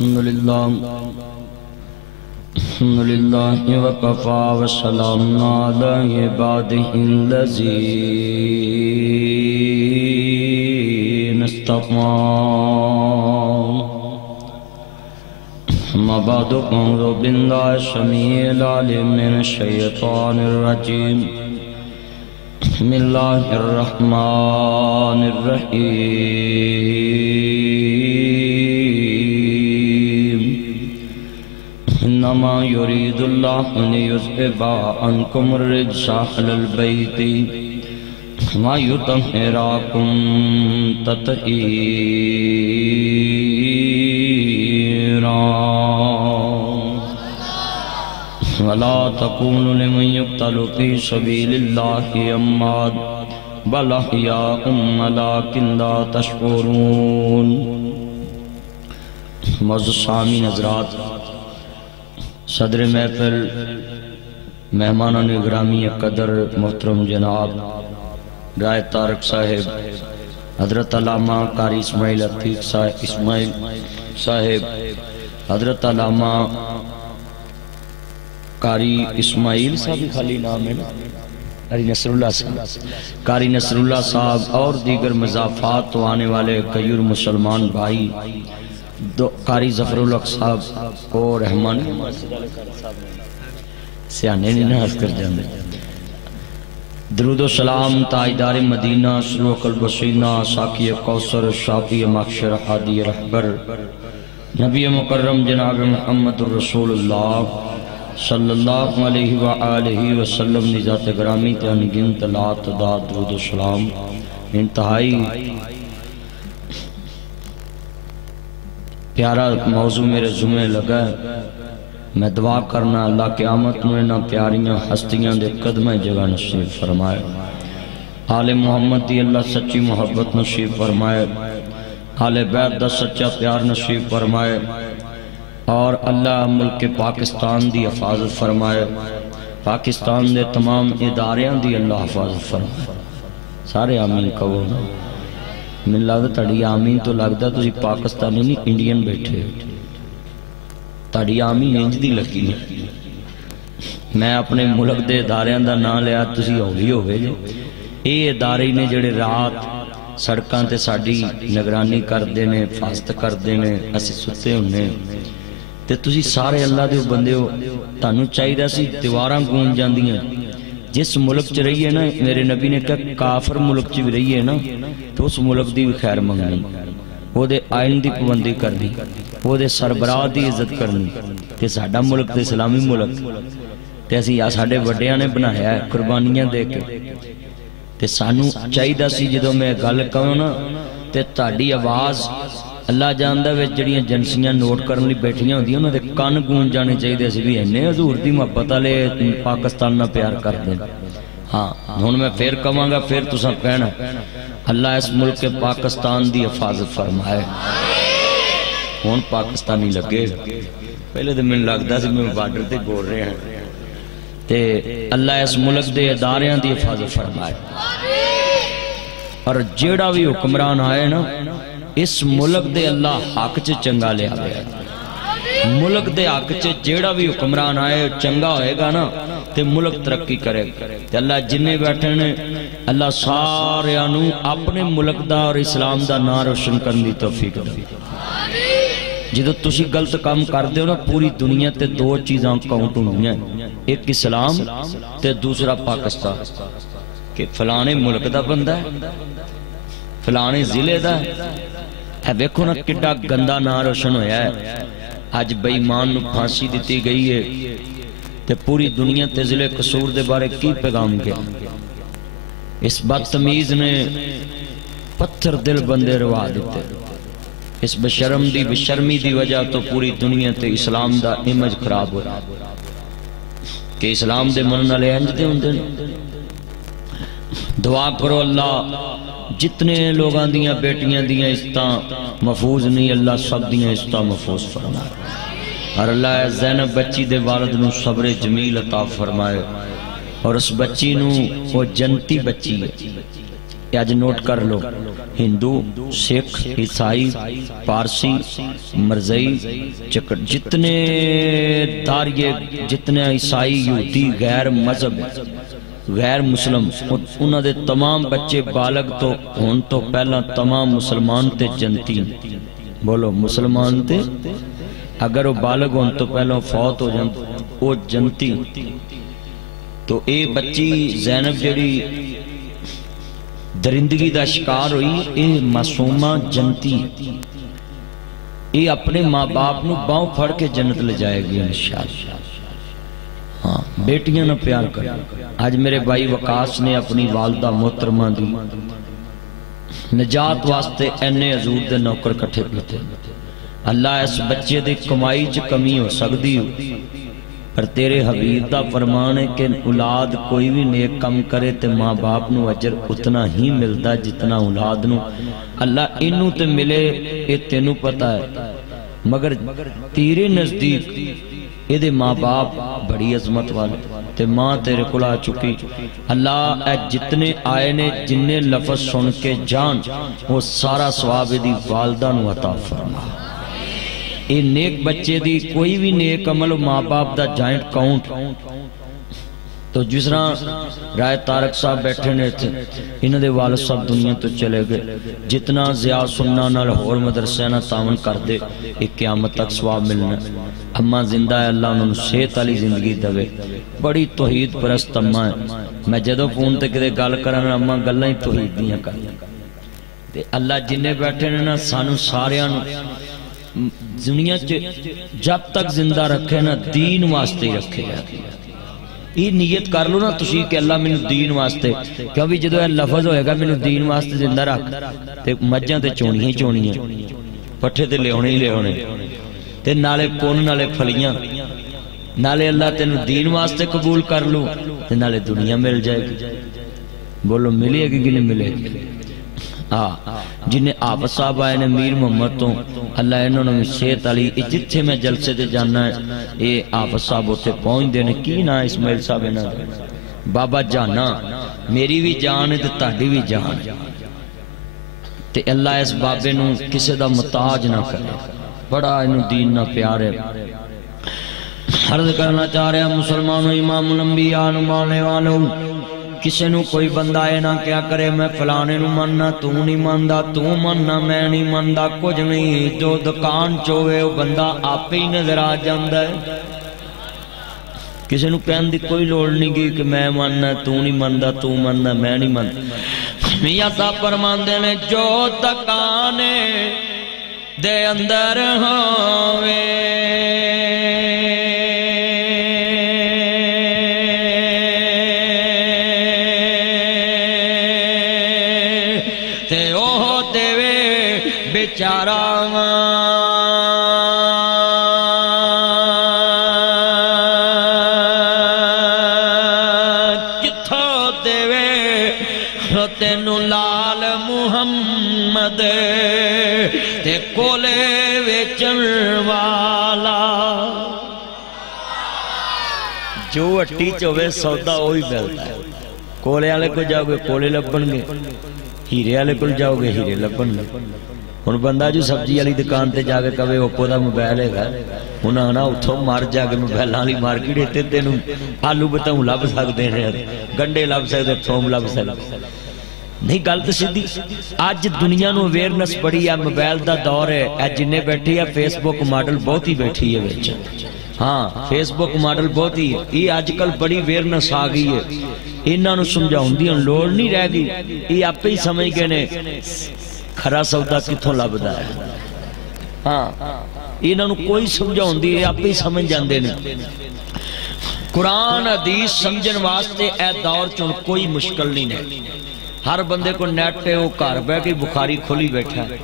الحمدللہ وکفا وسلام علی عبادہ الذین اصطفی اما بعد اعوذ باللہ السمیع العلیم من الشیطان الرجیم بسم اللہ الرحمن الرحیم انما یرید اللہ لیذہب عنکم الرجس اہل البیت ویطہرکم تطہیرا ولا تکونوا لمن یقتل فی سبیل اللہ اموات بل احیاء ولکن لا تشعرون۔ معزز سامعین حضرات، صدر محفل، مہمانان گرامی قدر محترم جناب رائے طارق صاحب، حضرت علامہ قاری اسماعیل عتیق صاحب، حضرت علامہ قاری اسماعیل صاحب خالی نام ہے قاری نصر اللہ صاحب، قاری نصر اللہ صاحب اور دیگر مضافات تو آنے والے غیر مسلمان بھائی، قاری ظفر الحق صاحب اور رحمانی سیانے نہیں نہ حض کر جانے، درود و سلام تاجدار مدینہ سلوک البسینہ ساقی کوثر شافی مخشر حادی رہبر نبی مکرم جناب محمد الرسول اللہ صلی اللہ علیہ وآلہ وسلم نے ذات گرامی تیان گنت لا تداد درود و سلام انتہائی پیارا موضوع میرے ذمہ لگا ہے۔ میں دعا کرنا اللہ قیامت میں نہ پیاریاں ہستیاں دے قدمیں جگہ نصیب فرمائے، آل محمد دی اللہ سچی محبت نصیب فرمائے، آل بیت دا سچا پیار نصیب فرمائے، اور اللہ ملک پاکستان دی حفاظت فرمائے، پاکستان دے تمام اداریاں دی اللہ حفاظت فرمائے۔ سارے آمین کہو نا، من لگتا تڑی آمین تو لگتا تسی پاکستانی نہیں انڈین بیٹھے، تڑی آمین انج دی لگی ہے۔ میں اپنے ملک دے اداریاں دا نام لیا تسی ہوئی ہوئے جے، اے ادارے نے جڑے رات سڑکاں تے ساڑی نگرانی کر دینے، فاست کر دینے، اسی ستے ہونے، تے تسی سارے اللہ دے بندے ہو، تانوں چاہی دا سی تیواراں گون جاندی ہیں۔ جس ملک چ رہی ہے نا، میرے نبی نے کہا کافر ملک چ بھی رہی ہے نا، تو اس ملک دی بھی خیر منگنی، وہ دے آئین دی پابندی کرنی، وہ دے سربراہ دی عزت کرنی، کہ ساڈا ملک تے اسلامی ملک تے اسی یا ساڈے وڈیاں نے بنایا ہے قربانیاں دے کے، تے سانوں چاہی دا سی جدوں میں گل کہوں نا تے تہاڈی آواز اللہ جاندہ وچ جڑیاں جنسیاں نوٹ کرن لئی بیٹھیاں ہوندیاں انہاں دے کان گون جانے چاہیے سی بھی اینے حضور دی محبت والے پاکستان نہ پیار کر دیں۔ ہاں ہن میں پھر کہاں گا، پھر تساں کہنا اللہ اس ملک کے پاکستان دی حفاظت فرمائے۔ ہن پاکستانی لگے، پہلے تو میں لگدا سی میں بارڈر تے بول رہے ہیں، تے اللہ اس ملک دے اداریاں دی حفاظت فرمائے، اور جیڑا بھی حکمران آئے نا اس ملک دے اللہ حق چ چنگا لے آئے، ملک دے حق چ جیڑا بھی حکمران آئے چنگا ہوئے گا نا تے ملک ترقی کرے گا۔ تے اللہ جنہیں بیٹھے نے اللہ سارے آنو اپنے ملک دا اور اسلام دا نام روشن کرنے دی توفیق دے۔ جدو تسی غلط کام کر دے ہو نا، پوری دنیا تے دو چیزاں کاؤنٹ ہوئی ہیں، ایک اسلام تے دوسرا پاکستان، کہ فلانے ملک دا بندہ ہے، فلانے ضلع دا ہے۔ ویکھو نا کڈا گندا نام روشن ہویا ہے، آج بے ایمان نو پھانسی دیتی گئی ہے، تے پوری دنیا تے ضلع قصور دے بارے کی پیغام گیا۔ اس بدتمیز نے پتھر دل بندے روا دیتے، اس بشرم دی بشرمی دی وجہ تو پوری دنیا تے اسلام دا امیج خراب ہو رہا، کہ اسلام دے منن والے انج دے ہوندے نے۔ دعا کرو اللہ جتنے لوگاں دیاں بیٹیاں دیاں عزتاں محفوظ نہیں، اللہ سب دیاں عزتاں محفوظ فرمائے، اور اللہ زینب بچی دے والد نو صبر جمیل عطا فرمائے، اور اس بچی نو وہ جنتی بچی ہے، آج نوٹ کر لو، ہندو، سکھ، عیسائی، پارسی، مرزئی، جتنے داریے، جتنے عیسائی، یہودی، غیر مذہب، غیر مسلم، انہوں دے تمام بچے بالغ تو ہون تو پہلا تمام مسلمان تے جنتی، بولو مسلمان تے اگر وہ بالغ ہون تو پہلا فوت ہو جان وہ جنتی۔ تو اے بچی زینب جڑی درندگی دا شکار ہوئی، اے معصومہ جنتی، اے اپنے ماں باپ نو باؤں پھڑ کے جنت لے جائے گی انشاءاللہ۔ ہاں بیٹیاں نہ پیار کر۔ آج میرے بھائی وقاص نے اپنی والدہ محترمہ دی نجات واسطے اینے حضور دے نوکر کٹھے کیتے۔ اللہ اس بچے دے کمائی چ کمی ہو سکتی ہو، پر تیرے حبیب دا فرمان ہے کہ اولاد کوئی بھی نیک کم کرے تے ماں باپ نو اجر اتنا ہی ملتا جتنا اولاد نو۔ اللہ انہوں تے ملے یہ تینوں پتہ ہے، مگر تیرے نزدیک یہ دے ماں باپ بڑی عظمت والے تے ماں تیرے کل آ چکی۔ اللہ اے جتنے آئے نے جننے لفظ سن کے جان وہ سارا ثواب دی والدہ نو عطا فرما۔ اے نیک بچے دی کوئی بھی نیک عمل ماں باپ دا جائنٹ کاؤنٹ۔ تو جس طرح رائے تارک صاحب بیٹھے نے تھے، انہوں دے والد صاحب دنیا تو چلے گئے، جتنا زیادہ سننا نہ لاہور مدرسے نہ تعاون کر دے ایک قیامت تک ثواب ملنا۔ اماں زندہ ہے، اللہ انہوں نے صحت والی زندگی دے، بڑی توحید پرست اماں ہے۔ میں جدو فون تے کدے گل کرنا اماں گلاں ہی توحید دیاں کر تے اللہ جننے بیٹھے نے نا سانو ساریاں نو دنیا جب تک زندہ رکھے نا دین واسطے رکھے گا۔ یہ نیت کر لو نا تسی کہ اللہ میں دین واسطے، کیونکہ جدو یہ لفظ ہوئے گا میں دین واسطے زندہ رکھ تے مجھاں تے چونی ہی چونی ہیں، پٹھے تے لے ہونے ہی لے ہونے تے نالے پون نالے پھلیاں، نالے اللہ تینو دین واسطے قبول کر لو تے نالے دنیا مل جائے گی۔ بولو ملے گی کہ نہیں ملے گی؟ جنہیں آپ صاحب آئے نے میر محمد تو اللہ انہوں نے صحت علی جتھے میں جلسے دے جانا ہے یہ آپ صاحب ہوتے پہنچ دینے کی نا اسماعیل صاحب نے بابا جانا میری بھی جان ہے تے تہاڈی بھی جان ہے تے اللہ اس بابے نو کسے دا محتاج نہ کرے، بڑا انہوں دین نہ پیار ہے۔ عرض کرنا چاہ رہے ہیں مسلمانوں امام الانبیاء نو مانے والوں، کسے نو کوئی بندہ ہے نہ کیا کرے میں فلانے نو مننا تو نہیں ماندا، تو مننا میں نہیں ماندا، کچھ نہیں، جو دکان چوے وہ بندہ آپ ہی نظر آ جاندا ہے۔ کسے نو کہن دی کوئی لوڑ نہیں گی کہ میں ماننا تو نہیں ماندا، تو ماننا میں نہیں ماندا۔ میاں صاحب فرماندے نے جو دکانے دے اندر ہووے بیچارہ کتھوں دیوے تینو لال محمد تے کولے ویچن والا، جو اٹی چوے سودا وہی ملتا ہے۔ کولے والے کو جاؤ گے کولے لبن گے، ہیرے والے کو جاؤ گے ہیرے لبن گے۔ ہن بندہ جو سبزی والی دکان تے جا کے کہے اوپو دا موبائل ہے گا، انہاں نا اتھوں مار جا کے موبائلاں والی مارکیٹ تے تینوں آلو بتاؤں لب سکدے ہیں، گنڈے لب سکدے، تھوم لب سکدے۔ نہیں گل تے سیدھی اج دنیا نو اویئرنس بڑی ہے، موبائل دا دور ہے، اے جننے بیٹھی ہے فیس بک ماڈل بہت ہی بیٹھی ہے وچ، ہاں فیس بک ماڈل بہت ہی ہے، یہ اج کل بڑی اویئرنس آ گئی ہے، انہاں نو سمجھاؤن دی لوڑ نہیں رہ گئی، یہ آپ ہی سمجھ گئے نے کھرا سودا کتھوں لبدا ہے۔ ہاں انہاں نو کوئی سمجھاؤن دی آپ ہی سمجھ جاندے نے۔ قرآن حدیث سمجھن واسطے اے دور چون کوئی مشکل نہیں ہے، ہر بندے کو نیٹ پہ وہ گھر بیٹھ کے بخاری کھولی بیٹھا ہے۔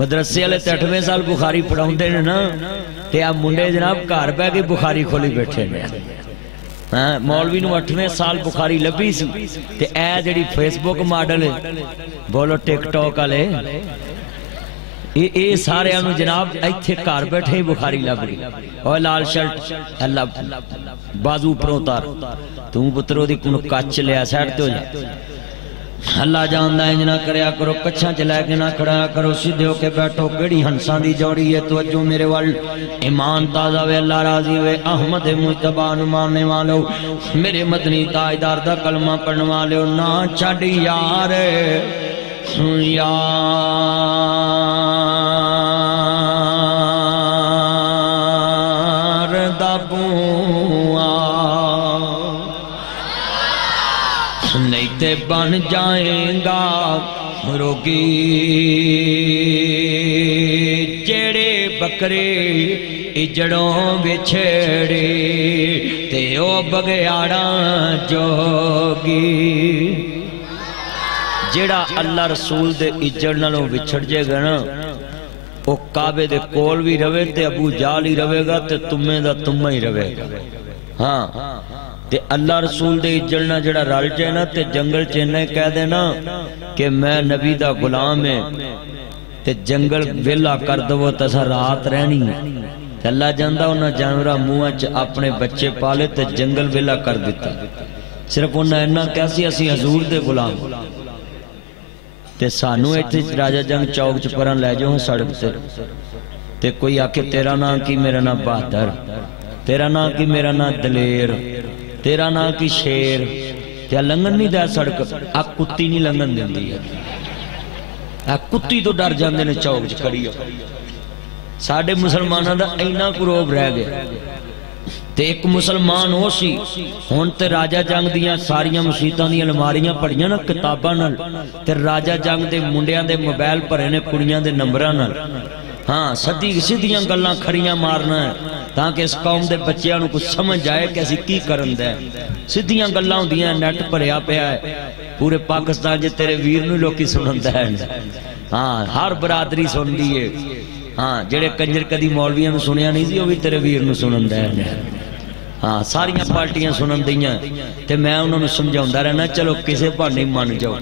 مدرسے والے تے 8ویں سال بخاری پڑھاؤندے نے نا تے آ منڈے جناب گھر بیٹھ کے بخاری کھولی بیٹھے نے۔ مولوی نو 8ویں سال بخاری لبھی سی تے اے جڑی فیس بک ماڈل ہے بولو ٹک ٹاک والے اے سارے انو جناب ایتھے گھر بیٹھے ہی بخاری لب گئی۔ اوے لال شرٹ اللہ بازو پروں اتار، تو پترو دی کنو کچ لیا سائڈ تے ہو جا، اللہ جاندا انج نہ کریا کرو کچھاں چ لے کے نہ کھڑا کرو سیدھے ہو کے بیٹھو کیڑی ہنساں دی جوڑی ہے توجہ میرے وال ایمان تازہ وے اللہ راضی وے احمد مجتبی نو ماننے والو میرے مدنی تاجدار دا کلمہ پڑھن والو نہ چھڈ یار یار دا بوا نہیں تے بن جائیں گا روگی جڑے بکرے اجڑوں بچھڑے تے او بگیاڑاں جوگی جڑا اللہ رسول دے اجڑ نالوں وچھڑ جے گا نا او کعبے دے کول بھی روے تے ابو جال ہی روے گا تے تمہیں دا تمہیں ہی روے گا ہاں تے اللہ رسول دے اجڑنا جڑا رل جائے نا تے جنگل چیننے کہہ دینا کہ میں نبی دا غلام ہے تے جنگل ویلا کر دو تسا رات رہنی ہے تے اللہ جاندہ انہاں جانورہ موہاں اپنے بچے پالے تے جنگل ویلا کر دیتا صرف انہاں انہاں کیسی اسی حضور دے غلام تے سانو ایتھے راجہ جنگ چوک چپران لے جو ہوں سڑک سے تے کوئی آکے تیرا نام کی میرا نام بہادر تیرا نام کی میرا نام دلیر تیرا نام کی شیر تے لنگن نہیں دیا سڑک آ کتی نہیں لنگن دیں دی ہے آ کتی تو ڈر جاندے نے چوک چکڑی ہو ساڑھے مسلمانہ دا اینا قروب رہ گئے تے ایک مسلمان ہو سی ہون تے راجہ جنگ دیاں ساریاں مسیطان دیاں لماریاں پڑھیاں نا کتاباں نال تے راجہ جنگ دے منڈیاں دے موبائل پڑھے نے کڑیاں دے نمبران نال ہاں سدیاں گلاں کھڑیاں مارنا ہے تاکہ اس قوم دے بچیاں نو کچھ سمجھ جائے کہ اسی کی کرن دے سدیاں گلاں ہوندیاں نیٹ پڑھیا پیا ہے پورے پاکستان جے تیرے ویر نو لوکی سنن دے ہاں ہر برادری سن دیئے ہاں جڑے کنجر کدی مولویاں نو سنیا نہیں سی وہ بھی تیرے ویر نو سنن دے ہاں ساریاں پارٹیاں سنن دیاں تے میں انہوں نے سمجھاؤں دا رہنا چلو کسے پڑھ نہیں مان جاؤ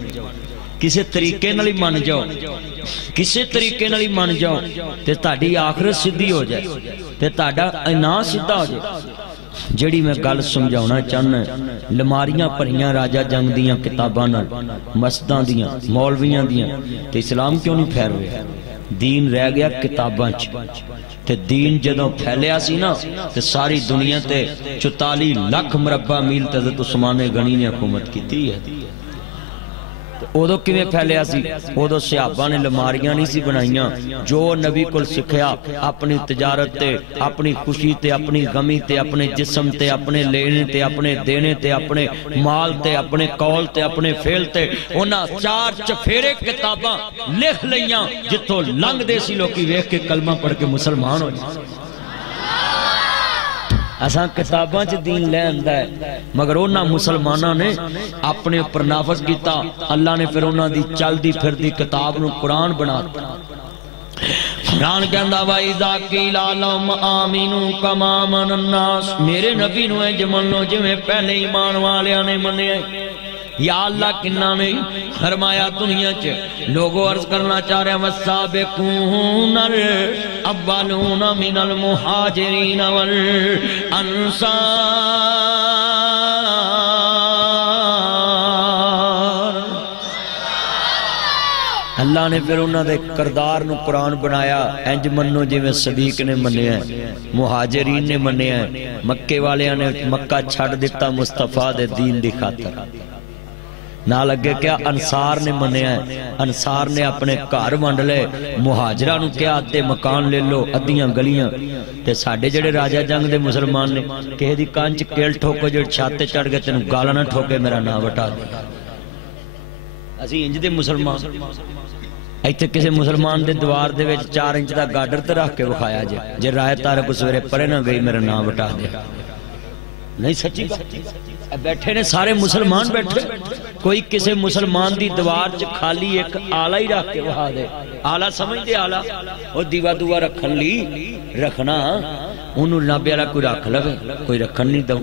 کسے طریقے نالی مان جاؤ کسے طریقے نالی مان جاؤ تے تاڑی آخرت صدی ہو جائے تے تاڑا اینا صدہ ہو جائے جڑی میں گل سمجھاؤنا چاہنا لماریاں پڑھیاں راجہ جنگ دیاں کتاباں مسجداں دیاں مولویاں دیاں تے اسلام کیوں نہیں پھیر ہوئے دین رہ گیا کتاباں تے دین جدوں پھیلیا سی نا تے ساری دنیا تے 44 لاکھ مربع میل تے حضرت عثمان غنی نے حکومت کیتی ہے اودو کیویں پھیلیا سی اودو صحابہ نے لماریاں نہیں سی بنائیاں جو نبی کول سکھیا اپنی تجارت تے اپنی خوشی تے اپنی غمی تے اپنے جسم تے اپنے لینے تے اپنے دینے تے اپنے مال تے اپنے قول تے اپنے فعل تے انہاں 4 چفیرے کتاباں لکھ لیاں جتوں لنگ دے سی لوکی ویکھ کے کلمہ پڑھ کے مسلمان ہو جائے ایسا کتاباں چ دین لے آندا ہے مگر انہاں مسلماناں نے اپنے اوپر نافذ کیتا اللہ نے پھر انہاں دی چل دی پھر دی کتاب نو قرآن بنا دیا قرآن کہندا وَإِذَا قِيلَ لَهُمْ آمِنُوا كَمَا آمَنَ النَّاسُ میرے نبی نو انج منو جویں پہلے ایمان والیاں نے منیا یا اللہ کنہ نے فرمایا دنیا چ لوگوں عرض کرنا چاہ رہے ہیں والسابقون الاولون من المہاجرین والانصار اللہ نے پھر انہوں نے کردار نو قرآن بنایا انج منو جی میں صدیق نے منیا ہے مہاجرین نے منیا ہے مکے والے نے مکہ چھڑ دیتا مصطفیٰ دے دین دی خاطر نہ لگے کیا انصار نے منیا ہے انصار نے اپنے گھر ونڈ لے مہاجرہ نو کیا ادھے مکان لے لو ادھیاں گلیاں تے ساڈے جڑے راجہ جنگ دے مسلمان نے کہے دی کانچ کیل ٹھوکو جڑ چھاتے چڑھ گئے تینوں گالا نہ ٹھوکے میرا نام وٹا دے اسی انج دے مسلمان ایتھے کسے مسلمان دے دوار دے وچ 4 انچ دا گارڈر تے رکھ کے وکھایا جے رائے تارے کو سویرے پرے نہ گئی میرا نام وٹا دے نہیں سچی بیٹھے نے سارے مسلمان بیٹھے کوئی کسے مسلمان دی دوار چ خالی ایک آلہ ہی رکھ کے وہاں دے آلہ سمجھ دے آلہ اور دیوا دوا رکھن لی رکھنا انہوں نبی اللہ کوئی رکھ لگے کوئی رکھن نہیں دو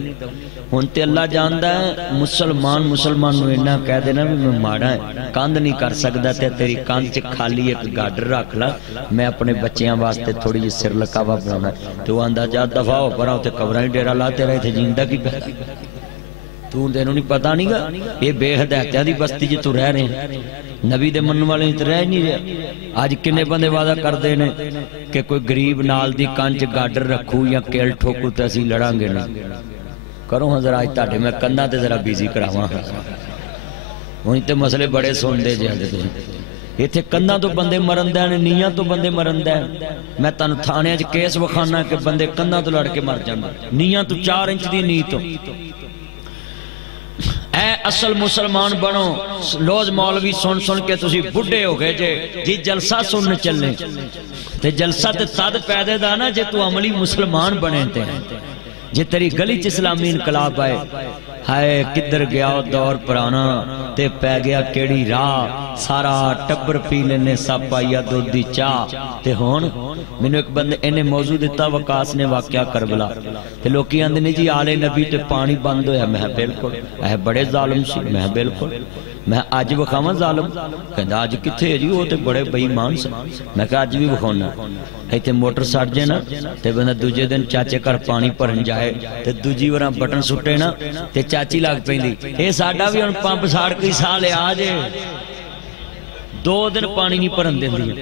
ہونتے اللہ جاندہ ہے مسلمان نو انہا کہہ دینا بھی میں ماڑا ہے کاند نہیں کر سکتا تے تیری کاند چ خالی ایک گاڈر رکھ لا میں اپنے بچیاں واسطے تھوڑی جی سر لکاوا بنانا تو آندہ جا دفاع ہو پڑا ہوتے قبرائیں ڈیرہ لاتے رہے تھے جیندہ کی پہلا تو تینوں نہیں پتا نہیں گا یہ بے ہدایتیاں دی بستی جی تو رہ رہے ہیں نبی دے من والے تو رہ نہیں رہا آج کنے بندے وعدہ کر دے نے کہ کوئی غریب نال دی کانچ گاڈر رکھو یا کیل ٹھوکو تے اسی لڑاں گے نہیں کرو ہاں ذرا آج تاڑے میں کندھاں تے ذرا بیزی کراواں وہیں تے مسئلے بڑے سن دے جاندے تھے یہ تھے کندھاں تو بندے مرندہ ہیں نیاں تو بندے مرندہ ہیں میں تانوں تھانے اج کیس وکھانا کہ بندے کندھاں تو لڑ کے مر جاندے نیاں تو 4 انچ دی نی تو اے اصل مسلمان بنو لوز مولوی سن سن کے تسی بڑھے ہو گئے جی جلسہ سن چلے تے جلسہ تے تد پیدے دا نا جے تو عملی مسلمان بنے تے جے تیری گلی چ اسلامی انقلاب آئے ہائے کدھر گیا دور پرانا تے پہ گیا کیڑی راہ سارا ٹبر پی لینے سب پائیا دودھ دی چاہ تے ہون میں نے ایک بندے انہیں موضوع دیتا وقاس نے واقعہ کربلا تے لوکی اندھے نہیں جی آلے نبی تے پانی بند ہویا میں بالکل اے بڑے ظالم سی میں بالکل میں آج وکھاواں ظالم کہندا آج کتھے جی وہ تے بڑے بے ایمان سے میں کہا آج بھی وکھاونا ایتھے موٹر سٹ جے نا تے بندہ دوجے دن چاچے کر پانی بھرن جائے تے دوجی وراں بٹن سٹے نا تے چاچی لگ پیندی اے ساڈا بھی ہن پمپ ساڑ کے سال آ جے 2 دن پانی نہیں بھرن دیندی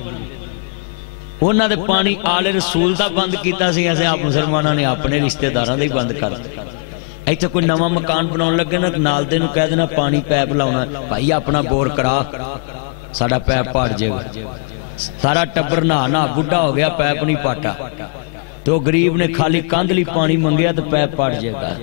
انہاں دے پانی آل رسول دا بند کیتا سی ایسے آپ مسلماناں نے اپنے رشتہ داراں دا ہی بند کر دتا ایتھے کوئی نواں مکان بناون لگے نا نال دے نوں کہہ دینا پانی پیپ لاونا بھائی اپنا بور کرا ساڈا پیپ پاٹ جائے گا سارا ٹبر نہ بڈھا ہو گیا پیپ نہیں پاٹا تو غریب نے خالی کاندلی پانی منگیا تو پیپ پاٹ جائے گا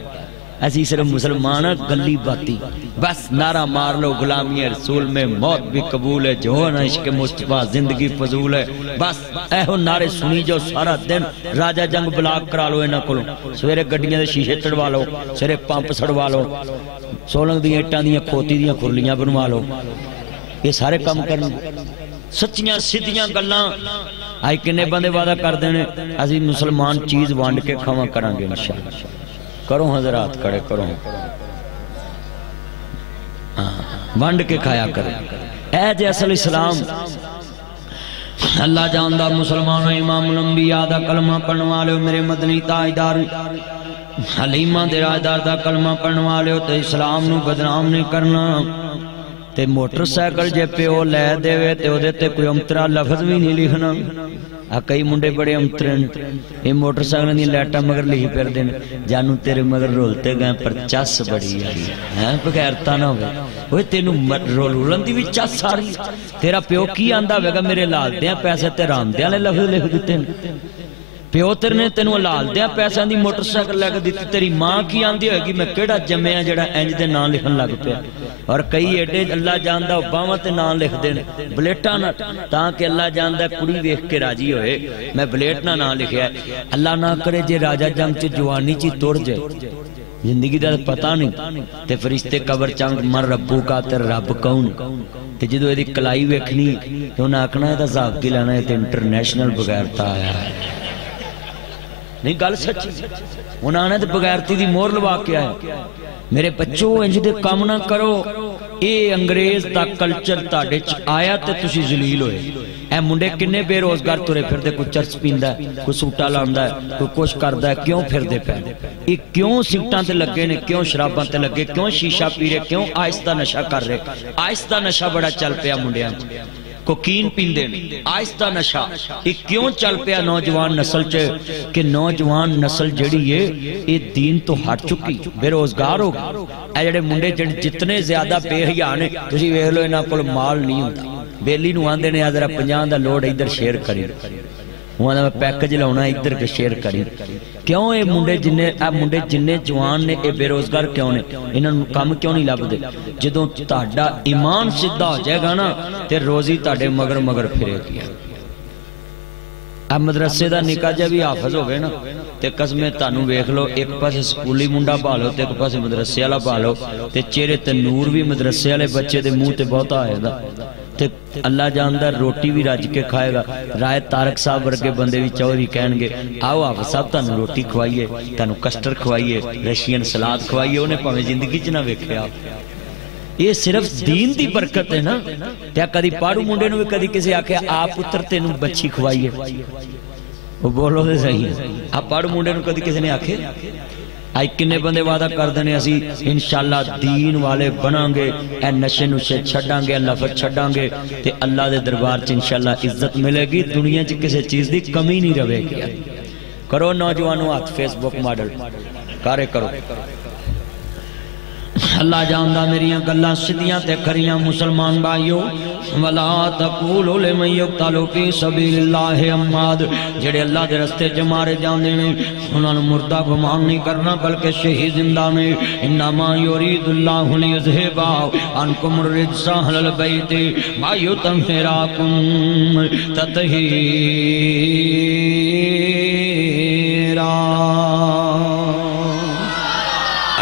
ایسی صرف مسلمان گلی باتی بس نعرہ مار لو غلامی رسول میں موت بھی قبول ہے جو نا عشق مصطفیٰ زندگی فضول ہے بس ایہو نعرے سنی جو سارا دن راجہ جنگ بلاک کرا لو اینا کلو سویرے گڈیاں دے شیشے تڑوا لو سویرے پمپ سڑوا لو سولنگ دیاں اٹھاں دیاں کھوتی دیاں کھرلیاں بنوا لو یہ سارے کام کرنے سچیاں سیدھیاں گلاں آئی کنے بندے وعدہ کر دینے اسی مسلمان چیز وانڈ کے کھاواں کریں گے انشاءاللہ کرو حضرات کڑے کرو وانڈ کے کھایا کریں اے جے اصل اسلام اللہ جاندہ مسلمانوں امام الانبیاء دا کلمہ پڑھنوا لے میرے مدنی تاجدار حلیمہ دے راجدار دا کلمہ پڑھنوا لے تو اسلام نو بدنام نہیں کرنا تے موٹر سائیکل جے پہ او لے دے وے تے او دیتے کوئی امترا لفظ بھی نہیں لکھنا کئی منڈے بڑے امترین یہ موٹر سائیکل نہیں لیٹا مگر لکھی پھر دینے جانو تیرے مگر رولتے گئے پر چس بڑی آئی بغیرتا نہ ہوئے وہ تینوں رولن دی بھی چس ساری تیرا پیو کی آندہ ہوئے گا میرے لال دیاں پیسے تے رام دیاں لے لفظ لکھ دیتے ہیں پیو تیرے نے تینوں لال دیاں پیسے دی موٹر سائیکل لے کے دیتی تیری ماں کی آندھی ہوئے گی میں کیڑا جمعیاں جڑا اینج دے نام لکھن لگ پیا اور کئی ایڈے اللہ جاندہ اوباما تے نام لکھ دینے بلیٹا نہ تاکہ اللہ جاندہ کڑی ویکھ کے راجی ہوئے میں بلیٹ نہ نام لکھیا ہے اللہ نہ کرے جے راجہ جنگ چے جوانی چی توڑ جائے زندگی دا پتہ نہیں تے فرشتے قبر چانگ مر ربو کا تر رب کون تے جدو ایدی کلائی ویکھنی تو نہ آکنا ہے تا ذاق کی لانا ہے تے انٹرنیشنل بغیرتا آیا ہے نہیں گل سچی انہاں نے تے بغیرتی دی مور لوا کے آئے میرے بچوں انج دے کام نہ کرو اے انگریز دا کلچر تاڑے آیا تے تسی ذلیل ہوئے اے منڈے کنے بے روزگار تورے پھر دے کوئی چرس پیندا ہے کوئی سوٹا لاندا ہے کوئی کچھ کردا ہے کیوں پھر دے پہ یہ کیوں سگٹاں تے لگے نے کیوں شراباں تے لگے کیوں شیشہ پی رہے کیوں آہستہ نشہ کر رہے آہستہ نشہ بڑا چل پیا منڈیاں کوکین پیندے آہستہ نشہ یہ کیوں چل پیا نوجوان نسل چے کہ نوجوان نسل جڑی ہے یہ دین تو ہٹ چکی بے روزگار ہوگی اے جڑے منڈے جتنے زیادہ بے حیانے تسی ویکھ لو انہاں کول مال نہیں ہوندا بیلی نو آندے نے ذرا 50 دا لوڈ ادھر شیئر کری وہاں دا میں پیکج لاؤنا ادھر کے شیئر کری کیوں اے منڈے جننے جوان نے اے بے روزگار کیوں نے انہاں نوں کام کیوں نہیں لب دے جدوں تہاڈا ایمان سیدھا ہو جائے گا نا تے روزی تہاڈے مگر مگر پھرے گی اب مدرسے دا نکاح جب بھی حافظ ہو گئے نا تے قسمیں تانوں ویکھ لو ایک پاسے سکولی منڈا پالو تے ایک پاسے مدرسے والا پالو تے چہرے تے نور بھی مدرسے والے بچے دے منہ تے بہت آئے دا تے اللہ جاندہ روٹی بھی رج کے کھائے گا رائے تارک صاحب ورگے بندے بھی چوری کہن گے آؤ آپ صاحب تانوں روٹی کھوائیے تانوں کسٹر کھوائیے رشین سلاد کھوائیے انہیں پاویں زندگی چ نہ ویکھے آپ یہ صرف دین دی برکت ہے نا تے کدی پاڑو منڈے نو کدی کسی آکھے آپ پتر تینوں بچی کھوائیے وہ بولو دے صحیح آپ پاڑو منڈے نو کدی کسی نے آکھے آئی کنے بندے وعدہ کر دینے اسی انشاءاللہ دین والے بناں گے، اے نشے نشے چھڑاں گے، لفظ چھڑاں گے تے اللہ دے دربار چ انشاءاللہ عزت ملے گی، دنیا چ کسی چیز دی کمی نہیں رہے گی۔ کرو نوجوانوں ہاتھ فیس بک ماڈل کارے کرو۔ اللہ جاندہ میری گلاں سدیاں تے کھریاں مسلمان بھائیو، وَلَا تَقُولُوا لِمَن يُقْتَلُ فِي سَبِيلِ اللَّهِ أَمْوَاتٌ، جڑے اللہ دے رستے چ مارے جاندے نے انہاں نوں مردہ گمان نہیں کرنا بلکہ شہید زندہ نے۔ انما يريد الله ليذهب عنكم الرجس أهل البيت ويطهركم تطهيرا۔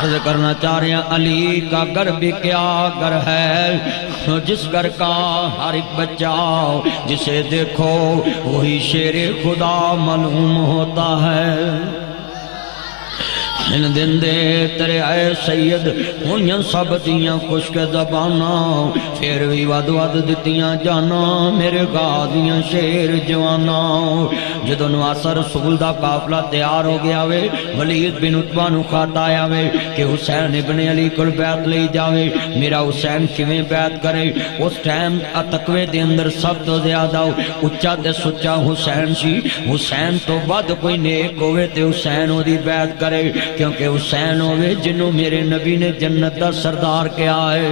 عرض کرنا چاہ رہے ہیں علی کا گھر بھی کیا گھر ہے، جس گھر کا ہر ایک بچہ جسے دیکھو وہی شیر خدا معلوم ہوتا ہے۔ ان دن دے تیرے اے سید ہوئیاں سب دیاں خشک زبانہ، پھر بھی ود ود دتیاں جانا میرے غازیاں شیر جوانا۔ جدو نواسا رسول دا قافلہ تیار ہو گیا وے، ولید بن عتبہ نو خط آیا وے کہ حسین ابن علی کل بیعت لے جاوے، میرا حسین کیویں بیعت کرے۔ اس ٹائم تقوی دے اندر سب تو زیادہ اچا تے سچا حسین سی، حسین تو بعد کوئی نیک ہوئے تے حسین ہو دی بیعت کرے، کیونکہ حسین ہوئے جنہوں میرے نبی نے جنت دا سردار کیا ہے۔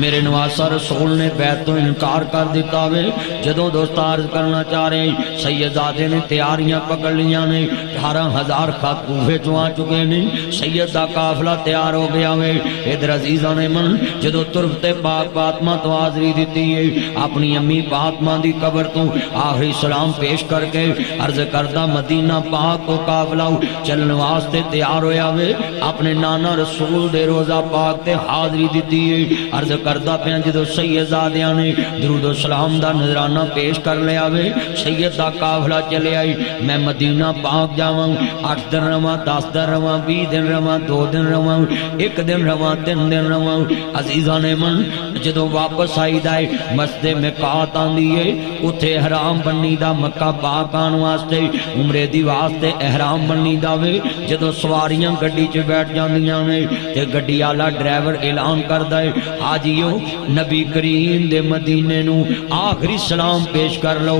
میرے نواسا رسول نے بیعت تو انکار کر دیتا وے۔ جدوں دوست عرض کرنا چاہ رہے ہیں سیدزادے نے تیاریاں پکڑ لیاں نے، 18,000 خط کوفے چوں آ چکے نے، سید دا قافلہ تیار ہو گیا وے۔ ادھر عزیزاں نے من جدوں تربت پاک فاطمہ تو حاضری دیتی ہے، اپنی امی فاطمہ دی قبر تو آخری سلام پیش کر کے عرض کردہ مدینہ پاک کو قافلہ چلن واسطے تیار ہویا وے، اپنے نانا رسول دے روزہ پاک تے حاضری دیتی ہے۔ عرض کردہ پہ جدو سیدزادیاں نے درود و سلام دا نظرانہ پیش کر لیا وے، سید دا قافلہ چلے آئی، میں مدینہ پاک جاواں، 8 دن رواں، 10 دن رواں، 20 دن رواں، 2 دن رواں، 1 دن رواں، 3 دن رواں۔ عزیزان من جدو واپس آئی دائے مسجد میقات آندی ہے، اتھے احرام بنی دا مکہ پاک آن واسطے عمرے دی واسطے احرام بنی دا وے۔ جدو سواریاں گڈی چ بیٹھ جاندیاں نے تے گڈی آلا ڈرائیور اعلان کر دائے حاجیو نبی کریم دے مدینے نو آخری سلام پیش کر لو،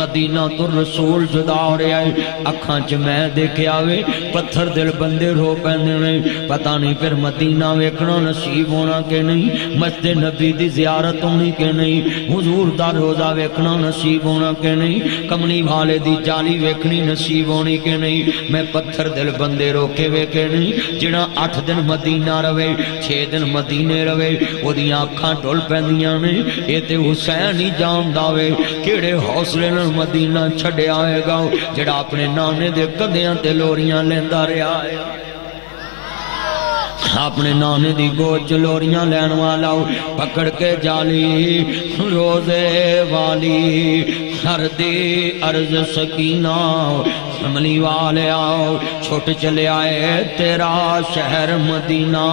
مدینہ تو رسول جدا ہو رہا ہے۔ اکھاں چ میں دیکھیا وے پتھر دل بندے رو پہنے نے، پتہ نہیں پھر مدینہ ویکھنا نصیب ہونا کہ نہیں، مسجد نبی دی زیارت ہونی کہ نہیں، حضور دا روزہ ویکھنا نصیب ہونا کہ نہیں، کملی والے دی جالی ویکھنی نصیب ہونی کہ نہیں۔ میں پتھر دل بندے روکے ویکھے نہیں، جنہ 8 دن مدینہ روے، 6 دن مدینے روے، وہ دیاں اکھاں ڈھول پہندیاں نے، اے تے حسین ہی جاندہ وے کیڑے حوصلے نال مدینہ چھڑے آئے گا، جڑا اپنے نانے دے کدیاں تے لوریاں لیندہ رہا ہے، اپنے نانے دی گوچ لوریاں لین والا پکڑ کے جالی روزے والی ہر دی عرض سکینہ عملی والے آؤ چھوٹ چلے آئے تیرا شہر مدینہ۔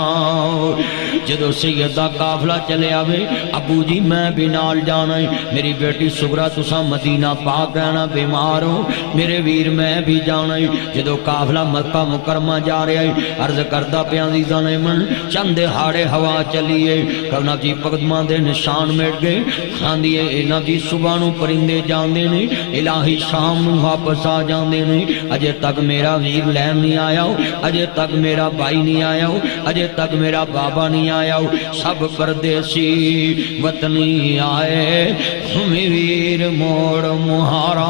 جدو سیدہ قافلہ چلے آوے ابو جی میں بھی نال جانا ہے، میری بیٹی سغرا تساں مدینہ پاک رہنا بیمار ہو، میرے ویر میں بھی جانا ہے۔ جدو قافلہ مکہ مکرمہ جا رہے ہیں عرض کردہ پہ عزیزان من چند ہاڑے ہوا چلیے، کرنا جی پقدمہ دے نشان میٹ گئے کھاندیے اینا جی صبح نو پرندے جاندے نے، الہی شام نو واپس آ جاندے نے، اجے تک میرا ویر لین نہیں آیا ہو، اجے تک میرا بھائی نہیں آیا ہو، اجے تک میرا بابا نہیں آیا ہو، سب پردیسی وطنی آئے، تمہیں ویر موڑ مہارا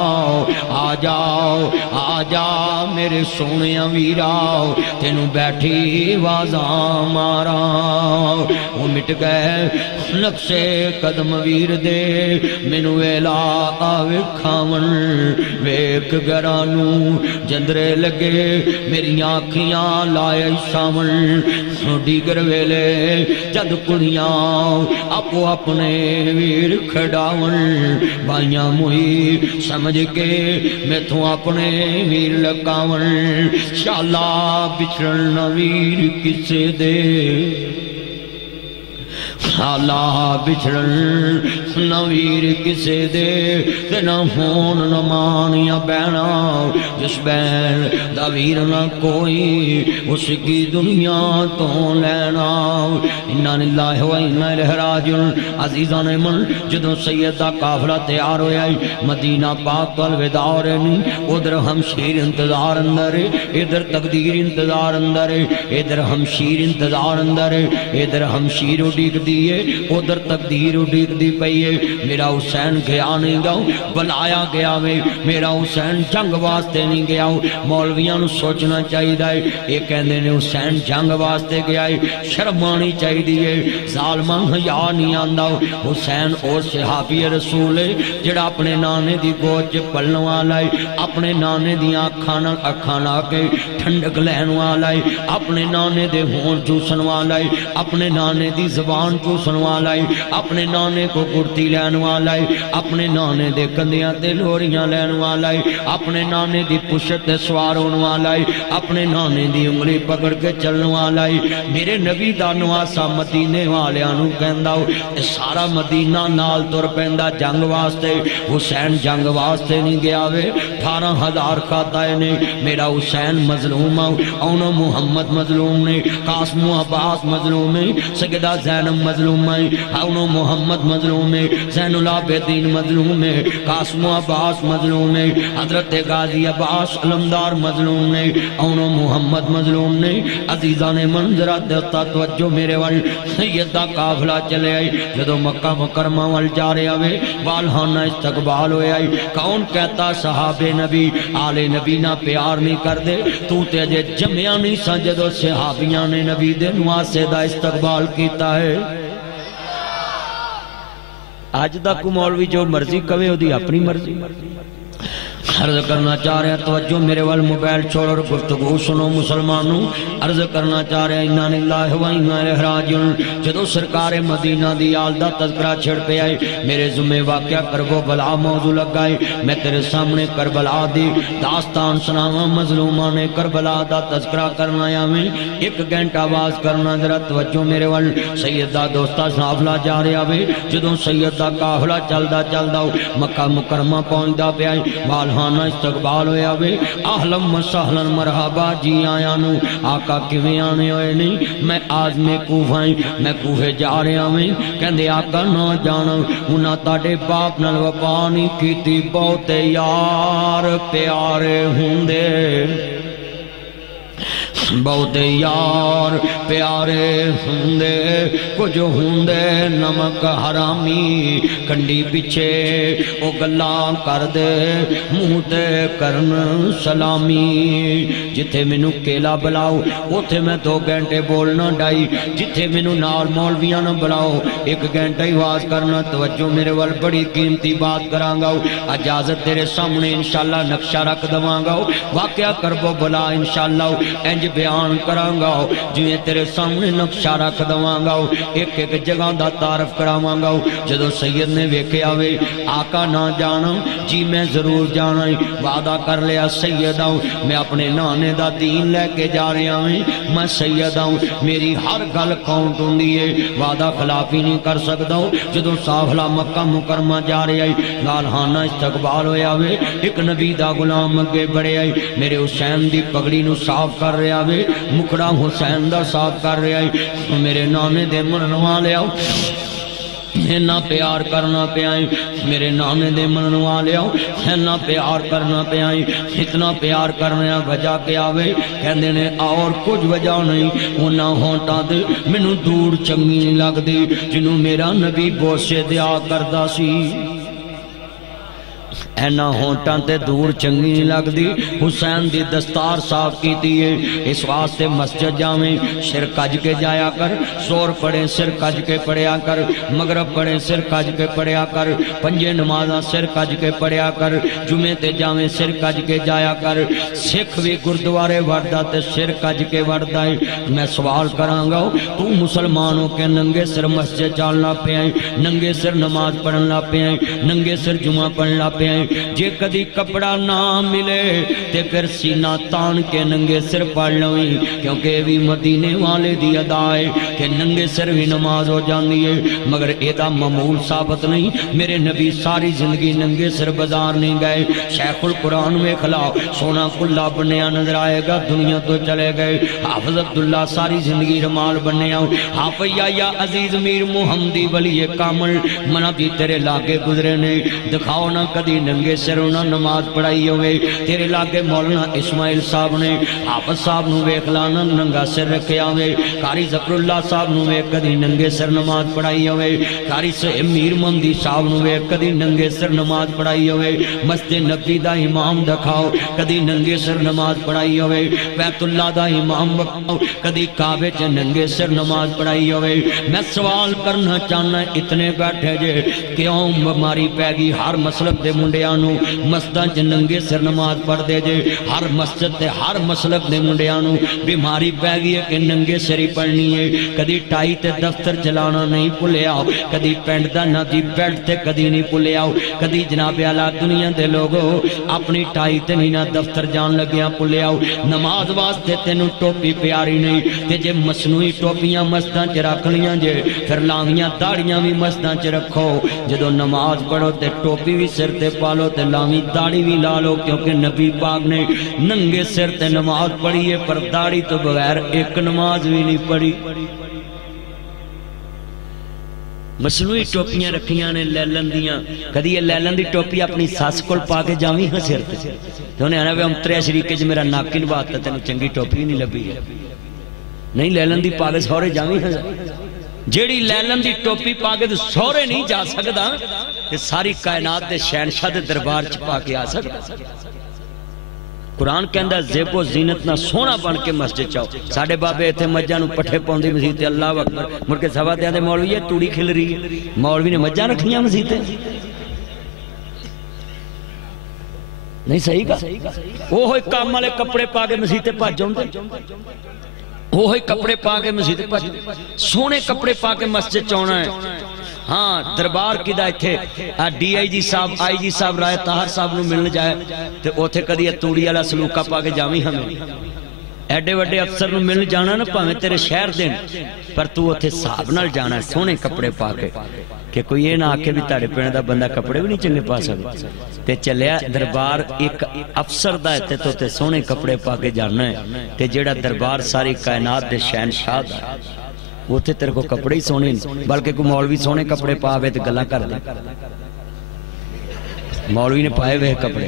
آ جاؤ آ جاؤ میرے سونے ویراؤ، تینوں بیٹھی وازاں مارا۔ وہ مٹ گئے نقشے قدم ویر دے، مینوں ویلا آوے کھاون ویک گرانو جندرے لگے میری آنکھیاں لائے سامن، ڈیگر ویلے جد کڑیاں اپو اپنے ویر کھڑاون، بھائیاں موئی سمجھ کے میں تو اپنے ویر لکاون، شالا بچھڑن ویر کسے دے اللہ بچھڑن نہ ویر کسے دے تے نہ ہون نہ مان یا بہنا جس بہن دا ویر نہ کوئی اس کی دنیا تو لینا انا للہ و انا الیہ راجعون عزیزان من جدوں سیدہ قافلہ تیار ہویا مدینہ پاک تو الوداع ہو رہنی ادھر ہمشیر انتظار اندر ادھر تقدیر انتظار اندر ادھر ہمشیر انتظار اندر ادھر ہمشیر اڈیک دیئے ادھر تقدیر اڈیک دی پئیے میرا حسین گیا نہیں گاؤں بلایا گیا میں میرا حسین جنگ واسطے نہیں گیا مولویاں نو سوچنا چاہی دائے ایک کہندے نے حسین جنگ واسطے گیا شرمانی چاہی دیئے ظالمان یا نہیں آندہ حسین اور صحابی رسول جڑا اپنے نانے دی گوچ پلن والا ہے اپنے نانے دی اکھانا کے ٹھنڈک لہن والا ہے اپنے نانے دے ہون چوسن والا ہے اپنے نانے دی زبان چوسن والا ہے اپنے نانے کو کرتی لہن والا ہے اپنے نانے دے کندیاں تے لوریاں لہن والا ہے اپنے نانے دی پشت سوار ہون والا ہے اپنے نانے دی انگلی پکڑ کے چلن والا ہے میرے نبی دا نواسا مدینے والیاں نو کہندا سارا مدینہ نال تر پیندا جنگ واسطے حسین جنگ واسطے نہیں گیا وے 18,000 خاتائے نے میرا حسین مظلوم اونو محمد مظلوم نے قاسم و عباس مظلوم ہے سیدہ زینب مظلوم ہے اونو محمد مظلوم ہے زین العابدین مظلوم ہے قاسم و عباس مظلوم ہے حضرت غازی عباس علمدار مظلوم ہے اونو محمد مظلوم نے عزیزان منظرہ دستا توجہ میرے وال سیدہ قافلہ چلے آئی جدو مکہ مکرمہ وال جا رہے آوے والہانہ استقبال ہوئے آئی کون کہتا صحابہ نبی آل نبی نہ پیار نہیں کر دے تو تیجے جمعہ نہیں سجدو صحابیاں نے نبی دے نواسے دا استقبال کیتا ہے آج دا کو مولوی جو مرضی کوئے ہو دی اپنی مرضی عرض کرنا چاہ رہے ہیں توجہ میرے وال موبائل چھوڑ اور گفتگو سنو مسلمانوں عرض کرنا چاہ رہے ہیں انا للہ و انا الیہ راجعون جدو سرکار مدینہ دی آلدہ تذکرہ چھڑ پہ آئے میرے ذمہ واقعہ کربو بلا موضوع لگائے میں تیرے سامنے کربلا دی داستان سناوا مظلومان کربلا دا تذکرہ کرنا یا میں ایک گھنٹہ آواز کرنا ذرا توجہ میرے وال سیدہ دوستہ صحافلہ جا رہے آوے جدو سیدہ قافلہ چلدا چلدا مکہ مکرمہ پہنچدا پہ آئے والہانہ استقبال ہویا وے اہلم و سہلن مرحبا جی آیا نو آقا کیویں آنے ہوئے نہیں میں آج میں کوفائیں میں کوفے جا رہے آویں کہندے آقا نہ جانا انہاں تاڑے باپ نال وفانی کیتی بہت یار پیارے ہوندے بہت یار پیارے ہوندے کچھ ہوندے نمک حرامی کنڈی پچھے او گلاں کر دے منہ تے کرن سلامی جتھے مینو کیلا بلاؤ اوتھے میں 2 گھنٹے بولنا ڈائی جتھے مینو نال مولویاں نہ بلاؤ 1 گھنٹہ ہی واز کرنا توجہ میرے وال بڑی قیمتی بات کرانگا اجازت تیرے سامنے انشاءاللہ نقشہ رکھ دواں گا واقعہ کربو بلا انشاءاللہ انج بیان کرانگا جویں تیرے سامنے نقشہ رکھ دواں گا ایک ایک جگہ دا تعارف کراواں گا جدو سید نے ویکھے آوے آقا نہ جانا جی میں ضرور جانا وعدہ کر لیا سیدہ میں اپنے نانے دا دین لے کے جا رہا ہوں میں سیدہ میری ہر گل کاؤنٹ ہوندی ہے وعدہ خلافی نہیں کر سکتا جدو صافلہ مکہ مکرمہ جا رہے آئی والہانہ استقبال ہویا وے ایک نبی دا غلام اگے بڑھے آئی میرے حسین دی پگڑی نو صاف کر رہے آوے مکڑا حسین دا صاف کر رہے آئی میرے نانے دے منوا لے آؤ اینا پیار کرنا پہ آئیں میرے نانے دے منوا لے آؤ اینا پیار کرنا پہ آئیں اتنا پیار کرنا وجہ کے آوے کہندے نے اور کچھ وجہ نہیں انہاں ہونٹا دے منو دور چنگی نہیں لگ دی جنہوں میرا نبی بوسے دیا کردہ سی اینا ہونٹاں تے دور چنگی نہیں لگ دی حسین دی دستار صاف کی دیئے اس واسطے مسجد جاویں سر کج کے جایا کر سور پڑھیں سر کج کے پڑھیا کر مغرب پڑھیں سر کج کے پڑھیا کر پنجے نمازاں سر کج کے پڑھیا کر جمعے تے جاویں سر کج کے جایا کر سکھ بھی گردوارے وردہ تے سر کج کے وردہ میں سوال کرانگا تو مسلمانوں کے ننگے سر مسجد چالنا پہ آئیں ننگے سر نماز پڑھنا پہ آئیں ننگے سر جمعہ پڑھنا پہ آئیں جے کدی کپڑا نہ ملے تے پھر سینہ تان کے ننگے سر پڑھ لویں، کیونکہ بھی مدینے والے دی ادا ہے کہ ننگے سر بھی نماز ہو جاندی ہے، مگر ایدہ معمول ثابت نہیں۔ میرے نبی ساری زندگی ننگے سر بازار نہیں گئے۔ شیخ القرآن میں کھلا سونا کلا بنیا نظر آئے گا، دنیا تو چلے گئے۔ حافظ عبداللہ ساری زندگی رمال بنیا، حافظ یا عزیز میر محمدی ولی کامل منہ دی تیرے لاگے گزرے نے، دکھاؤ نہ کدی ننگے سر انہاں نماز پڑھائی ہوئے۔ تیرے لاگے مولانا اسماعیل صاحب نے حافظ صاحب نو ویکھ لانا ننگا سر رکھیا ہوئے، قاری ظفر اللہ صاحب نو ویکھ کدی ننگے سر نماز پڑھائی ہوئے، قاری صاحب میر محمدی صاحب نو ویکھ کدی ننگے سر نماز پڑھائی ہوئے، مسجد نبوی دا امام دکھاؤ کدی ننگے سر نماز پڑھائی ہوئے، بیت اللہ دا امام دکھاؤ کدی کعبے چ ننگے سر نماز پڑھائی ہوئے۔ میں سوال کرنا چاہنا اتنے بیٹھے جے کیوں بیماری پہ گئی ہر مسلک دے منڈیانوں مسجداں چ ننگے سر نماز پڑھ دے جے، ہر مسجد تے ہر مسلک دے منڈیانوں بیماری پہ گئی ہے کہ ننگے سری پڑھنی ہے۔ کدی ٹائی تے دفتر چلانا نہیں بھولیا، کدی پینٹ دا نہ دی بیلٹ تے کدی نہیں بھولیا، کدی جناب اعلیٰ دنیا دے لوگوں اپنی ٹائی تے نہیں نہ دفتر جان لگیاں بھولیا۔ نماز واسطے تینوں ٹوپی پیاری نہیں تے جے مصنوعی ٹوپیاں مسجداں چ رکھ لیاں جے پھر لاویاں داڑیاں بھی مسجداں چ رکھو، جدو نماز پڑھو تے ٹوپی بھی سر تے پالو تے لاوی داڑھی بھی لالو، کیونکہ نبی پاک نے ننگے سر تے نماز پڑھی ہے پر داڑھی تو بغیر ایک نماز بھی نہیں پڑھی۔ مصنوعی ٹوپیاں رکھیاں نے لیلن دیاں، کدی یہ لیلن دی ٹوپی اپنی ساس کول پا کے جاویں ہاں سر تے تو انہیں آنا وے امتریا شریکے جو میرا ناکن بات تینوں چنگی ٹوپی نہیں لبی ہے، نہیں لیلن دی پا کے سورے جاویں ہاں، جیڑی لیلن دی ٹوپی پا کے سورے نہیں جا سکدا تے ساری کائنات دے شہنشاہ دے دربار چ پا کے آ سکدا۔ قرآن کہندہ زیب و زینت نہ سونا بن کے مسجد چاہو، ساڑھے بابے ایتھے مجھاں نو پٹھے پوندی مسجد تے اللہ اکبر مڑ کے سوا دے آدھے مولوی ہے توڑی کھل رہی ہے، مولوی نے مجھاں رکھیاں مسجد تے نہیں صحیح کا وہ ہوئی کام والے کپڑے پا کے مسجد تے پاس جاؤں دے، وہ ہوئی کپڑے پا کے مسجد تے پاس سونے کپڑے پا کے مسجد چاہنا ہے۔ ہاں دربار کی دا تھے ڈی آئی جی صاحب آئی جی صاحب رائے طاہر صاحب نو ملنے جائے تے اوتھے کدی توڑی والا سلوکا پا کے جاویں ہمیں ایڈے وڈے افسر نو ملنے جانا نا پاویں تیرے شہر دین پر تو اوتھے صاحب نال جانا ہے سونے کپڑے پا کے کہ کوئی یہ نہ آکے بھی تاڑے پینڈ دا بندہ کپڑے بھی نہیں چنگے پا سکتا تے چلیا دربار ایک افسر دا ہے تے تے سونے کپڑے پا کے جانا ہے تے جیڑا دربار ساری کائنات دے شہنشاہ دا وہ تھے تیرے کو کپڑے ہی سونے نہیں بلکہ کوئی مولوی سونے کپڑے پاوے تے گلاں کر دے مولوی نے پائے ہوئے کپڑے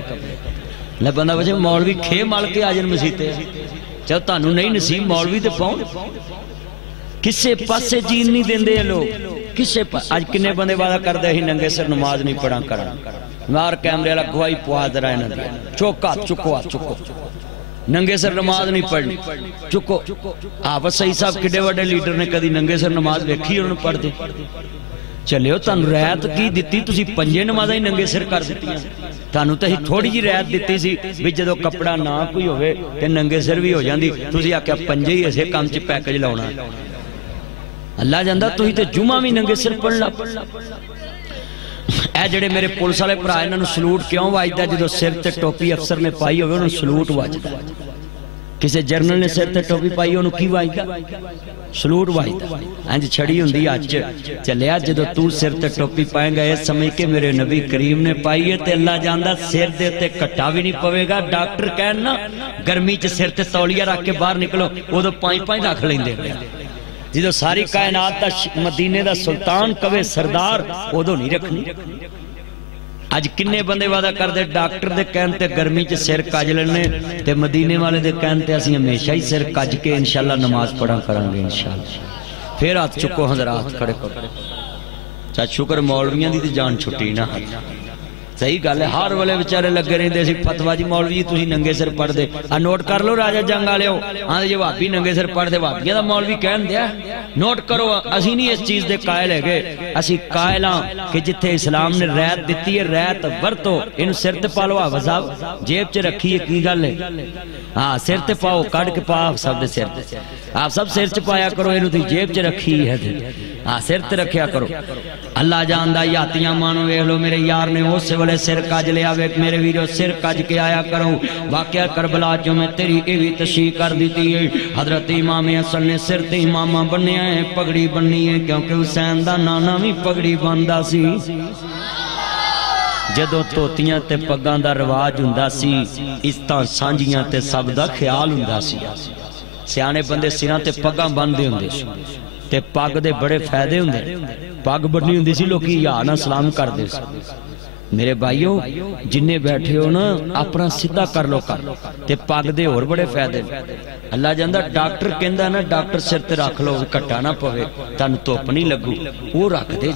لے بندہ بچے مولوی کھے مال کے آجن مسیتے چاہو تانو نہیں نصیب مولوی تے پاؤں کسے پاسے جین نہیں دین دے لوگ کسے پاس آج کنے بندے وعدہ کر دے ہی ننگے سر نماز نہیں پڑھا کرنا مار کیمرے اللہ گواہی پواز رائے نہ دیا چوکا چکو چکو ننگے سر نماز نہیں پڑھنی چکو آپ صحیح صاحب کڈے وڈے لیڈر نے کدی ننگے سر نماز ویکھی انہوں پڑھ دے چلے ہو تانو رعایت کی دیتی تسی پنجے نمازیں ہی ننگے سر کر دیتی ہیں تانو تہی تھوڑی جی رعایت دیتی سی بھی جدو کپڑا نہ کوئی ہوئے کہ ننگے سر بھی ہو جاندی تسی آکیا پنجے ہی ایسے کام چی پیکج لاؤنا اللہ جاندہ تو ہی تے جمعہ بھی ننگے سر پڑھ لا اے جڑے میرے پولیس والے پر آئے انہوں سلوٹ کیوں واجدہ جدو سر تے ٹوپی افسر نے پائی ہوئے انہوں سلوٹ واجدہ کسے جرنل نے سر تے ٹوپی پائی انہوں کی واجدہ سلوٹ واجدہ انج چھڑی ہوں دی آج چلیا جدو تو سر تے ٹوپی پائیں گا یہ سمجھ کے میرے نبی کریم نے پائی ہے تے اللہ جاندہ سر دے تے کٹا بھی نہیں پوے گا ڈاکٹر کہنا گرمی چ سر تے تولیہ رکھ کے باہر نکلو وہ تو پائیں رکھ لیں دے جدو ساری کائنات دا مدینے دا سلطان کوے سردار وہ دو نہیں رکھنی آج کنے بندے وعدہ کر دے ڈاکٹر دے کہنتے گرمی چے سر کاج لنے تے مدینے والے دے کہنتے اسی ہمیشہ ہی سر کاج کے انشاءاللہ نماز پڑھا کریں گے انشاءاللہ پھر آت چکو حضرات کھڑے کرو چاہ شکر مولویاں دی تے جان چھٹی نہ صحیح گل ہے ہر والے بیچارے لگے رہے دے سی فتوا جی مولوی جی تسی ننگے سر پڑھ دے نوٹ کر لو راجہ جنگ والے ہو آندے جی وہابی ننگے سر پڑھ دے وہابیاں دا مولوی کہن دیا نوٹ کرو اسی نہیں اس چیز دے قائل ہے گے اسی قائل ہاں کہ جتھے اسلام نے رعایت دیتی ہے رعایت ورتو انہوں سر تے پالو وزاو جیب چ رکھی ہے کی گل ہے ہاں سر تے پاؤ کٹ کے پا سب دے سر تے آپ سب سر چ پایا کرو انہوں تی جیب چ رکھی ہے ہاں سر تے رکھیا کرو اللہ جاندہ یاتیاں مانو ویکھ لو میرے یار نے اس والے سر کج لیا ویکھ میرے ویڈیو سر کج کے آیا کرو واقعہ کربلا جو میں تیری ایوی تشریح کر دیتی ہے حضرت امام حسن نے سر تے امامہ بنیا ہے پگڑی بننی ہے کیونکہ حسین دا نانا بھی پگڑی بندا سی جدو توتیاں تے پگاں دا رواج ہوندا سی عزتاں سانجیاں تے سب دا خیال ہوندا سی سیانے بندے سراں تے پگاں بندے ہوندے سی تے پگ دے بڑے فائدے ہوندے پگ بننی ہوندی سی لوکی یا نہ سلام کر دے سی میرے بھائیو جنہیں بیٹھے ہو نا اپنا سدھا کر لو کر تے پگ دے اور بڑے فائدے اللہ جاندہ ڈاکٹر کہندا نا ڈاکٹر سر تے رکھ لو کٹا نہ پوے تن توپ نہیں لگو وہ رکھ دے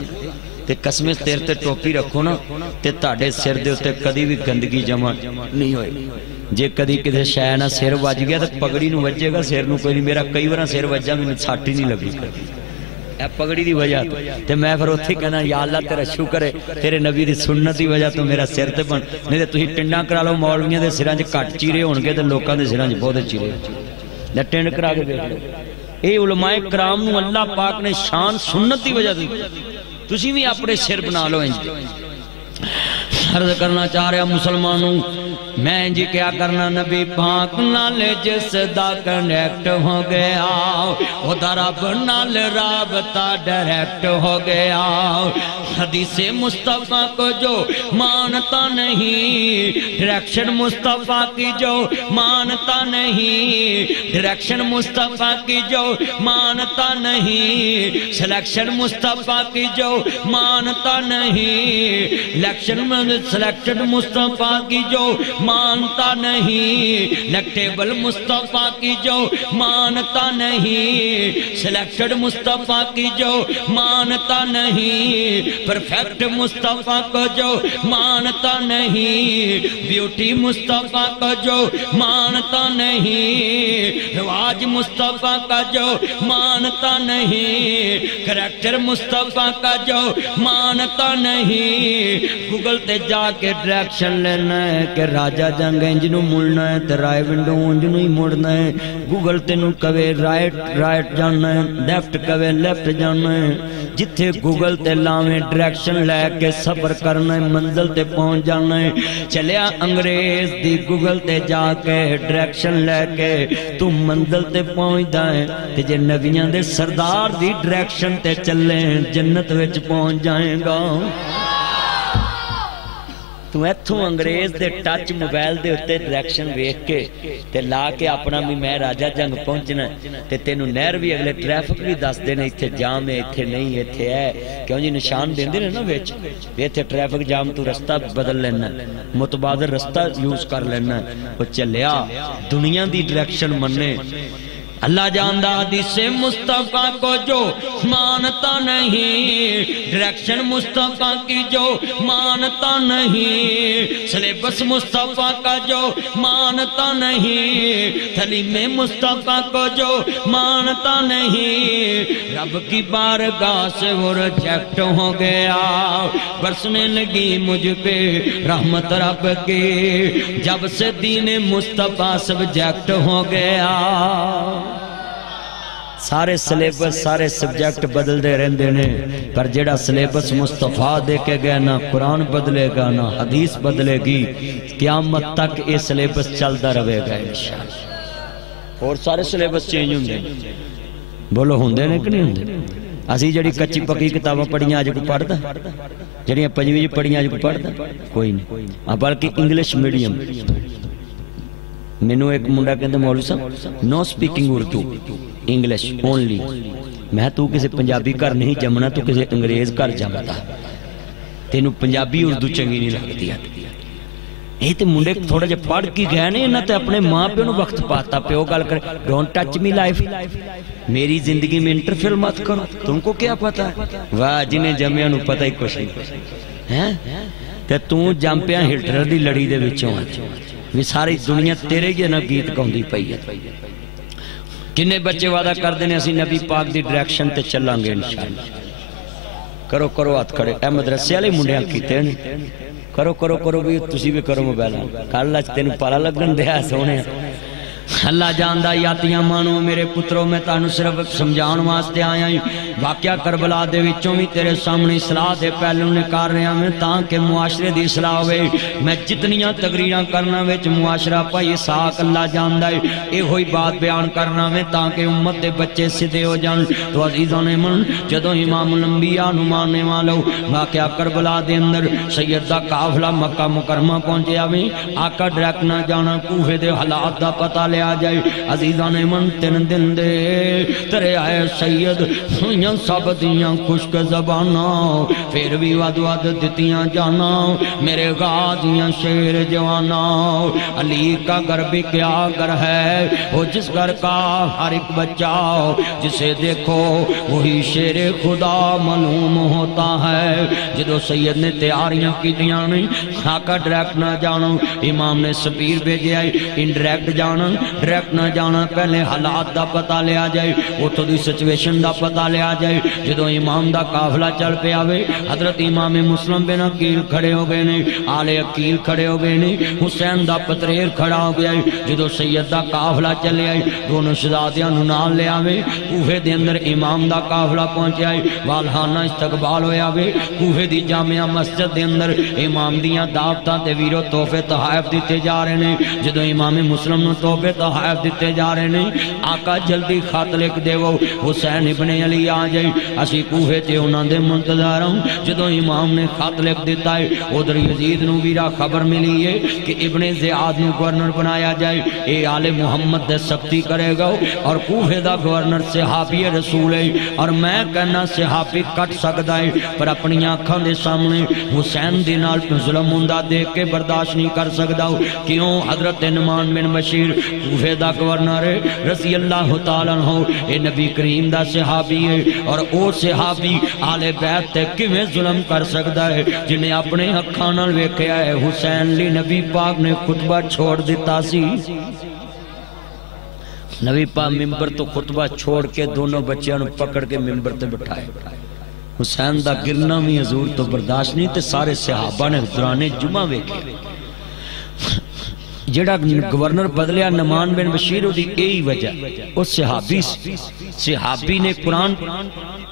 تے قسمیں تیر تے ٹوپی رکھو نا تے تاڑے سر دے ہوتے کدی بھی گندگی جمع نہیں ہوئے جے کدی کدھے شاہ نہ سر وج گیا تو پگڑی نو وجے گا سر نو کوئی نہیں میرا کئی ورہ سر وجہ میں ساٹھی نہیں لگی اے پگڑی دی وجہ تے میں پھر اتھے کہنا یا اللہ تیرا شکر ہے تیرے نبی دی سنت دی وجہ تو میرا سر تے بن نہیں تے تُہی ٹنڈا کرا لو مولویاں دے سرانج کٹ چیرے ہونگے تے لوکاں دے سرانج بہت چیرے یا ٹنڈ کرا کے دیکھ لو اے علماء کرام نو اللہ پاک نے شان سنت دی وجہ دی تُسی بھی اپنے سر بنا لو انج عرض کرنا چاہ رہا مسلمانوں میں جی کیا کرنا نبی پاک نال جس دا کنیکٹ ہو گیا خدا رب نال رابطہ ڈائریکٹ ہو گیا حدیث مصطفیٰ کو جو مانتا نہیں ڈائریکشن مصطفیٰ کی جو مانتا نہیں ڈائریکشن مصطفیٰ کی جو مانتا نہیں سلیکشن مصطفیٰ کی جو مانتا نہیں سلیکشن مصطفیٰ کی جو مانتا نہیں لیکٹیبل مصطفیٰ کی جو مانتا نہیں سلیکٹڈ مصطفیٰ کی جو مانتا نہیں پرفیکٹ مصطفیٰ کو جو مانتا نہیں بیوٹی مصطفیٰ کو جو مانتا نہیں رواج مصطفیٰ کا جو مانتا نہیں کریکٹر مصطفیٰ کا جو مانتا نہیں گوگل تے جا کے ڈائریکشن لینا ہے کہ راجہ جنگ انجنوں مڑنا ہے تے رائے ونڈو انجنوں ہی مڑنا ہے گوگل تے نو کوے رائٹ جاننا ہے لیفٹ کوے لیفٹ جاننا ہے جتھے گوگل تے لاویں ڈائریکشن لے کے سفر کرنا ہے منزل تے پہنچ جانا ہے چلیا انگریز دی گوگل تے جا کے ڈائریکشن لے کے تو منزل تے پہنچ دائیں تے جے نبیاں دے سردار دی ڈائریکشن تے چلیں جنت وچ پہنچ جائیں گا تو ایتھوں انگریز دے ٹچ موبائل دے ہوتے ڈائریکشن ویکھ کے تے لا کے اپنا بھی میں راجہ جنگ پہنچنا تے تینو نہر بھی اگلے ٹریفک بھی دس دینے ایتھے جام ہے ایتھے نہیں ایتھے ہے کیوں جی نشان دین دینے نا ویچ ایتھے ٹریفک جام تو رستہ بدل لینا متبادل رستہ یوز کر لینا وہ چلیا دنیا دی ڈائریکشن مننے اللہ جاندہ حدیث مصطفیٰ کو جو مانتا نہیں ڈائریکشن مصطفیٰ کی جو مانتا نہیں سلیبس مصطفیٰ کا جو مانتا نہیں تعلیم مصطفیٰ کو جو مانتا نہیں رب کی بارگاہ سے وہ ریجیکٹ ہو گیا برسنے لگی مجھ پہ رحمت رب کی جب سے دین مصطفیٰ سبجیکٹ ہو گیا سارے سلیبس سارے سبجیکٹ بدل دے رہندے نے پر جڑا سلیبس مصطفیٰ دے کے گئے نہ قرآن بدلے گا نہ حدیث بدلے گی قیامت تک یہ سلیبس چلتا رہے گا انشاءاللہ اور سارے سلیبس چینج ہوندے بولو ہوندے نے کہ نہیں ہوندے اسی جڑی کچی پکی کتاباں پڑھیاں آج کو پڑھتا جڑیاں پنجویں پڑھیاں آج کو پڑھتا کوئی نہیں بلکہ انگلش میڈیم مینوں ایک منڈا کہندے مولوی صاحب نو سپیکنگ اردو انگلش اونلی میں تو کسی پنجابی کر نہیں جمنا تو کسی انگریز کر جمتا تینوں پنجابی اردو چنگی نہیں لگتی ہے یہ تے منڈے تھوڑا جا پڑھ کی گئے نے انہاں تے اپنے ماں پہ انہوں وقت پاتا پہ وہ گل کرے ڈونٹ ٹچ می لائف میری زندگی میں انٹرفیل مت کرو تم کو کیا پتا ہے واہ جنہیں جمعے انہوں پتہ ہی کچھ نہیں تے تو جمپیاں ہٹلر دی لڑی دے وچوں بھی ساری دنیا تیرے یہ نہ گیت گاؤندی پئی ہے کنے بچے وعدہ کر دینے اسی نبی پاک دی ڈائریکشن تے چلیں گے انشاءاللہ کرو کرو ہاتھ کھڑے اے مدرسے والے منڈیاں کیتے ہیں کرو کرو کرو بھی تسی بھی کرو موبائل کل اج تینوں پالا لگن دیا سونے اللہ جاندہ یاتیاں مانو میرے پتروں میں تانو صرف سمجھان واسطے آیا ہی واقعہ کربلا دے وچوں بھی تیرے سامنے اصلاح دے پہلوں نے کر رہا میں تاکہ معاشرے دی اصلاح ہوئے میں جتنیاں تقریراں کرنا وچ معاشرہ پائی ساک اللہ جاندہ ہے اے ہوئی بات بیان کرنا میں تاکہ امت دے بچے سدھے ہو جان تو عزیزاں نے من جدو امام الانبیاء نمانے والو واقعہ کربلا دے اندر سید دا قافلہ مکہ مکرمہ پہنچے آویں آقا ڈریک نہ جانا کوفے دے حالات دا پتہ لے آ جائے عزیزاں نے من تین دن دے ترے آئے سید ہویاں سب دیاں خشک زباناں پھر بھی ود ود دتیاں جانا میرے غازیاں شیر جواناں علی کا گھر بھی کیا گھر ہے وہ جس گھر کا ہر ایک بچہ جسے دیکھو وہی شیر خدا معلوم ہوتا ہے جدو سید نے تیاریاں کی دیاں نہیں آقا ڈریکٹ نہ جانا امام نے سپیر بھیجے آئی انڈریکٹ جانا ڈریکٹ نہ جانا پہلے حالات دا پتہ لے آ جائے وہ تو دی سچویشن دا پتہ لے آ جائے جدو امام دا قافلہ چل پہ آوے حضرت امام مسلم بن عقیل کھڑے ہو گئے نے آل عقیل کھڑے ہو گئے نے حسین دا پتریر کھڑا ہو گیا جدو سید دا قافلہ چلے آئے دونوں شہزادیاں نو نال لے آوے کوفے دے اندر امام دا قافلہ پہنچے آئے والہانہ استقبال ہوئے آوے کوفے دی جامعہ مسجد دے اندر امام دیاں دعوتاں تے ویرو تحفے تحائف دیتے جا رہے نے جدو امام مسلم نو تحفے تحائف دیتے جا رہے نے آقا جلدی خط لکھ دے وہ حسین ابن علی آ جائے اسی کوفے تے انہاں دے منتظر ہوں جدو امام نے خط لکھ دیتا ہے ادھر یزید نو ویرا خبر ملی ہے کہ ابن زیاد نو گورنر بنایا جائے اے آل محمد دے سختی کرے گا اور کوفے دا گورنر صحابی رسول ہے اور میں کہنا صحابی کٹ سکتا ہے پر اپنی آنکھاں دے سامنے حسین دی نال ظلم ہوندا دیکھ کے برداشت نہیں کر سکتا کیوں حضرت نعمان بن بشیر کوفے دا گورنر ہے رضی اللہ تعالیٰ عنہ اے نبی کریم دا صحابی ہے اور او صحابی آل بیت تے کیویں ظلم کر سکتا ہے جنہیں اپنے اکھاں نال ویکھیا ہے حسین لی نبی پاک نے خطبہ چھوڑ دیتا سی نبی پاک ممبر تو خطبہ چھوڑ کے دونوں بچیاں نو پکڑ کے ممبر تے بٹھائے حسین دا گرنا بھی حضور تو برداشت نہیں تے سارے صحابہ نے دوران جمعہ ویکھے جڑا گورنر بدلیا نعمان بن بشیر دی یہی وجہ اس صحابی نے قرآن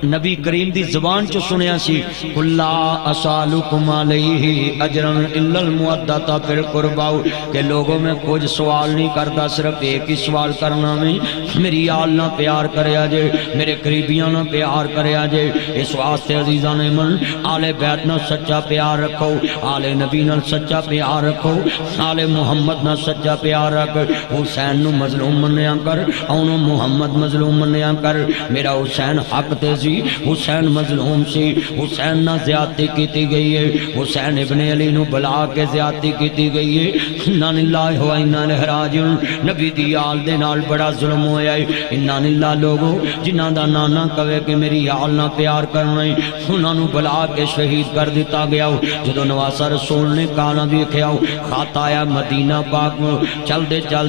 نبی کریم دی زبان چو سنیا سی قُلَّا أَسَأَلُكُمْ عَلَيْهِ أَجْرًا إِلَّا الْمُوَدَّةَ فِي الْقُرْبَى کہ لوگوں میں کچھ سوال نہیں کرتا صرف ایک ہی سوال کرنا میں میری آل نہ پیار کرے آجے میرے قریبیاں نہ پیار کرے آجے اس واسطے عزیزان من آل بیت نہ سچا پیار رکھو آل نبی نہ سچا پیار رکھو آل محمد نہ سچا پیار رکھ حسین نو مظلوم منیا کر اونو محمد مظلوم منیا کر میرا حسین حق تیزی حسین مظلوم سی حسین نہ زیادتی کیتی گئی ہے حسین ابن علی نو بلا کے زیادتی کیتی گئی ہے انہاں اللہ و انہاں الیہ راجعون نبی دی آل دے نال بڑا ظلم ہویا ہے انہاں اللہ لوگو جنہاں دا نانا کہے کہ میری آل نہ پیار کرنا ہے انہاں نو بلا کے شہید کر دیتا گیا جدو نواسا رسول نے کانا دیکھیا خط آیا مدینہ پاک چل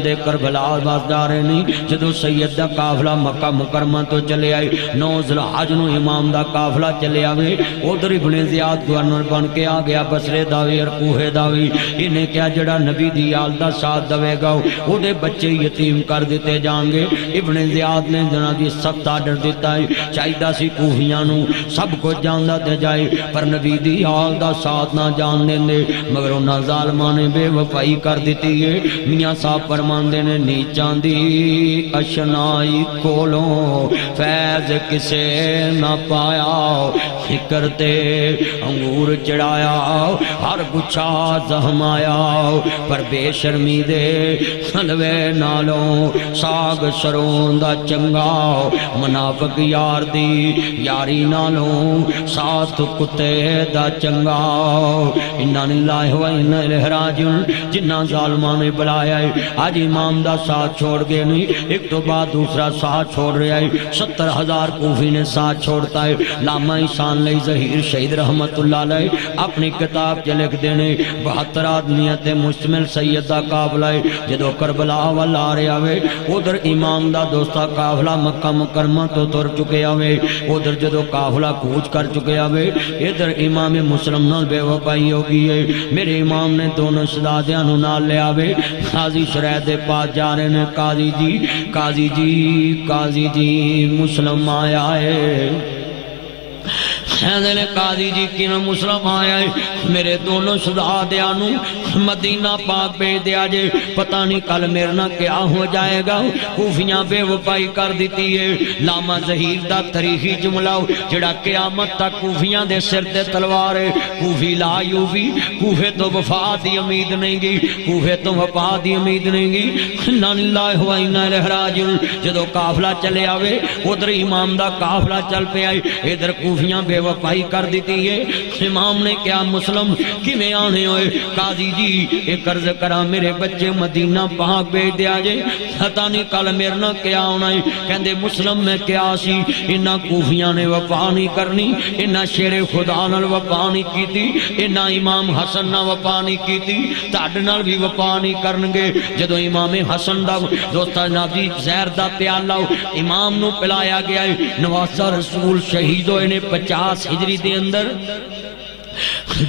دے کربلا باز جا رہے نہیں جدو سید دا قافلہ مکہ مکرمہ تو چلے آئے نوزل حج نو امام دا قافلہ چلے آوے ادھر ابن زیاد گورنر بن کے آ گیا بسرے داوی اور کوہے داوی انہیں کیا جڑا نبی دی آل دا ساتھ دوے گا او دے بچے یتیم کر دیتے جان گے ابن زیاد نے جنا دی سخت آڈر دیتا ہے چاہیدہ سی کوہیاں نو سب کو جاندہ دے جائے پر نبی دی آل دا ساتھ نہ جان دیں دے مگر انہاں ظالمانے بے وفائی کر دیتی ہے میاں صاحب فرماندے نے نیچان دی اشنائی کھولوں فیض کسے نہ پایا فکرتے انگور چڑھایا ہر گچھا زہمایا پر بے شرمی دے حلوے نالوں ساگ سرون دا چنگا منافق یار دی یاری نالوں ساتھ کتے دا چنگا انہاں اللہ و انہاں الیہ راجعون جنہاں ظالمان نے بلایا ہے آج امام دا ساتھ چھوڑ گئے نہیں ایک تو بعد دوسرا ساتھ چھوڑ رہا ہے 70,000 کوفی نے ساتھ چھوڑتا ہے لامہ انسان لئی ظہیر شہید رحمت اللہ علیہ اپنی کتاب کے لکھ دینے 72 آدمیت مشتمل سید دا قافلہ ہے جدو کربلا والا آ رہے آوے ادھر امام دا دوستا قافلہ مکہ مکرمہ تو تر چکے آوے ادھر جدو قافلہ کوچ کر چکے آوے ادھر امام مسلم نال بے وفائی ہو گئی ہے میرے امام نے دونوں شہزادیاں نو نال لے آوے آوے قاضی شرح دے پاس جا رہے ہیں قاضی جی قاضی جی قاضی جی مسلم آیا ہے قاضی جی کی میں مسلم آیا ہے میرے دونوں شہداء مدینہ پاک بھیج دیا جے پتہ نہیں کل میرے نہ کیا ہو جائے گا کوفیاں بے وفائی کر دیتی ہے لاما ظہیر دا تاریخی جملہ جڑا قیامت تک کوفیاں دے سر تے تلوار ہے کوفی لا یوفی کوفے تو وفا دی امید نہیں گی کوفے تو وفا دی امید نہیں گی انا للہ و انا الیہ راجعون جدو قافلہ چلے آوے ادھر امام دا قافلہ چل پہ آئے ادھر کوفیاں بے وفائی کر دیتی ہے امام نے کیا مسلم کی میں آنے ہوئے قاضی جی ایک عرض کرا میرے بچے مدینہ پاک بھیج دیا جے پتہ نہیں کل میرے نہ کیا ہونا ہے کہندے مسلم میں کیا سی انہاں کوفیاں نے وفا نہیں کرنی انہاں شیر خدا نال وفا نہیں کیتی انہاں امام حسن نال وفا نہیں کیتی تہاڈے نال بھی وفا نہیں کرنگے جدو امام حسن دا دوستا نبی زہر دا پیالہ امام نو پلایا گیا ہے نواسہ رسول شہید ہوئے نے 50 ہجری دے اندر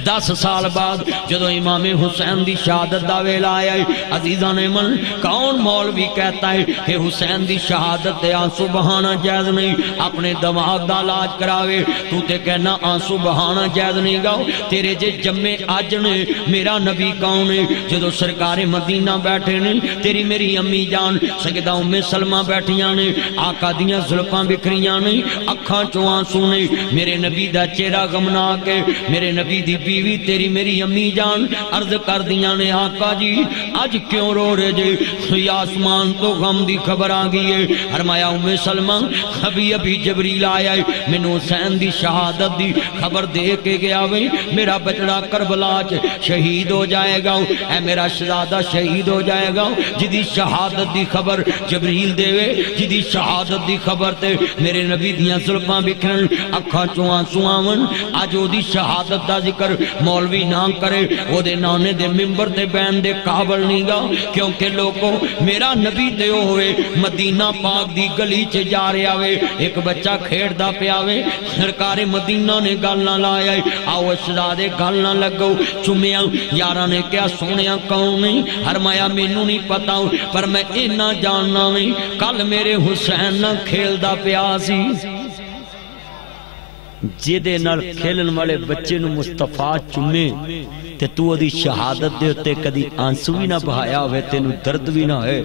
10 سال بعد جدو امام حسین دی شہادت دا ویلا آیا ہے عزیزان من کون مولوی کہتا ہے کہ حسین دی شہادت دے آنسو بہانا جائز نہیں اپنے دماغ دا علاج کراوے تو تے کہنا آنسو بہانا جائز نہیں گاؤ تیرے جے جمع آج نے میرا نبی کون ہے جدو سرکار مدینہ بیٹھے نے تیری میری امی جان سیدہ ام سلمہ بیٹھیاں نے آقا دیاں زلفاں بکھریاں نے اکھاں چو آنسو نے میرے نبی دا چہرہ غمنا کے میرے نبی دی بیوی تیری میری امی جان عرض کر دیاں نے آقا جی آج کیوں رو رہے جے یا آسمان تو غم دی خبر آگئی ہے فرمایا ام سلمہ ابھی جبریل آیا ہے میں نے حسین دی شہادت دی خبر دے کے گیا وے میرا بچڑا کربلا شہید ہو جائے گا اے میرا شہزادہ شہید ہو جائے گا جدی شہادت دی خبر جبریل دے وے جدی شہادت دی خبر تے میرے نبی دیاں زلفاں بکھرن اکھاں چوں آنسو آون اج او دی شہادت دا ذکر مولوی نہ کرے وہ دے نانے دے ممبر دے بین دے قابل نہیں گا کیونکہ لوگوں میرا نبی تے ہوئے مدینہ پاک دی گلی چے جا رہے آوے ایک بچہ کھیڑ دا پہ آوے سرکار مدینہ نے گالنا لائے آئے آو شہزادے گالنا لگو چمیاں یارہ نے کیا سونیاں کون نہیں فرمایا مینوں نہیں پتا پر میں اینا جاننا نہیں کل میرے حسین نہ کھیل دا پہ آسی جیدے نال کھیلن والے بچے نو مصطفیٰ چمے تے تو دی شہادت دے ہوتے کدی آنسو بھی نہ بہایا ہوئے تینو درد بھی نہ ہے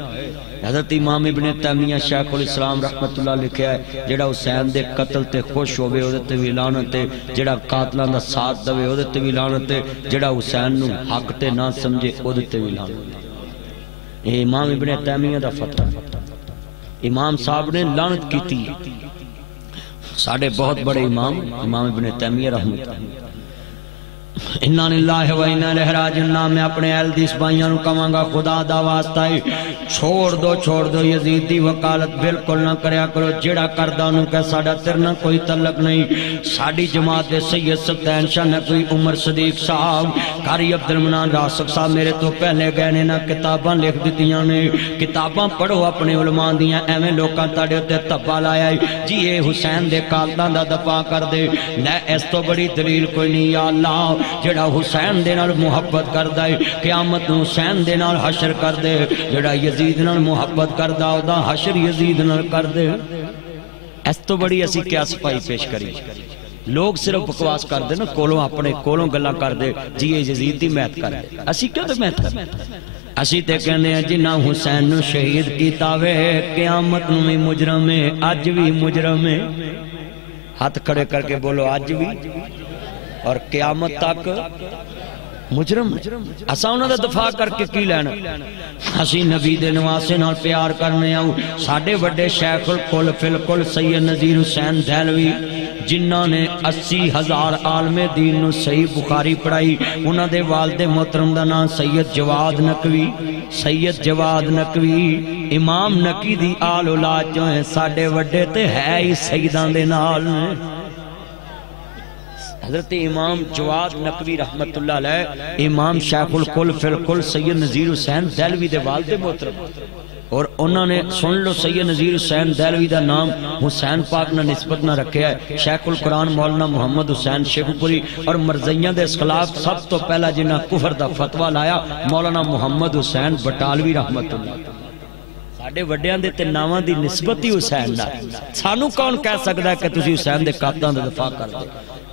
حضرت امام ابن تیمیہ شیخ الاسلام رحمت اللہ لکھیا ہے جڑا حسین دے قتل تے خوش ہوئے ہوتے بھی لعنت ہے جڑا قاتلان دا ساتھ دوے ہوتے بھی لعنت ہے جڑا حسین نو حق تے نہ سمجھے ہوتے بھی لعنت ہے امام ابن تیمیہ دا فتح امام صاحب نے لعنت کی تھی ساڑھے بہت بڑے امام ابن تیمیہ رحمت اللہ انہاں للہ و انہاں الیہ راجعون میں اپنے اہل دی سپاہیاں نو کہاں گا خدا دا واسطہ ہے چھوڑ دو یزید دی وکالت بالکل نہ کریا کرو جڑا کردہ انہوں کہ ساڑھا ترنا کوئی تعلق نہیں ساڑھی جماعت دے سید سبتین شاہ نقوی عمر صدیق صاحب قاری عبدالمنان راسق صاحب میرے تو پہلے گئے نے نہ کتاباں لکھ دیتیاں نے کتاباں پڑھو اپنے علماء دیاں ایویں لوکاں تاڑے ہوتے تبا لایا ہے جی اے حسین دے قاتلان دا دفاع کر دے لے اس تو بڑی دلیل کوئی نہیں یا اللہ جڑا حسین دے نال محبت کر دے قیامت حسین دے نال حشر کر دے جڑا یزید نال محبت کر دا دا حشر یزید نال کر دے اس تو بڑی اسی کیا سپائی پیش کری لوگ صرف بکواس کر دے نا کولوں اپنے کولوں گلہ کر دے جی یہ یزید دی محت کر دے اسی کیوں دے محت کر دے اسی تے کہنے ہیں جنہ حسین نو شہید کیتا وے قیامت نو بھی مجرم ہے آج بھی مجرم ہے ہاتھ کھڑے کر کے بولو آج بھی اور قیامت تک مجرم اسا انہوں نے دفاع کر کے کی لینا اسی نبی دے نواسے نال پیار کرنے آؤں ساڑھے بڑے شیخ الکل فلکل سید نذیر حسین دہلوی جنہاں نے 80,000 عالم دین نو صحیح بخاری پڑھائی انہوں دے والد محترم دا نام سید جواد نقوی امام نقی دی آل اولاد جو ہیں ساڑھے بڑے تے ہے ہی سیدان دے نال حضرت امام جواد نقوی رحمت اللہ علیہ امام شیخ الکل فی الکل سید نذیر حسین دہلوی دے والد محترم، اور انہوں نے سن لو سید نذیر حسین دہلوی دا نام حسین پاک نہ نسبت نہ رکھے ہے۔ شیخ القرآن مولانا محمد حسین شیخ پوری اور مرزیاں دے اس خلاف سب تو پہلا جنہ کفر دا فتوہ لایا مولانا محمد حسین بٹالوی رحمت اللہ۔ ساڑھے وڈیاں دے تے ناواں دی نسبت ہی حسین دا، سانو کون کہہ سکتا ہے کہ تسی حسین دے قاتلاں دا دفاع کر دے؟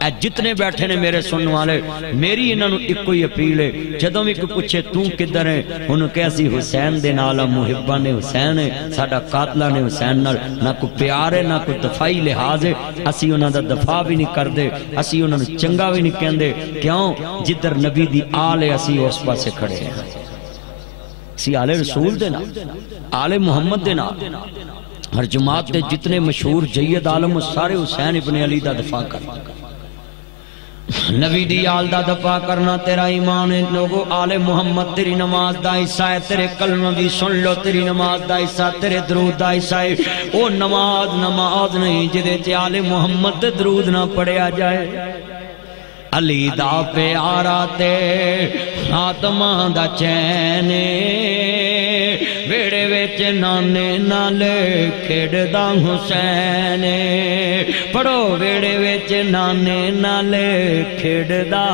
اے جتنے بیٹھے نے میرے سننے والے، میری انہوں ایک کوئی اپیل ہے، جدوں بھی کوئی پوچھے تو کدھر ہے، انہوں کہسی حسین دے نالا محبہ نے حسین ہے، ساڑھا قاتلہ نے حسین نال نہ کوئی پیار ہے نہ کوئی دفاعی لحاظ ہے، اسی انہوں دا دفاع بھی نہیں کر دے، اسی انہوں چنگا بھی نہیں کہندے، کیوں؟ جدر نبی دی آل ہے اسی اس پاس سے کھڑے ہیں، اسی آل رسول دے نا، آل محمد دے نا، ہر جماعت دے جتنے مشہور جید عالم سارے حسین ابن علی دا دفاع کر نبی دی آل دا دفاع کرنا تیرا ایمان ہے۔ لوگو آل محمد تیری نماز دا حصہ ہے، تیرے کلمہ دی سن لو تیری نماز دا حصہ، تیرے درود دا حصہ ہے، وہ نماز نہیں جدے چے آل محمد درود نہ پڑھیا جائے۔ علی دا پیارا تے آتما دا چینے، ویڑے ویچ نانے نالے کھیڑ دا حسین، پڑھو ویڑے ویچ نانے نالے کھیڑ دا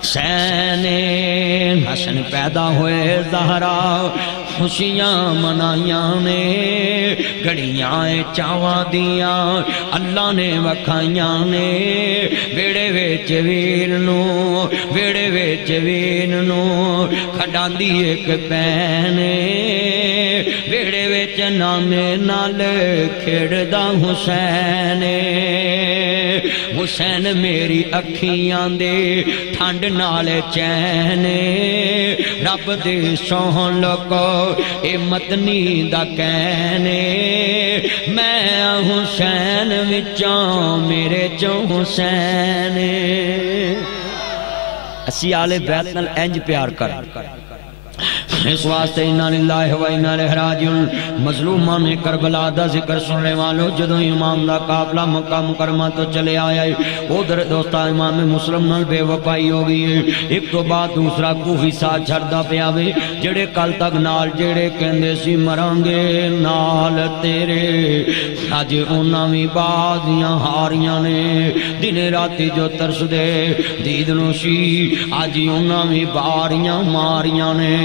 حسین۔ حسن پیدا ہوئے زہرا خوشیاں منائیاں نے، گھڑیاں چاواں دیاں اللہ نے وکھائیاں نے، ویڑے ویچ ویر نو ویڑے ویچ ویر نو کھڈاں دی ایک پین، ویڑے ویچ نانے نال کھیڑدا حسین۔ حسین میری اکھیاں دے ٹھنڈ نال چین، رب دے سوہن لکو اے متنی دا کہنے، میں حسین وچاں میرے چوں حسین۔ اسی آل بیت نال انج پیار کر، اس واسطے انا للہ و انا الیہ راجعون۔ مظلومان کربلا دا ذکر سننے والوں، جدوں امام دا قافلہ مکہ مکرمہ تو چلے آیا ہے، ادھر دوستا امام مسلم نال بے وفائی ہو گئی ہے، ایک تو بعد دوسرا کوفی ساتھ چھڑدا پیا وے، جڑے کل تک نال جڑے کہندے سی مران گے نال تیرے، اج انہاں وی بازیاں ہاریاں نے، دن راتی جو ترس دے دید نوشی، اج انہاں وی باریاں ماریاں نے۔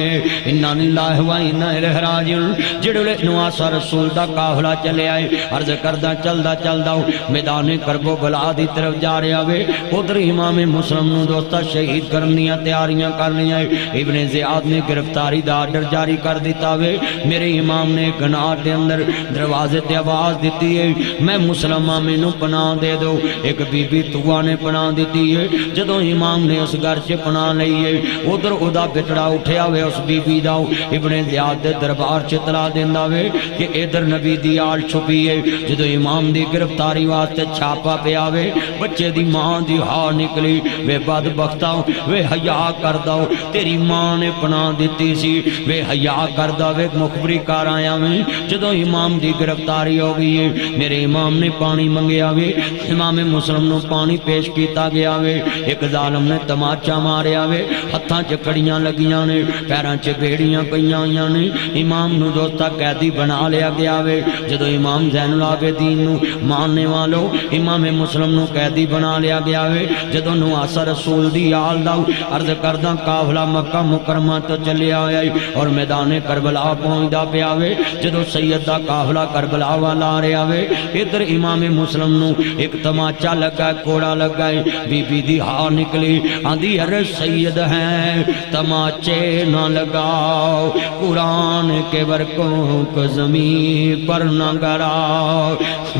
انا للہ و انا الیہ راجعون۔ جڑے نواسا رسول دا قافلہ چلے آئے، عرض کردہ چلدا چلدا میدان کرب و بلا دی طرف جا رہا وے، ادھر امام مسلم نو دوستا شہید کرنیاں تیاریاں کرنیاں، ابن زیاد نے گرفتاری دا آرڈر جاری کر دیتا وے۔ میرے امام نے گناہ دے اندر دروازے تے آواز دیتی ہے، میں مسلمہ میں نو پناہ دے دو، ایک بی بی توا نے پناہ دیتی ہے۔ جدوں امام نے اس گھر سے پناہ لئی ہے، ادھر ادا بٹڑا اٹھیا وے، اس بی بی دا ابن زیاد دے دربار چتلا دیندا وے کہ ادھر نبی دی آل چھپی ہے۔ جدو امام دی گرفتاری واسطے چھاپا پیا وے، بچے دی ماں دی ہاں نکلی، وے بدبختاں وے حیا کردا، تیری ماں نے پناہ دیتی سی، وے حیا کردا وے مخبری کر آیا وے۔ جدو امام دی گرفتاری ہو گئی ہے، میرے امام نے پانی منگیا وے، امام مسلم نو پانی پیش کیتا گیا وے، ایک ظالم نے تماچا ماریا وے، ہتھاں چ کڑیاں لگیاں نے، پیراں چ بیڑیاں پئیاں ہوئیاں نے، امام نو دوستا قیدی بنا لیا گیا وے۔ جدو امام زین العابدین نو ماننے والو امام مسلم نو قیدی بنا لیا گیا وے۔ جدو نواسا رسول دی آل دا عرض کردہ قافلہ مکہ مکرمہ تو چلے آئے اور میدان کربلا پہنچدا پیا وے۔ جدو سید دا قافلہ کربلا والا آ رہا وے، ادھر امام مسلم نو ایک تماچا لگا، کوڑا لگا، بی بی دی ہاں نکلی، آندھی ارے سید ہیں تماچے نہ لگاؤ، قرآن کے ورقوں کو زمین پر نہ گراؤ،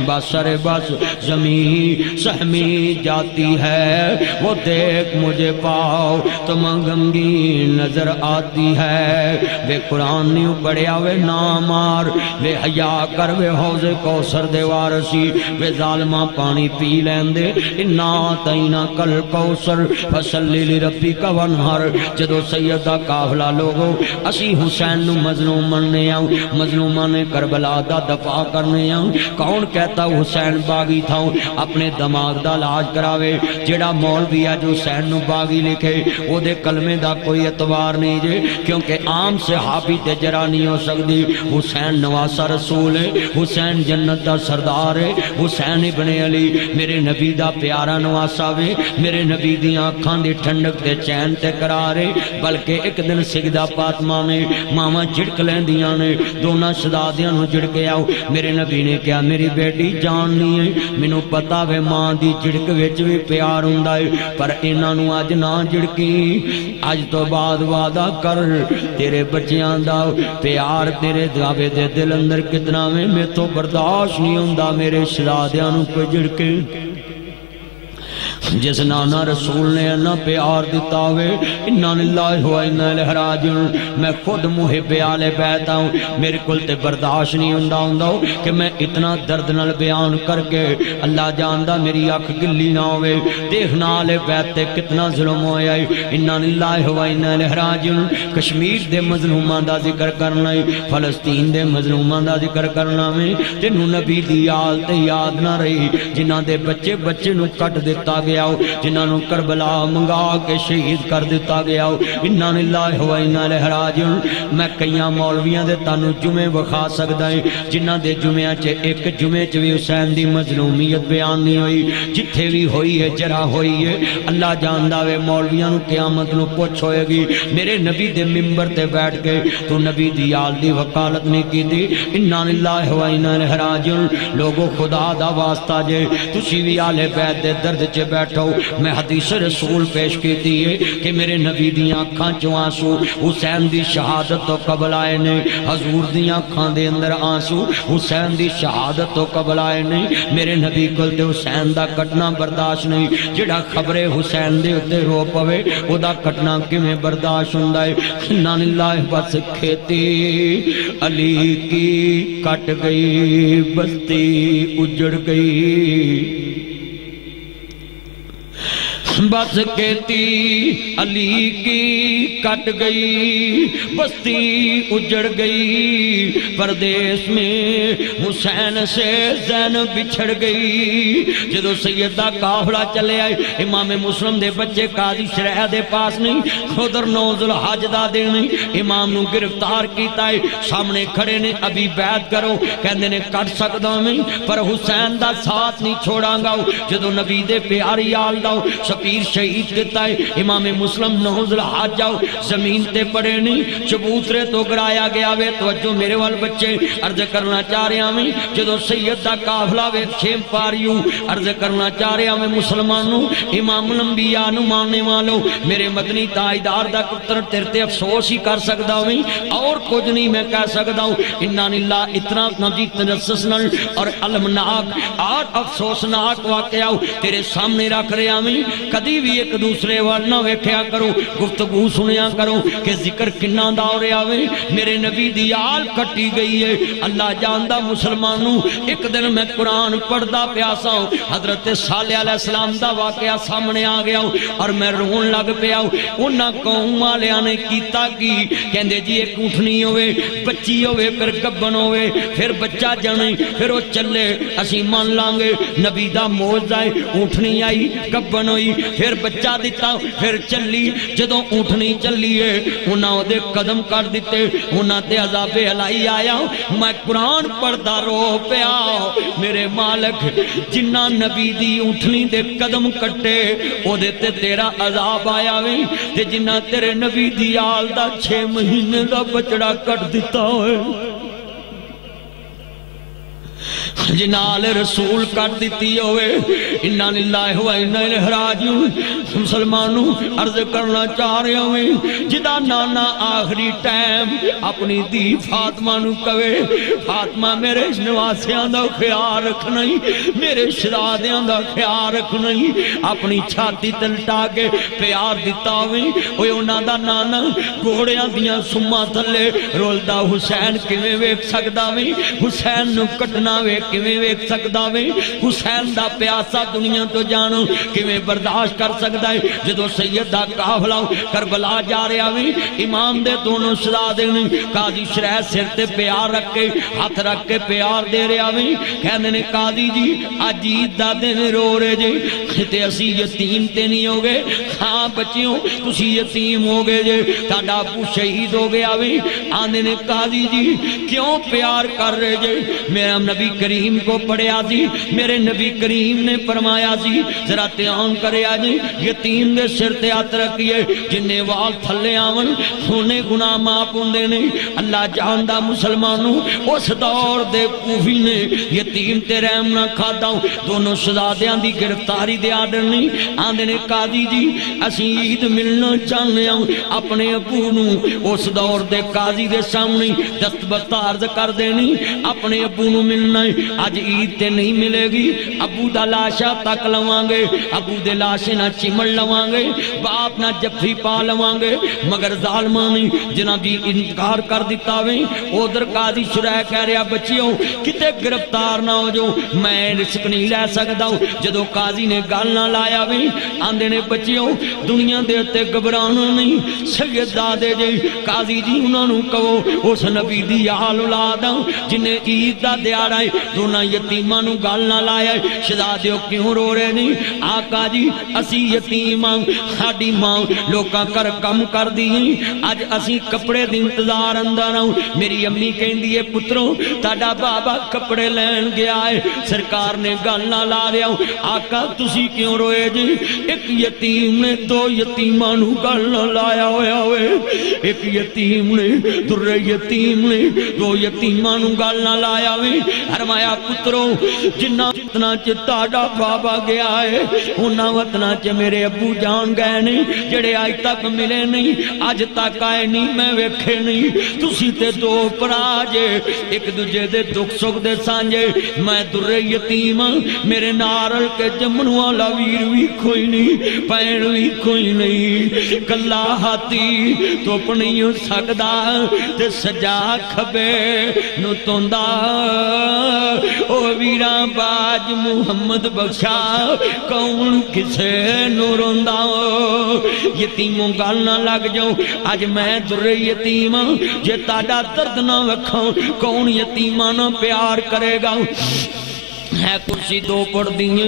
بسر بس زمین سہمی جاتی ہے، وہ دیکھ مجھے پاؤ تو غمگین نظر آتی ہے۔ بے قرآن نیو پڑھیا وے نامار، بے حیا کر وے حوض کوثر دے وارسی، بے ظالمہ پانی پی لیندے، انا تینا کل کوثر فصلی لربی کا ونہر۔ جدو سیدہ قافلہ لوگوں اسی حسین نو مظلوم مننے آؤ، مظلومہ نے کربلا دا دفاع کرنے آؤ۔ کون کہتا حسین باغی تھا اپنے دماغ دا علاج کراوے؟ جڑا مولوی ہے جو حسین نو باغی لکھے او دے کلمے دا کوئی اعتبار نہیں جے، کیونکہ عام صحابی تے جرا نہیں ہو سکتی۔ حسین نواسہ رسول ہے، حسین جنت دا سردار ہے، حسین ابن علی میرے نبی دا پیارا نواسہ وے، میرے نبی دی آنکھاں دی ٹھنڈک تے چین تے قرار ہے۔ بلکہ ایک دن سجدہ فاطمہ میں ماما جھڑک لیندیاں نے، دونوں شہزادیاں نو جھڑکے آؤ۔ میرے نبی نے کہا میری بیٹی جان نہیں ہے، مینوں پتا وے ماں دی جھڑک وچ وی پیار ہوندا ہے، پر انہاں نو اج نہ جھڑکی، اج تو بعد وعدہ کر تیرے بچیاں دا پیار تیرے دعوے دے دل اندر کتنا میں تو برداشت نہیں ہوندا میرے شہزادیاں نو کوئی جھڑکے۔ جس نانا رسول نے انا پیار دیتا ہوئے، انا للہ و انا الیہ راجعون، میں خود محب آل بیت ہوں، میرے کل تے برداشت نہیں ہوندا کہ میں اتنا درد نال بیان کر کے اللہ جاندہ میری آنکھ گلی نہ ہوئے۔ دیکھنا آل بیت تے کتنا ظلم ہویا ہے۔ انا للہ و انا الیہ راجعون، کشمیر دے مظلومان دا ذکر کرنا ہے، فلسطین دے مظلومان دا ذکر کرنا ہے، تینوں نبی دی آل تے یاد نہ رہی جنہاں دے بچے نو کٹ دیتا گیا، جنہاں نو کربلا منگا کے شہید کر دیتا گیا۔ انا للہ و انا الیہ راجعون۔ میں کئیاں مولویاں دے تانوں جمعے وکھا سکدا ہے جنہاں دے جمعے چ ایک جمعے چ بھی حسین دی مظلومیت بیان نہیں ہوئی، جتھے بھی ہوئی ہے جرا ہوئی ہے۔ اللہ جاندا وے مولویاں نو قیامت نو پوچھ ہوئے گی میرے نبی دے منبر تے بیٹھ کے تو نبی دی آل دی وکالت نہیں کیتی۔ انا للہ و انا الیہ راجعون۔ لوگو خدا دا واسطہ جے تسی بھی آل بیت دے درد چ بیٹھو، میں حدیث رسول پیش کی دیئے کہ میرے نبی دی آنکھاں چو آنسو حسین دی شہادت تو قبل آئے نے، حضور دی آنکھاں دے اندر آنسو حسین دی شہادت تو قبل آئے نے۔ میرے نبی کل تے حسین دا کٹنا برداشت نہیں، جڑا خبر حسین دے اتے رو پوے او دا کٹنا کمیں برداشت ہوندا ہے۔ انا للہ بس کھیتی علی کی کٹ گئی، بستی اجڑ گئی، بس کہتی علی کی کٹ گئی، بستی اجڑ گئی، پردیس میں حسین سے زینب بچھڑ گئی۔ جدو سیدہ قافلہ چلے آئے، امام مسلم دے بچے قاضی شرح دے پاس نہیں، خودر نوزل حج دا دے نہیں، امام نو گرفتار کیتا ہے، سامنے کھڑے نے ابھی بیعت کرو، کہندے نے کٹ سکدا میں پر حسین دا ساتھ نہیں چھوڑاں گا۔ جدو نبی دے پیاری آل داؤ پیر شہید دیتا ہے، امام مسلم نوزل حج جاؤ، زمین تے پڑے نہیں، چبوترے تو گرایا گیا وے۔ توجہ میرے وال بچے، عرض کرنا چاہ رہے ہمیں جدو سیدہ قافلہ وے چھیم پاریو، عرض کرنا چاہ رہے ہمیں مسلمانوں، امام الانبیاء نو ماننے والوں، میرے مدنی تائیدار دا کتر ترتے افسوس ہی کر سکتا ہوں اور کچھ نہیں میں کہہ سکتا ہوں۔ انا للہ اتنا نجی تجسس نل اور علمناک اور افسوسناک واقعہ تیرے سامنے رکھ رہے ہمیں۔ کدی بھی ایک دوسرے والنا ویکھیا کرو، گفتگو سنیا کرو کہ ذکر کنہ دا ہو رہا ہوئے۔ میرے نبی دی آل کٹی گئی ہے، اللہ جاندہ مسلمانوں۔ ایک دن میں قرآن پڑھدا پیاسا ہوں، حضرت صالح علیہ السلام دا واقعہ سامنے آ گیا ہوں اور میں رون لگ پیا ہوں۔ انہاں قوم والیاں نے کیتا کی کہندے جی ایک اونٹنی ہوئے، بچی ہوئے، پھر گبن ہوئے، پھر بچہ جنے، پھر وہ چلے، اسی مان لانگے نبی دا موجزہ ہے۔ اونٹنی آئی، گبن ہوئی، پھر بچہ دیتا، پھر چلی۔ جدوں اونٹنی چلی ہے انہاں دے قدم کر دیتے، انہاں تے عذاب الہی آیا۔ میں قرآن پڑھدا رو پیا، میرے مالک جنہ نبی دی اونٹنی دے قدم کٹے او دے تے تیرا عذاب آیا وے، تے جنہ تیرے نبی دی آل دا 6 مہینے دا بچڑا کٹ دیتا ہوئے، جنال رسول کر دیتی ہوئے۔ انا للہ و انا الیہ راجعون۔ مسلمانوں عرض کرنا چاہ رہے ہوئے جدا نانا آخری ٹائم اپنی دی فاطمہ نو کہے فاطمہ میرے نواسیاں دا خیال رکھنا ہی، میرے شہزادیاں دا خیال رکھنا ہی، اپنی چھاتی تلٹا کے پیار دیتا ہوئے۔ اوہ انہاں دا نانا گھوڑیاں دیاں سما تھلے رولدا حسین کیویں ویکھ سکدا وے، حسین نو کٹنا ویکھ کیویں ویکھ سکدا وے حسین دا پیاسا دنیا تو جانو کیویں برداشت کر سکدا ہے جدو سید دا قافلہ کربلا جا رہا وے امام دے دونوں شہزادے نے قاضی شرح سر تے پیار رکھ کے ہاتھ رکھ کے پیار دے رہا وے کہندے نے قاضی جی اج عید دا دن رو رہے جے تے اسی یتیم تے نہیں ہو گئے ہاں بچیوں تسی یتیم ہو گئے جے تہاڈا ابو شہید ہو گیا وے آندے نے قاضی جی کیوں پیار کر رہے جے میرا نبی کریم کو پڑھیا سی میرے نبی کریم نے فرمایا سی ذرا دھیان کریا جی یتیم دے سر تے ہاتھ رکھیے جننے وال تھلے آون سونے گناہ معاف ہوندے نے اللہ جاندا مسلمانوں اس دور دے کوفی نے یتیم تے رحم نہ کھادا دونوں شہزادیاں دی گرفتاری دے آرڈر نہیں آندے نے قاضی جی اسی عید ملنا چاہنے ہوں اپنے ابو نو اس دور دے قاضی دے سامنے دستبردار عرض کر دینی اپنے ابو نو ملنا ہے آج عید تے نہیں ملے گی ابو دا لاشا تک لوانگے ابو دے لاشے نہ چمڑ لوانگے باپ نہ جفی پا لوانگے مگر ظالمانی جنابی انکار کر دیتا وے ادھر قاضی شرح کہہ رہا بچیوں کتے گرفتار نہ ہو جو میں رسک نہیں لے سکتا ہوں جدو قاضی نے گال نہ لایا وے آندے نے بچیوں دنیا دیتے گھبرانا نہیں سید دادے جے قاضی جی انہوں نے کہو اس نبی دی حال اولاد جنہیں عید دا دیارا ہے دونہ یتیمہ نو گال نہ لایا ہے شہزادیوں کیوں رو رہے نہیں آقا جی اسی یتیمہ ساڑی ماں لوکاں کر کم کر دی آج اسی کپڑے دی انتظار اندر ہوں میری امی کہیں دیئے پتروں تاڑا بابا کپڑے لین گیا ہے سرکار نے گال نہ لا رہا ہوں آقا تسی کیوں روئے جی ایک یتیم نے دو یتیمہ نو گال نہ لایا ہوئے ایک یتیم نے در یتیم نے دو یتیمہ نو گال نہ لایا ہوئے فرمایا پتروں جنہ جتنا چتاڑا بابا گیا ہے انہاں وطنا چ میرے ابو جان گئے نہیں جڑے آج تک ملے نہیں آج تک آئے نہیں میں ویکھے نہیں تسی تے دو پراجے ایک دوجہ دے دکھ سکھ دے سانجے میں در یتیم میرے نارل کے جمنوں والا ویر بھی کوئی نہیں پین بھی کوئی نہیں کلا ہاتھی تو اپنی سکدا تے سجا کھبے نو توندہ او ویران باج محمد بخشا کون کسے نو روندہ یتیموں گال نہ لگ جاؤں آج میں در یتیم جے تاڑا درد نہ وکھاؤں کون یتیمہ نہ پیار کرے گا ہے کرسی دو پڑھ دیئے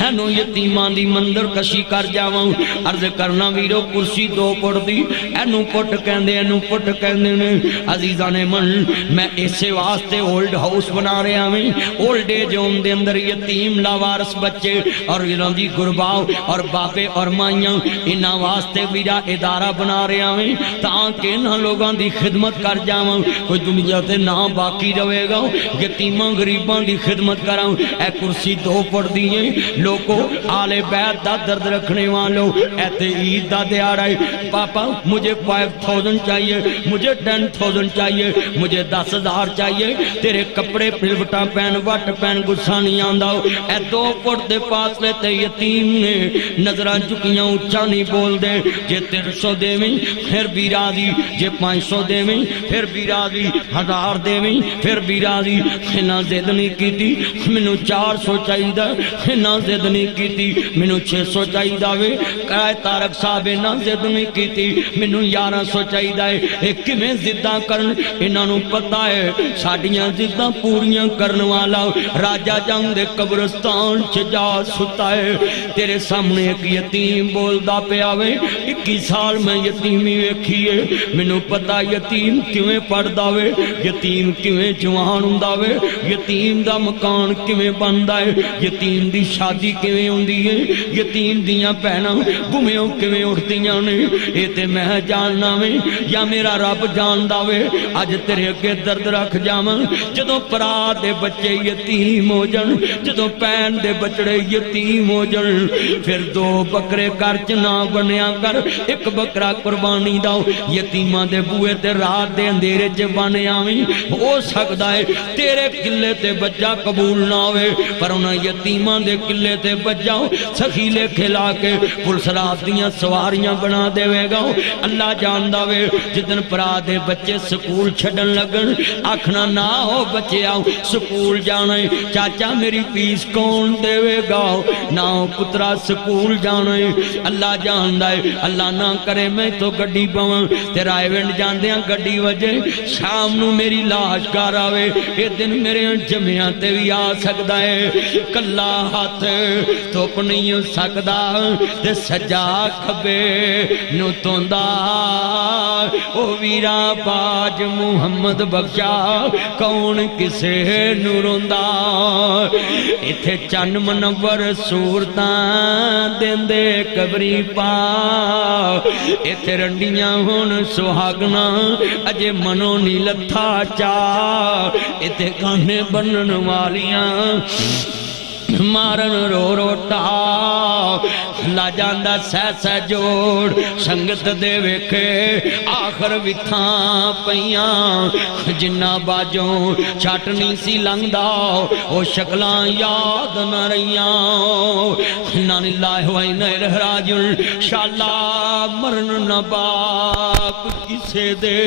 ہے نو یتیمان دی مندر کشی کر جاؤں عرض کرنا ویرو کرسی دو پڑھ دی اینو پٹ کہندے نے عزیزان من میں اسے واسطے اولڈ ہاؤس بنا رہے ہیں اولڈ ایج ہوم دے اندر یتیم لاوارس بچے اور انہاں دی گرباؤ اور باپے اور مائیاں انہاں واسطے میرا ادارہ بنا رہے ہیں تاکہ انہاں لوگاں دی خدمت کر جاؤں کوئی دنیا تے نہ باقی رہے گا یتیماں غریباں دی خدمت کراؤں اے کرسی دو پڑھ دیئے لوگوں آل بیت دا درد رکھنے والوں ایتے عید دا دیارا ہے پاپا مجھے 5,000 چاہیے مجھے 10,000 چاہیے مجھے 10,000 چاہیے تیرے کپڑے پلوٹا پہن وٹ پہن گسا نہیں آندہ اے دو پڑھ دے پاس لیتے یتیم نے نظران چکیاں اچھا نہیں بول دے جے 300 دے میں پھر بھی راضی جے 500 دے میں پھر بھی راضی 1000 دے میں پھر بھی راضی خنا زید نہیں کی تھی منو 400 چاہیدہ نہ زد نہیں کی تھی منو 600 چاہیدہ وے قرائے تارک صاحب نہ زد نہیں کی تھی منو 1100 چاہیدہ ہے ایک میں زدہ کرن انہوں نے پتا ہے ساڑیاں زدہ پوریاں کرن والا راجہ جنگ دے قبرستان چجا ستا ہے تیرے سامنے ایک یتیم بول دا پہ آوے 21 سال میں یتیمی ویکھیے منو پتا یتیم کیویں پڑھ داوے یتیم کیویں جوان ہوں داوے یتیم دا مکان کیویں بندہ ہے یتیم دی شادی کیویں ہوندی ہے یتیم دیاں پہنا گمیوں کیویں اٹھتیاں نے اے تے میں جاننا میں یا میرا رب جان داوے آج تیرے اگے درد رکھ جاواں جدوں پرا دے بچے یتیم ہو جن جدوں پین دے بچڑے یتیم ہو جن پھر 2 بکرے کرچ نہ بنیا کر ایک بکرا قربانی داؤ یتیماں دے بوئے تے رات دے اندھیرے چ بنے آویں ہو سکدا ہے تیرے قلے تے بچہ قبول نہ ہوئے پر انہاں یتیمان دے قلے تے بجاؤ سخیلے کھلا کے پولیس رات دیاں سواریاں بنا دے گا اللہ جاندہ وے جدن پرا دے بچے سکول چھڑن لگن آکھنا نہ ہو بچے آؤ سکول جانے چاچا میری فیس کون دے گا نہ ہو پترا سکول جانے اللہ جاندہ ہے اللہ نہ کرے میں تو گڑی پاؤں تیرا ایونٹ جاندیاں گڑی وجہ شام نو میری لاش کار آوے یہ دن میرے جمعیاں تے بھی آ سکتا ہے کلا ہاتھ توپ نہیں سکتا تے سجا کھبے نو توندہ او ویرا باج محمد بخشا کون کسے نو روندہ ایتھے چن منور صورتاں دین دے قبری پا ایتھے رنڈیاں ہون سہاگنا اجے منو نی لتھا چا ایتھے گانے بنن والیاں مارن رو روٹا لا جاندہ سہ جوڑ سنگت دے ویکھے آخر وتھاں پیاں جنہ باجوں چاٹنی سی لنگدا او شکلاں یاد نہ رہیاں نان اللہ و انا الیہ راجعون انشاءاللہ مرن نہ باپ کسے دے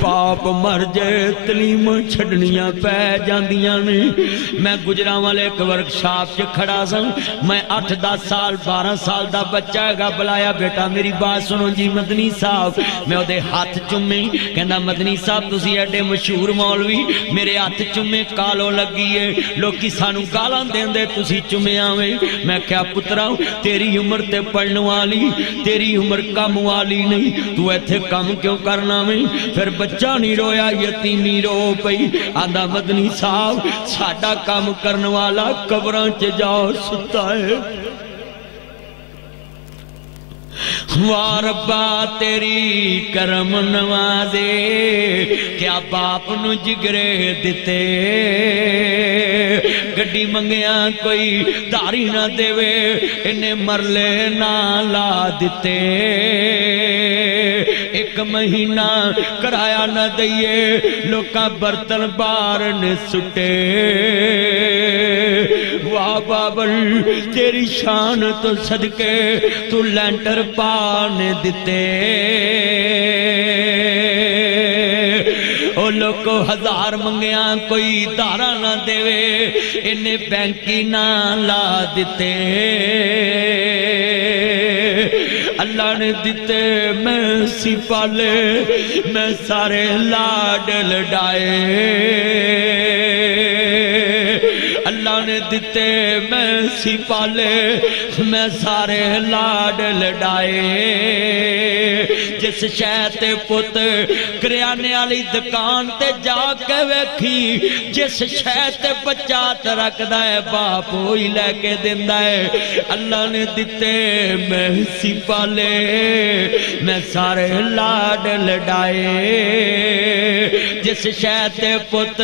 باپ مر جائے تلیم چھڑنیاں پہ جاندیاں نے میں گجران والے ایک ورکشاپ سے کھڑا سن میں 8-10 سال 12 سال دا بچہ گا بلایا بیٹا میری بات سنو جی مدنی صاحب میں دے ہاتھ چمیں کہندہ مدنی صاحب تسی ایڈے مشہور مولوی میرے ہاتھ چمیں کالو لگی ہے لوگ کی سانو کالان دیں دے تسی چمیں آویں میں کیا پتراؤں تیری عمر تے پڑھن والی تیری عمر کم والی نہیں تو ایتھے کم کیوں کرنا میں پھر بچہ نہیں رویا یتیمی رو پئی آدھا مدنی صاحب ساڑھا کام کرنے والا قبران چے جاؤ ستا ہے واربا تیری کرم نوازے کیا باپ نو جگرے دیتے گڑی منگیاں کوئی داری نہ دے وے انہیں مرلے نہ لا دیتے ایک مہینہ کرایا نہ دئیے لوکاں برتن بارن سٹے واہ بابل تیری شان تو صدقے تو لینٹر پانے دیتے او لوگو 1000 منگیاں کوئی دارہ نہ دے وے انہیں بینکی نہ لا دیتے اللہ نے دیتے میں سی پالے میں سارے لاڈ لڑائے اللہ نے دیتے میں سی پالے میں سارے لاڈ لڑائے جس شہتے پت کریانے والی دکان تے جا کے ویکھی جس شہتے بچات رکھ دائے باپ ہوئی لے کے دن دائے اللہ نے دیتے میں سی پالے میں سارے لاڈ لڑائے جس شہتے پت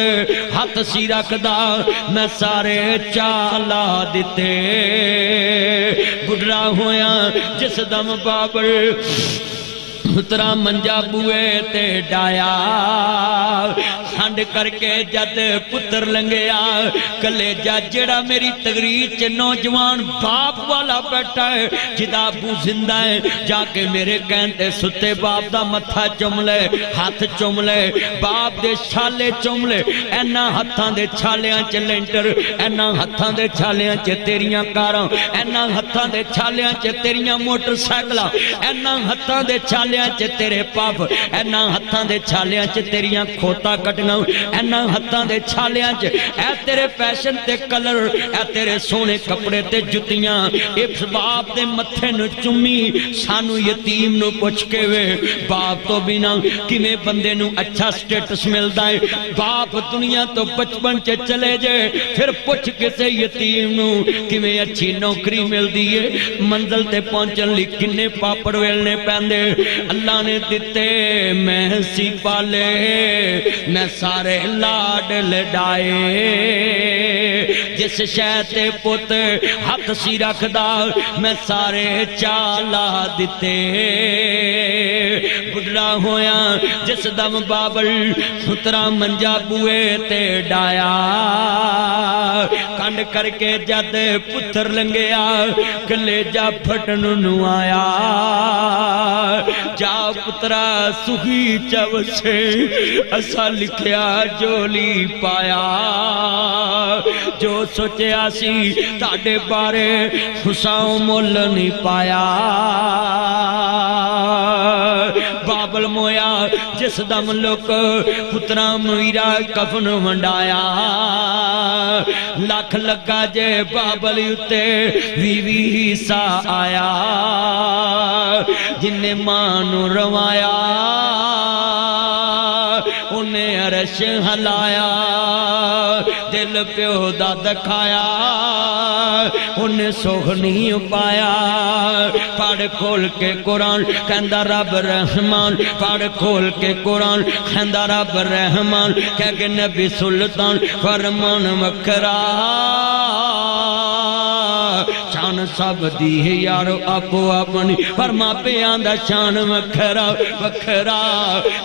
ہاتھ سی رکھ دا میں سارے چالا دیتے گڑا ہویا جس دم بابر اترا منجا بوئے تے ڈایا ہنڈ کر کے جد پتر لنگیا کلے جا جڑا میری تقریر چے نوجوان باپ والا بیٹھا ہے جدا ابو زندہ ہے جا کے میرے کہنتے ستے باپ دا متھا چم لے ہاتھ چم لے باپ دے چھالے چم لے اینا ہتھاں دے چھالیاں چے لینٹر اینا ہتھاں دے چھالیاں چے تیریاں کاراں اینا ہتھاں دے چھالیاں چے تیریاں موٹر سائیکلاں اینا ہتھاں دے چھالیاں چے تیرے پاپ اینا ہتھاں دے چھالیاں چے تیریاں کھوتا کٹنا اینا ہتھاں دے چھالیاں چے اے تیرے پیشن تے کلر اے تیرے سونے کپڑے تے جتیاں اس باپ دے متھے نو چمی سانو یتیم نو پوچھ کے وے باپ تو بنا کمیں بندے نو اچھا سٹیٹس ملدا ہے باپ دنیا تو بچپن چے چلے جائے پھر پوچھ کے سے یتیم نو کمیں اچھی نوکری مل دیئے منزل تے پہنچن لی کنے پاپڑ ویلنے پہندے اللہ نے دیتے میں سی پالے میں سارے لاڈ لڑائے جس شہتے پت ہاتھ سی رکھ دا میں سارے چالا دیتے بدلا ہویا جس دم بابل پترا منجا بوئے تے ڈایا کنڈ کر کے جد پتر لنگیا کلیجا پھٹن نو آیا جا پترا سخی چو سے اسا لکھیا جولی پایا جو سوچیا سی تاڑے بارے حساؤں مول نہیں پایا بابل مویا جس دم لوک پترا میرا کفن ونڈایا لکھ لگا جے بابل اتے وی سا آیا جن مانو روایا انہیں عرش ہلایا دل پیو دا دکھایا انہیں سوخ نہیں پایا پڑھ کھول کے قرآن کہندہ رب رحمان پڑھ کھول کے قرآن کہندہ رب رحمان کہہ کہ نبی سلطان فرمان مکرہ شان سب دی ہے یارو اپو اپنی پر ماں پہ آندہ شان وکھرا وکھرا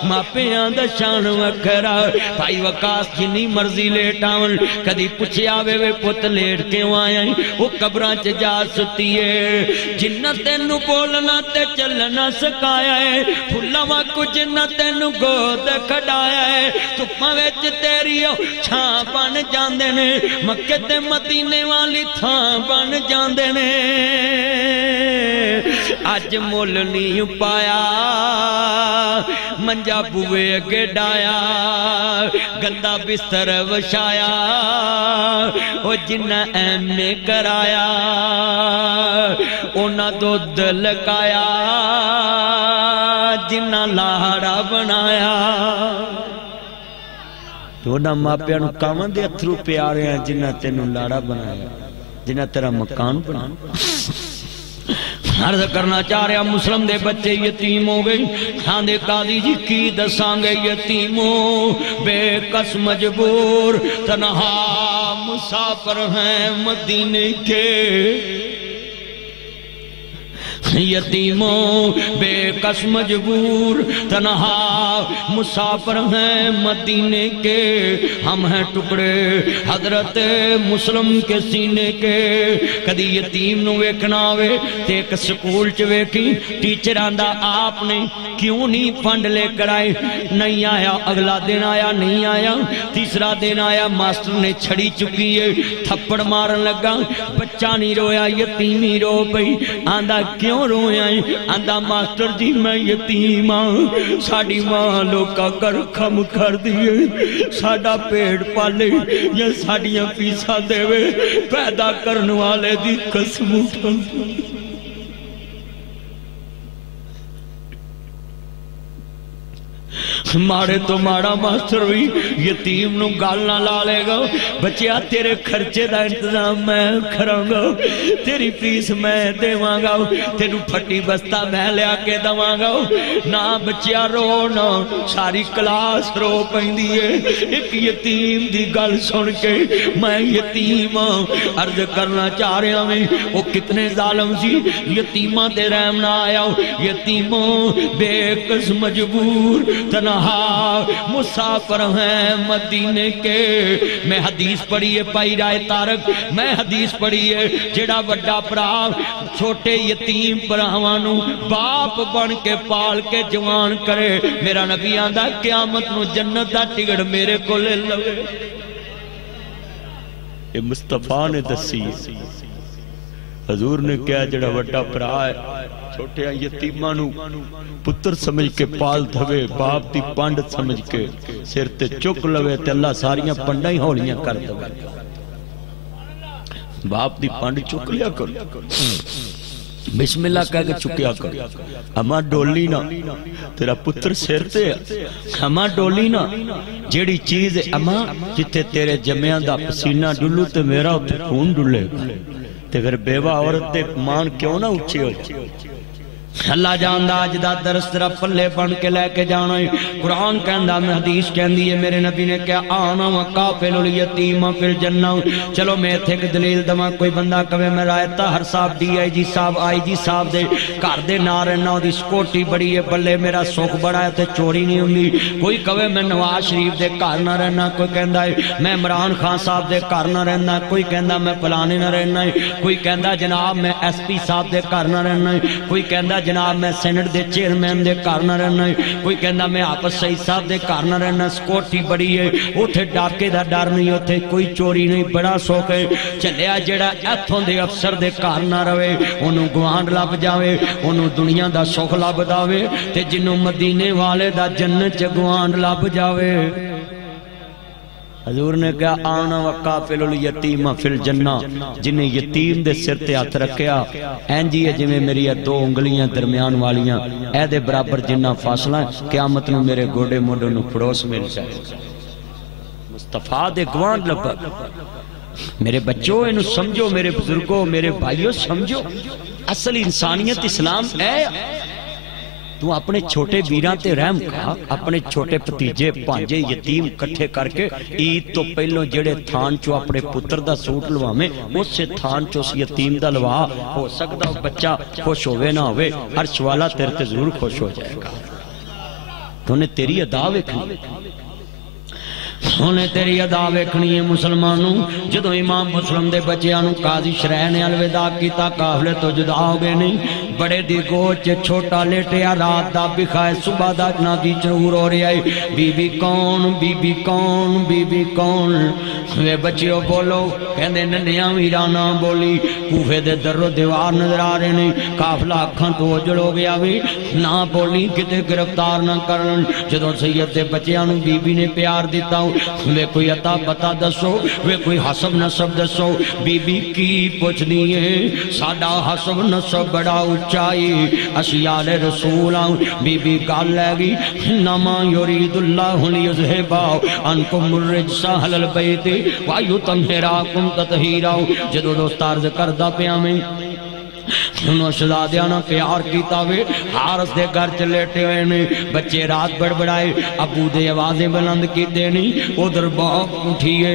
ماں پہ آندہ شان وکھرا بھائی وقاس جنی مرضی لیٹاون کدی پچھے آوے وے پت لیٹ کے آئیں وہ قبران چ جا ستی ہے جنہ تینو بولنا تے چلنا سکایا ہے پھلاواں کو جنہ تینو گود کھڑایا ہے تو پویچ تیری چھاں بن جاندے نے مکہ تے مدینے والی تھاں بن جاندے نے آج مول نہیں پایا منجا بوئے اگے ڈایا گندہ بستر وشایا وہ جنہ ایم میں کرایا اونا دو دل کایا جنہ لاڑا بنایا تو اونا ماں پیانو کامن دے اتھرو پہ آ رہے ہیں جنہ تینو لاڑا بنایا جنہ تیرا مکان بنایا عرض کرنا چاہ رہا مسلم دے بچے یتیم ہو گئی خاندے قاضی جی کی دسانگے یتیموں بے کس مجبور تنہا مسافر ہیں مدینے کے یتیموں بے کس مجبور تنہا مسافر ہیں مدینے کے ہم ہیں ٹکڑے حضرت مسلم کے سینے کے کدی یتیم نو ویکھنا ہوئے تے ایک سکول چ ویکھی ٹیچر آندہ آپ نے کیوں نہیں فنڈ لے کر آئے نہیں آیا اگلا دن آیا نہیں آیا تیسرا دن آیا ماسٹر نے چھڑی چکی ہے تھپڑ مارن لگا بچہ نہیں رویا یتیمی رو پئی آندہ کیوں رویا آندہ ماسٹر جی میں یتیم ہوں ساڑی ماں لوکا کر کھم کر دیئے ساڑا پیڑ پالے یا ساڑیاں پیسا دے وے پیدا کرنے والے دی قسم اٹھا مارے تو مارا ماسٹر ہوئی یتیم نو گال نہ لا لے گا بچیا تیرے خرچے دا انتظام میں کراں گا تیری فیس میں دیواں گا تینو پھٹی بستہ میں لیا کے دواں گا نا بچیا رو نا ساری کلاس رو پہندی ہے ایک یتیم دی گل سن کے میں یتیم عرض کرنا چاہ رہا میں وہ کتنے ظالم سی یتیمہ تے رحم نہ آیا یتیموں بے کس مجبور تنہا مسافر ہیں مدینے کے میں حدیث پڑھی ہے پائی رائے تارک میں حدیث پڑھی ہے جڑا بڑا پراغ چھوٹے یتیم پراوانو باپ بن کے پال کے جوان کرے میرا نبی آندہ قیامت نو جنت دا ٹکٹ میرے کو لے لوے یہ مصطفیٰ نے دسی حضور نے کیا جڑا بڑا پراغ چھوٹے یتیمانو پتر سمجھ کے پال دھوے باپ دی پانڈ سمجھ کے سر تے چک لوے تے اللہ ساریاں پانڈا ہی ہولیاں کر دوے باپ دی پانڈ چک لیا کر بسم اللہ کہہ کے چکیا کر اما ڈولی نا تیرا پتر سر تے اما ڈولی نا جیڑی چیز اما جتے تیرے جمعیاں دا پسینہ ڈلو تے میرا اتھے خون ڈلے تے پھر بیوہ عورت تے مان کیوں نہ اچھے ہو اللہ جاندہ اج دا درس تیرا پلے بن کے لے کے جانا ہے قرآن کہندا میں حدیث کہندی ہے میرے نبی نے کہا آنا وقافل الیتیم فی الجنہ چلو میں ایتھے ایک دلیل دما کوئی بندہ کہے میں رائتا ہر صاحب ڈی آئی جی صاحب آئی جی صاحب دے گھر دے نہ رہنا او دی سکوٹی بڑی ہے بلے میرا سکھ بڑا ہے تے چوری نہیں ہوندی کوئی کہے میں نواز شریف دے گھر نہ رہنا کوئی کہندا ہے میں عمران خان صاحب دے گھر نہ رہنا کوئی کہندا میں فلانے نہ رہنا کوئی کہندا جناب میں ایس پی صاحب دے گھر نہ رہنا کوئی کہندا جناب میں سینٹ دے چیئرمین دے گھر نہ رہنا کوئی کہندا میں آپس سعید صاحب دے گھر نہ رہنا سکوٹی بڑی ہے اوتھے ڈاکے دا ڈر نہیں اوتھے کوئی چوری نہیں بڑا سوکھ ہے چلیا جڑا ایتھوں دے افسر دے گھر نہ رہے انہوں گوانڈ لب جاوے انہوں دنیا دا سکھ لب داوے تے جنوں مدینے والے دا جنت چ گوانڈ لب جاوے حضور نے کہا آنا وقافل الیتیم فی الجنہ جنہیں یتیم دے سر تے ہاتھ رکھیا اینجی ہے جویں میری دو انگلیاں درمیان والیاں اے دے برابر جنہ فاصلہ قیامت نو میرے گوڑے موڈوں نو پڑوس مل جائے مصطفیٰ دے گوانڈ لبا میرے بچوں انہوں سمجھو میرے بزرگوں میرے بھائیوں سمجھو اصل انسانیت اسلام ہے تو اپنے چھوٹے ویران تے رحم کھا اپنے چھوٹے پتیجے پانجے یتیم کٹھے کر کے عید تو پہلوں جڑے تھان چو اپنے پتر دا سوٹ لوا میں اس سے تھان چو اس یتیم دا لوا ہو سکتا بچہ خوش ہوئے نہ ہوئے ہر شوالا تیرے تے ضرور خوش ہو جائے گا تو نے تیری ادا ویکھنی انہیں تیری ادا ویکھنی ہے مسلمانوں جدو امام مسلم دے بچیانوں قاضی شرح نے الوداع کیتا قافلے تو جدا ہو گئے نہیں بڑے دی گوچ چھوٹا لیٹیا رات دا بکھائے صبح دا نادی چرور ہو رہی آئی بی بی کون بی بی کون بی بی کون وے بچیوں بولو کہندے ننیاں ویرانا بولی کوفے دے در و دیوار نظر آ رہے نہیں قافلہ اکھاں تو اجڑ ہو گیا بھی نہ بولی کتے گرفتار نہ کرن جدو سید دے بچیانوں بی بی نے پیار دیتا وے کوئی عطا بتا دسو وے کوئی حسب نصب دسو بی بی کی پوچھ دیئے ساڑا حسب نصب بڑا اچائی اشیال رسول آؤں بی بی گال لے گی نما یورید اللہ لیزہباؤ انکم الرجسہ حلال بیتی وائیو تمہراکم تطہیراؤ جدو دوستار ذکر دا پیامیں انہوں شہزادیانا پیار کیتا ہوئے حارس دے گھر چلیٹے ہوئے نے بچے رات بڑبڑائے ابو دے آوازیں بلند کی دینی ادھر بہت اٹھیے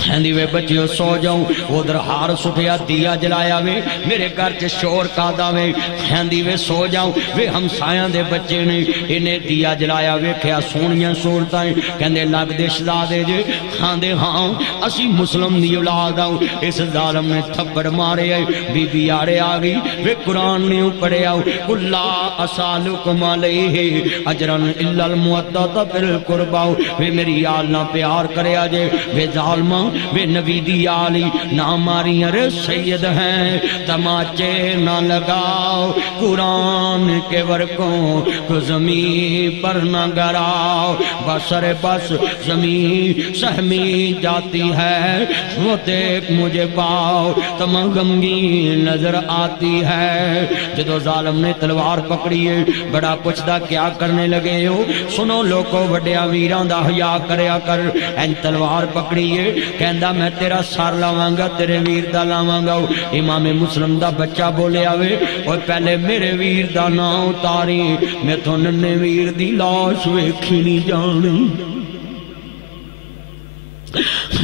ہندی وے بچیوں سو جاؤں ادھر حارس اٹھیا دیا جلایا وے میرے گھر چے شور کادا وے ہندی وے سو جاؤں وے ہم سایاں دے بچے نے انہیں دیا جلایا وے کیا سونیاں صورتائیں کہندے لگ دے شہزادے جے کھاندے ہاں اسی مسلم دی اولاد آؤں اس ظالم نے تھپڑ مارے آئے بی بی آڑے آگئی وے قرآن نے پڑھے آؤں کُلّا اسالکم علیہ اجرن الا المودت بالقرباؤ وے میری آل نہ پیار کرے آجے وے ظالمہ وے نبی دی آلی نہ ماری ارے سید ہیں تماچے نہ لگاؤ قرآن کے ورکوں کو زمین پر نہ گراؤ بسر بس زمین سہمی جاتی ہے وہ دیکھ مجھے پاؤ تمام غمگین نظر آتی ہے جدو ظالم نے تلوار پکڑی ہے بڑا کچھ دا کیا کرنے لگے ہو سنو لوگوں وڈیا ویران دا حیا کریا کر این تلوار پکڑی ہے کہندہ میں تیرا سار لاوانگا تیرے ویر دا لاوانگا امام مسلم دا بچہ بولے آوے اور پہلے میرے ویر دا نا اتاری میں تو ننے ویر دی لاش ویکھی نہیں جانی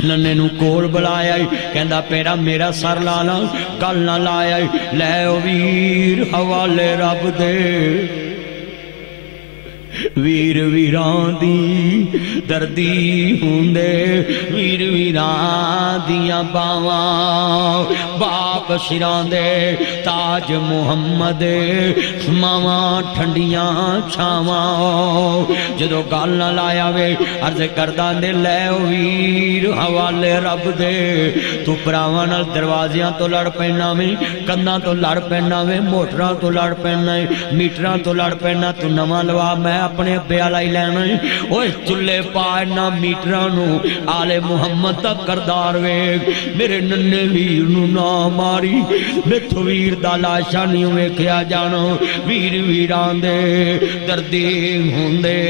ننے نو کول بلایا کہندہ پیرا میرا سر لانا گل نہ لایا لے ویر حوالے رب دے ویر ویران دی دردی ہوندے ویر ویران دیاں باواں باپ سران دے تاج محمد ماواں ٹھنڈیاں چھاواں جدو گال نہ لایا وے عرض کردہ دے لے ویر حوالے رب دے تو پراواں نال دروازیاں تو لڑ پینا میں کنداں تو لڑ پینا میں موٹراں تو لڑ پینا میٹراں تو لڑ پینا تو نواں لوا میں اپنے ابے والا ہی لینا اوے چلے پا نہ میٹرانو آل محمد دا کردار ویکھ میرے ننے ویر نو نہ ماری میتھوں ویر دا لاشا نہیں ویکھیا جانا ویر ویران دے دردی ہوندے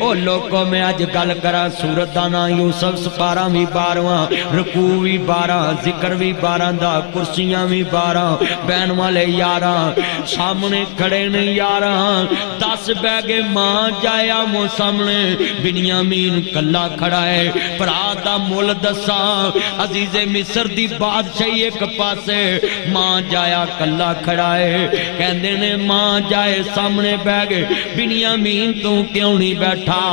او لوگوں میں اج گل کرا سورت دا نا یوسف سپارہ بھی 12 رکوع بھی 12 ذکر بھی 12 دا کرسیاں بھی 12 بین والے 11 سامنے کھڑے نے 11 10 بیگے ماں جایا مو سامنے بنیامین کلا کھڑا ہے پرادا مول دساں عزیز مصر دی بادشاہی ایک پاسے ماں جایا کلا کھڑا ہے کہندے نے ماں جائے سامنے بیگے بنیامین تو کیوں نہیں بیٹھا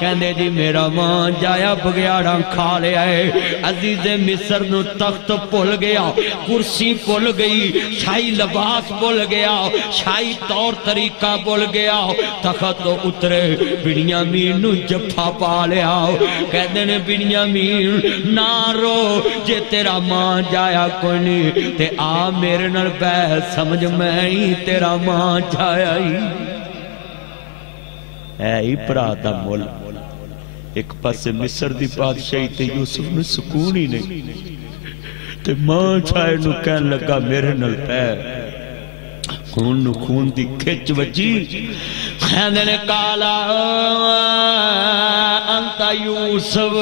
کہندے جی میرا ماں جایا بگیاڑاں کھا لیا ہے عزیز مصر نو تخت پھول گیا کرسی پھول گئی شاہی لباس بول گیا شاہی طور طریقہ بول گیا تخت اترے بنیامین نو جفا پا لیا کہتے نے بنیامین نہ رو جے تیرا ماں جایا کوئی نہیں تے آ میرے نال بحث سمجھ میں ہی تیرا ماں جایا ہی اے ہی پرادا مول ایک پاس مصر دی بادشاہی تے یوسف نے سکون ہی نہیں تے ماں چھائے نو کہن لگا میرے نل پہ خون نو خون دی کھچ وجی خیندے نے کالا انتا یوسف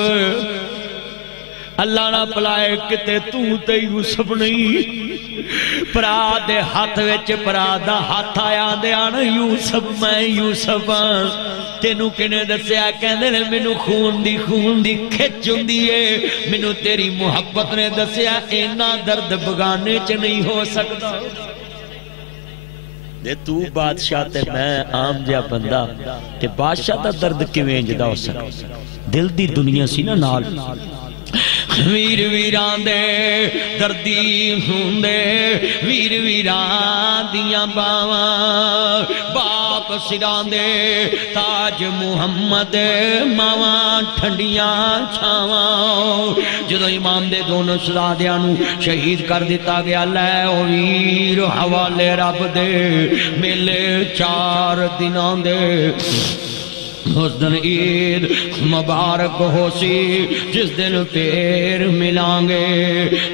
اللہ نہ پلائے کتے تو تے یوسف نہیں پرادے ہاتھ ویچ پرادا ہاتھ آیا دے آنا یوسف میں یوسف تینو کنے دسیا کہندے نے مینو خون دی کھچ ہوندی ہے مینو تیری محبت نے دسیا اینا درد بگانے چ نہیں ہو سکتا دے تو بادشاہ تے میں عام جا بندہ تے بادشاہ دا درد کیویں جدا ہو سکتا دل دی دنیا سی نا نال ویر ویران دے دردی ہوندے ویر ویران دیاں باواں باپ سران دے تاج محمد ماواں ٹھنڈیاں چھاواں جدو امام دے دونوں شہزادیاں نو شہید کر دیتا گیا لے او ویر حوالے رب دے ملے 4 دنوں دے اس دن عید مبارک ہو سی جس دن پھر ملانگے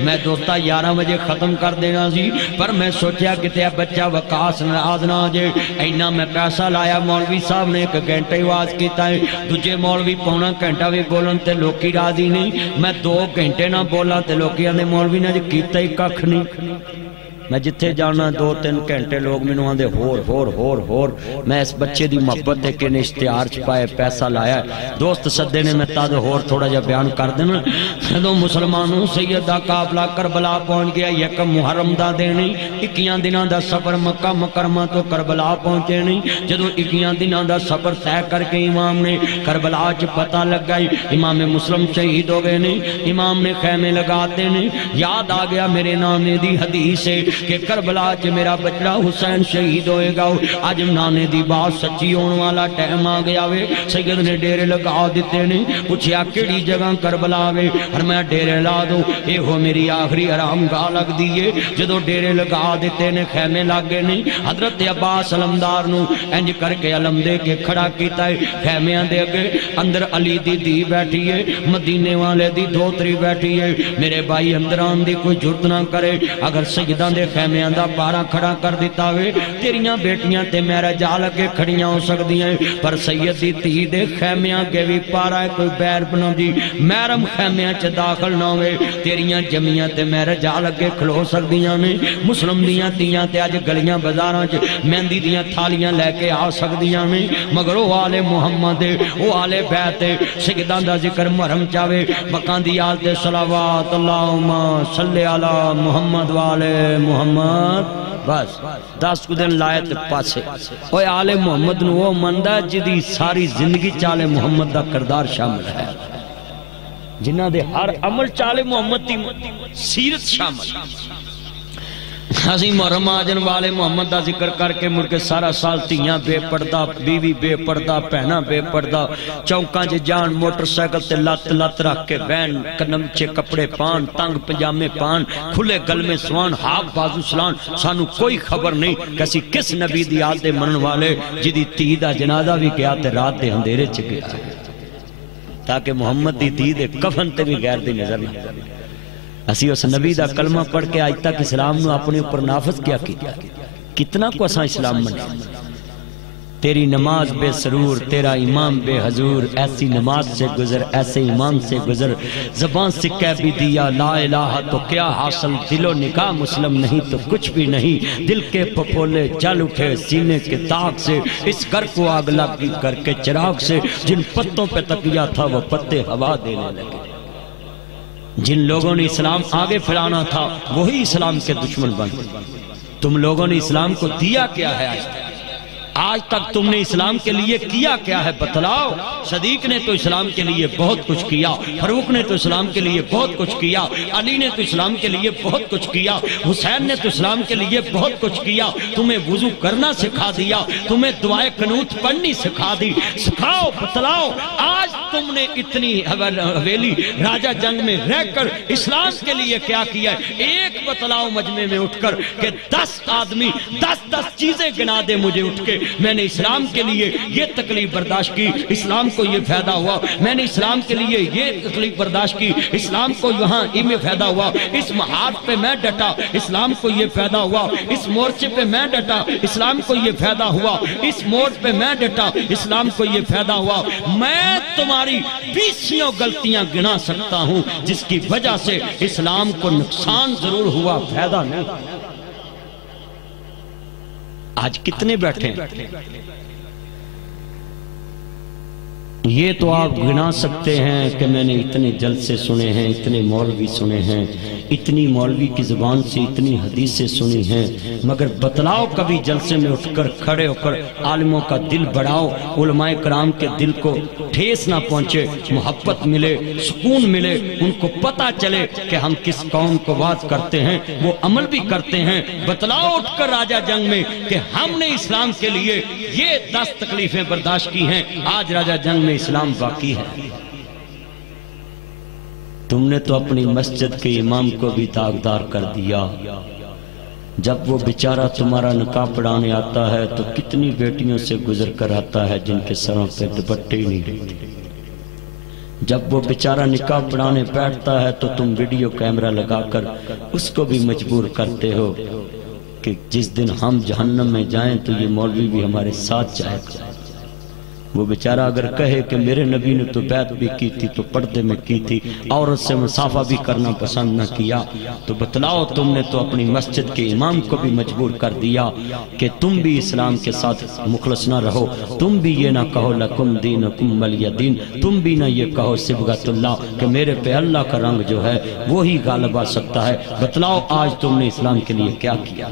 میں دوستا 11 بجے ختم کر دینا سی پر میں سوچیا کہ تیہ بچہ وقاس نراز نہ آجے اینا میں پیسہ لایا مولوی صاحب نے 1 گھنٹے واز کیتا ہے دجھے مولوی پونا گھنٹہ بھی بولن تے لوکی راضی نہیں میں 2 گھنٹے نہ بولا تے لوکی آنے مولوی نے جو کیتا ہی ککھ نہیں میں جتھے جانا 2-3 گھنٹے لوگ منو آندے ہور میں اس بچے دی محبت دے کے نے اشتہار چھپائے پیسہ لایا ہے دوست صدے نے میں تاں ہور تھوڑا جا بیان کر دینا جدو مسلمانوں سید دا قافلہ کربلا پہنچ گیا 1 محرم دا دینے 21 دنوں دا سفر مکہ مکرمہ تو کربلا پہنچے نہیں جدو 21 دنوں دا سفر طے کر کے امام نے کربلا چ پتہ لگ گئی امام مسلم شہید ہو گئے نہیں امام نے خیمے لگاتے نہیں یاد آ گیا میرے نانے دی حدیث ہے کہ کربلا چ میرا بچڑا حسین شہید ہوئے گا آج نانے دی بات سچی ہونے والا ٹائم آ گیا وے سید نے ڈیرے لگا دیتے نے پوچھیا کیڑی جگہ کربلا وے اور میں ڈیرے لا دوں اے ہو میری آخری آرام گاہ لگ دیئے جدو ڈیرے لگا دیتے نے خیمے لاگے نہیں حضرت عباس علمدار نو انج کر کے علم دے کے کھڑا کیتا ہے خیمیاں دے گئے اندر علی دی بیٹھی ہے مدینے والے دی دوتری بیٹھی ہے میرے بھائی اندران دی کوئی جرت نہ کرے اگر سجدان دے خیمیاں دا پارا کھڑا کر دیتا ہوئے تیریاں بیٹیاں تے میرا جا لگے کھڑیاں ہو سکتی ہیں پر سید دی تی دے خیمیاں کے بھی پارا ہے کوئی بیر بنا دی میرم خیمیاں چے داخل نہ ہوئے تیریاں جمیاں تے میرا جا لگے کھلو سکتی ہیں نہیں مسلم دیاں تیاں تے آج گلیاں بزاراں چے مہندی دیاں تھالیاں لے کے آ سکتی ہیں نہیں مگر وہ آل محمد وہ آل بیت سجدان دا ذکر مرم چاوے بکان دی آل تے صلوات اللہم صلی علی محمد والے محمد بس 10 کو دن لائے تے پاسے اوہ آل محمد نو وہ مندہ جدی ساری زندگی چالے محمد دا کردار شامل ہے جنہ دے ہر عمل چالے محمد دی سیرت شامل عظیم اور رماجن والے محمد دا ذکر کر کے مڑ کے سارا سال تیاں بے پردہ، بیوی بے پردہ، پہنا بے پردہ، چوکاں جے جان موٹر سائیکل تے لت لت رکھ کے بین کنمچے کپڑے پان، تنگ پجامے پان، کھلے گل میں سوان، ہاک بازو سلان، سانو کوئی خبر نہیں کسی کس نبی دی آتے منن والے جدی تی دا جنازہ بھی گیا تے رات دے اندھیرے چ گیا، تاکہ محمد دی تی دے کفن تے بھی غیر دی نظر نہیں۔ اسی اس نبی دا کلمہ پڑھ کے آج تک اسلام نو اپنے اوپر نافذ کیا کتنا کو اساں اسلام منا۔ تیری نماز بے سرور، تیرا امام بے حضور، ایسی نماز سے گزر، ایسے امام سے گزر، زبان سے کہہ بھی دیا لا الہ تو کیا حاصل، دل و نکاح مسلم نہیں تو کچھ بھی نہیں، دل کے پھپھولے جل اٹھے سینے کے داغ سے، اس گھر کو آگ لگی کر کے چراغ سے، جن پتوں پہ تکیا تھا وہ پتے ہوا دینے لگے۔ جن لوگوں نے اسلام آگے پھیلانا تھا وہی اسلام کے دشمن بن گئے۔ تم لوگوں نے اسلام کو دیا کیا ہے آج تک تم نے اسلام کے لیے کیا کیا ہے بتلاؤ۔ صدیق نے تو اسلام کے لیے بہت کچھ کیا، فاروق نے تو اسلام کے لیے بہت کچھ کیا، علی نے تو اسلام کے لیے بہت کچھ کیا، حسین نے تو اسلام کے لیے بہت کچھ کیا، تمہیں وضو کرنا سکھا دیا، تمہیں دعائے قنوت پڑھنی سکھا دی، سکھاؤ بتلاؤ آج تم نے اتنی حویلی راجہ جنگ میں رہ کر اسلام کے لیے کیا کیا ہے۔ ایک بتلاؤ مجمع میں اٹھ کر کہ 10 آدمی 10 چیزیں گنا دے مجھے اٹھ کے، میں نے اسلام کے لیے یہ تکلیف برداشت کی، اسلام کو یہ فائدہ ہوا، میں نے اسلام کے لیے یہ تکلیف برداشت کی، اسلام کو یہاں میں فائدہ ہوا، اس محاذ پہ میں ڈٹا، اسلام کو یہ فائدہ ہوا، اس مورچے پہ میں ڈٹا، اسلام کو یہ فائدہ ہوا، اس موڑ پہ میں ڈٹا، اسلام کو یہ فائدہ ہوا۔ میں تمہاری 20 غلطیاں گنا سکتا ہوں جس کی وجہ سے اسلام کو نقصان ضرور ہوا، فائدہ نہیں۔ آج کتنے بیٹھے ہیں؟ یہ تو آپ گنا سکتے ہیں کہ میں نے اتنے جلسے سنے ہیں، اتنے مولوی سنے ہیں، اتنی مولوی کی زبان سے اتنی حدیثیں سنی ہیں، مگر بتلاؤ کبھی جلسے میں اٹھ کر کھڑے ہو کر عالموں کا دل بڑھاؤ، علماء کرام کے دل کو ٹھیس نہ پہنچے، محبت ملے، سکون ملے، ان کو پتہ چلے کہ ہم کس قوم کو واعظ کرتے ہیں، وہ عمل بھی کرتے ہیں۔ بتلاؤ اٹھ کر راجہ جنگ میں کہ ہم نے اسلام کے لیے یہ 10 تکلیفیں برداشت کی ہیں، آج راجہ جنگ میں اسلام باقی ہے۔ تم نے تو اپنی مسجد کے امام کو بھی داغدار کر دیا۔ جب وہ بیچارہ تمہارا نکاح پڑھانے آتا ہے تو کتنی بیٹیوں سے گزر کر آتا ہے جن کے سروں پہ دوپٹے ہی نہیں رہتے۔ جب وہ بیچارہ نکاح پڑھانے بیٹھتا ہے تو تم ویڈیو کیمرہ لگا کر اس کو بھی مجبور کرتے ہو کہ جس دن ہم جہنم میں جائیں تو یہ مولوی بھی ہمارے ساتھ جائے گا۔ وہ بیچارہ اگر کہے کہ میرے نبی نے تو بیعت بھی کی تھی تو پردے میں کی تھی، عورت سے مسافہ بھی کرنا پسند نہ کیا، تو بتلاؤ تم نے تو اپنی مسجد کے امام کو بھی مجبور کر دیا کہ تم بھی اسلام کے ساتھ مخلص نہ رہو، تم بھی یہ نہ کہو لکم دینکم ولی دین، تم بھی نہ یہ کہو صبغۃ اللہ کہ میرے پہ اللہ کا رنگ جو ہے وہی غالب آ سکتا ہے۔ بتلاؤ آج تم نے اسلام کے لیے کیا کیا؟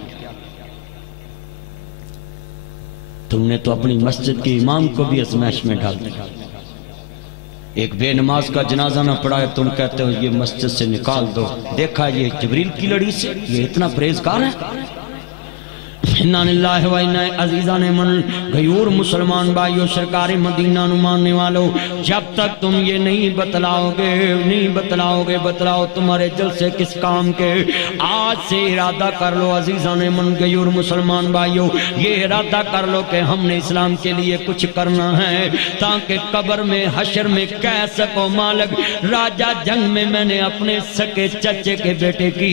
تم نے تو اپنی مسجد کے امام کو بھی ازمائش میں ڈال دیا۔ ایک بے نماز کا جنازہ نہ پڑا ہے، تم کہتے ہو یہ مسجد سے نکال دو، دیکھا یہ جبریل کی لڑی سے یہ اتنا پرہیزگار ہے۔ انا للہ و انا عزیزان من غیور مسلمان بھائیو، سرکار مدینہ نو ماننے والو، جب تک تم یہ نہیں بتلاؤ گے بتلاؤ تمہارے جلسے کس کام کے۔ آج سے ارادہ کر لو عزیزان من غیور مسلمان بھائیو، یہ ارادہ کر لو کہ ہم نے اسلام کے لیے کچھ کرنا ہے تاکہ قبر میں حشر میں کہہ سکو مالک راجہ جنگ میں میں نے اپنے سکے چچے کے بیٹے کی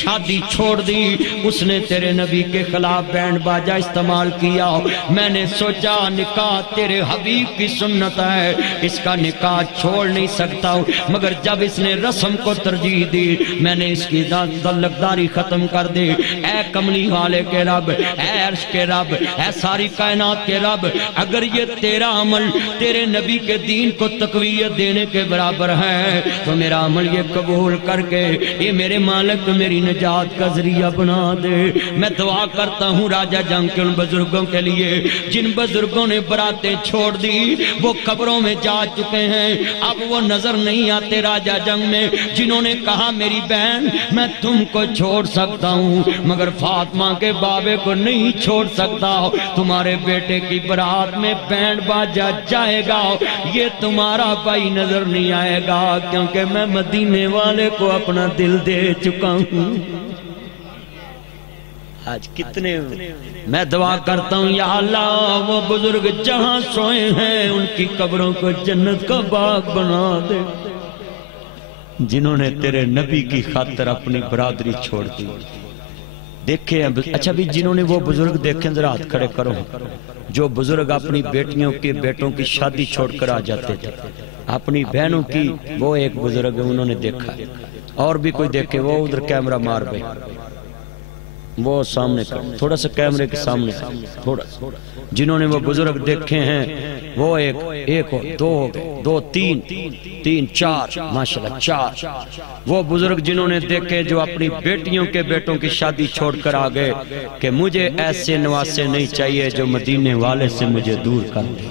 شادی چھوڑ دی، اس نے تیرے نبی کے خلاف بینڈ باجا استعمال کیا، میں نے سوچا نکاح تیرے حبیب کی سنت ہے، اس کا نکاح چھوڑ نہیں سکتا ہوں، مگر جب اس نے رسم کو ترجیح دی میں نے اس کی تعلقداری ختم کر دی۔ اے کملی والے کے رب، اے عرش کے رب، اے ساری کائنات کے رب، اگر یہ تیرا عمل تیرے نبی کے دین کو تقویت دینے کے برابر ہے تو میرا عمل یہ قبول کر کے یہ میرے مالک میری نجات کا ذریعہ بنا دے۔ میں دعا کرتا ہوں راجہ جنگ کے ان بزرگوں کے لیے جن بزرگوں نے براتیں چھوڑ دی، وہ قبروں میں جا چکے ہیں، اب وہ نظر نہیں آتے راجہ جنگ میں، جنہوں نے کہا میری بہن میں تم کو چھوڑ سکتا ہوں مگر فاطمہ کے بابے کو نہیں چھوڑ سکتا، تمہارے بیٹے کی برات میں بینڈ باجا جائے گا، یہ تمہارا بھائی نظر نہیں آئے گا کیونکہ میں مدینے والے کو اپنا دل دے چکا ہوں۔ آج کتنے میں دعا کرتا ہوں یا اللہ وہ بزرگ جہاں سوئے ہیں ان کی قبروں کو جنت کا باغ بنا دے، جنہوں نے تیرے نبی کی خاطر اپنی برادری چھوڑ دی۔ دیکھیں اچھا بھی جنہوں نے وہ بزرگ دیکھیں ذرا ہاتھ کھڑے کرو، جو بزرگ اپنی بیٹیوں کے بیٹوں کی شادی چھوڑ کر آ جاتے تھے، اپنی بہنوں کی، وہ ایک بزرگ انہوں نے دیکھا، اور بھی کوئی دیکھے، وہ ادھر کیمرہ مار بھائی، وہ سامنے کر تھوڑا سا کیمرے کے سامنے تھوڑا، جنہوں نے وہ بزرگ دیکھے ہیں وہ ایک ہو، دو ہو گئے، دو تین چار، ماشاءاللہ چار، وہ بزرگ جنہوں نے دیکھے جو اپنی بیٹیوں کے بیٹوں کی شادی چھوڑ کر آ گئے کہ مجھے ایسے نواسے نہیں چاہیے جو مدینے والے سے مجھے دور کر دے۔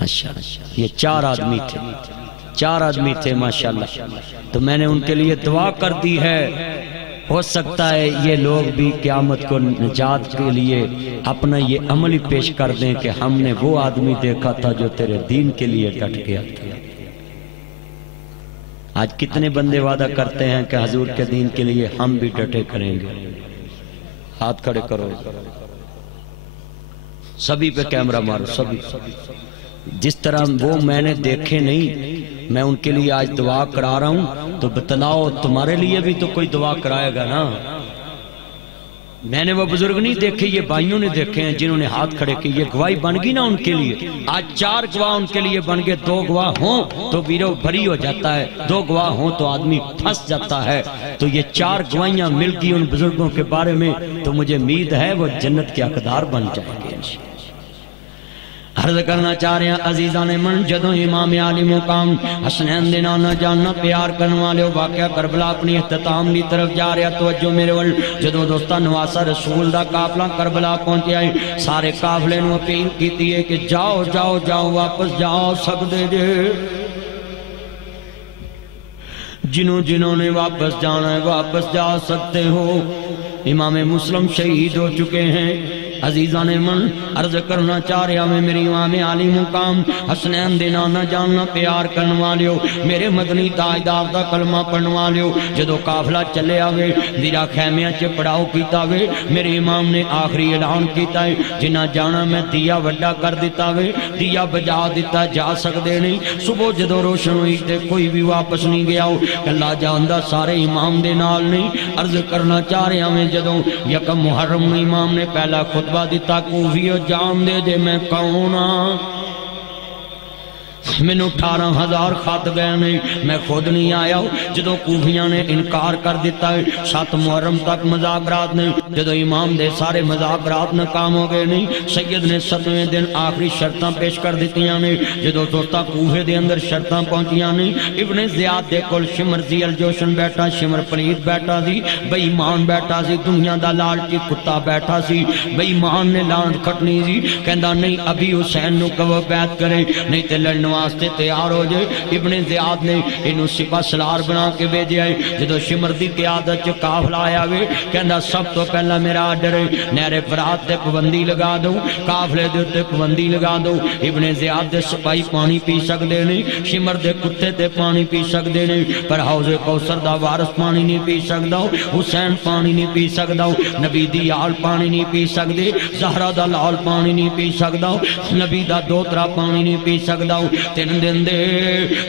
ماشاءاللہ یہ چار آدمی تھے ماشاءاللہ، تو میں نے ان کے لیے دعا کر دی ہے، ہو سکتا ہے یہ لوگ بھی قیامت کو نجات کے لیے اپنا یہ عمل ہی پیش کر دیں کہ ہم نے وہ آدمی دیکھا تھا جو تیرے دین کے لیے ڈٹ گیا تھا۔ آج کتنے بندے وعدہ کرتے ہیں کہ حضور کے دین کے لیے ہم بھی ڈٹے کریں گے، ہاتھ کھڑے کرو، سبھی پہ کیمرہ مارو، سبھی جس طرح وہ میں نے دیکھے نہیں، میں ان کے لیے آج دعا کرا رہا ہوں، تو بتلاؤ تمہارے لیے بھی تو کوئی دعا کرائے گا نا۔ میں نے وہ بزرگ نہیں دیکھے، یہ بھائیوں نے دیکھے ہیں جنہوں نے ہاتھ کھڑے کی، یہ گواہی بن گئی نا ان کے لیے۔ آج 4 گواہ ان کے لیے بن گئے، 2 گواہ ہوں تو بیرو بھری ہو جاتا ہے، 2 گواہ ہوں تو آدمی پھنس جاتا ہے، تو یہ 4 گواہیاں مل گئی ان بزرگوں کے بارے میں، تو مجھے امید ہے وہ جنت کے حقدار بن جائیں گے۔ عرض کرنا چاہ رہے ہیں عزیزان من، جدوں امام عالی مقام حسنین دے نانا جاننا پیار کرنے والے واقعہ کربلا اپنی اختتام لی طرف جا رہا، توجہ میرے ول، جدوں دوستا نواسا رسول دا قافلہ کربلا پہنچ آئے، سارے قافلے نو اپیل کیتی ہے کہ جاؤ جاؤ جاؤ واپس جاؤ سکدے جے، جنہوں نے واپس جانا ہے واپس جا سکتے ہو۔ امام مسلم شہید ہو چکے ہیں۔ عزیزان من، عرض کرنا چاہ رہا میں میری امام عالی مقام حسنین دے نانا جاننا پیار کرنے والیو، میرے مدنی تاجدار دا کلمہ پڑھنے والیو، جدو قافلہ چلے آوے دیرا خیمیاں چے پڑاؤ کیتا وے، میرے امام نے آخری اعلان کیتا ہے جنہ جانا میں دیا وڈا کر دیتا وے، دیا بجا دیتا جا سکدے نہیں۔ صبح جدو روشن ہوئی تے کوئی بھی واپس نہیں گیا ہو، اللہ جاندہ سارے امام دے نال نہیں۔ عرض کرنا چاہ رہا میں جدو یکم محرم امام نے پہلا خطبہ دیتا، کوفیو جان دے جے میں کون ہاں، میں 18,000 خط گئے نہیں، میں خود نہیں آیا ہوں۔ جدو کوفیاں نے انکار کر دیتا ہے 7 محرم تک مذاکرات نہیں، جدو امام دے سارے مذاکرات ناکام ہو گئے نہیں، سید نے 7ویں دن آخری شرطاں پیش کر دیتیاں نہیں، جدو دوستا کوفے دے اندر شرطاں پہنچیاں نہیں، ابن زیاد دے کل شمر زی الجوشن بیٹھا، شمر پلید بیٹھا سی، بے ایمان بیٹھا سی، دنیا دا لالچی کتا بیٹھا سی، بے ایمان نے لعنت کھٹنی سی، کہندا نہیں ابھی حسین نو کہو بیعت کرے نہیں تے لڑن واسطے تیار ہو جائے۔ ابن زیاد نے انہوں سپہ سلار بنا کے بھیجے آئے، جدو شمر دی قیادت چ قافلہ آیا وے، کہندا سب تو پہلا میرا آرڈر ہے نہر فرات تے پابندی لگا دو، قافلے دے تے پابندی لگا دو۔ ابن زیاد دے سپاہی پانی پی سکدے نہیں، شمر دے کتے تے پانی پی سکدے نہیں، پر حوض کوثر دا وارث پانی نہیں پی سکدا، حسین پانی نہیں پی سکدا، نبی دی آل پانی نہیں پی سکدے، زہرا دا لال پانی نہیں پی سکدا، نبی دا دوترا پانی نہیں پی سکدا۔ 3 دن دے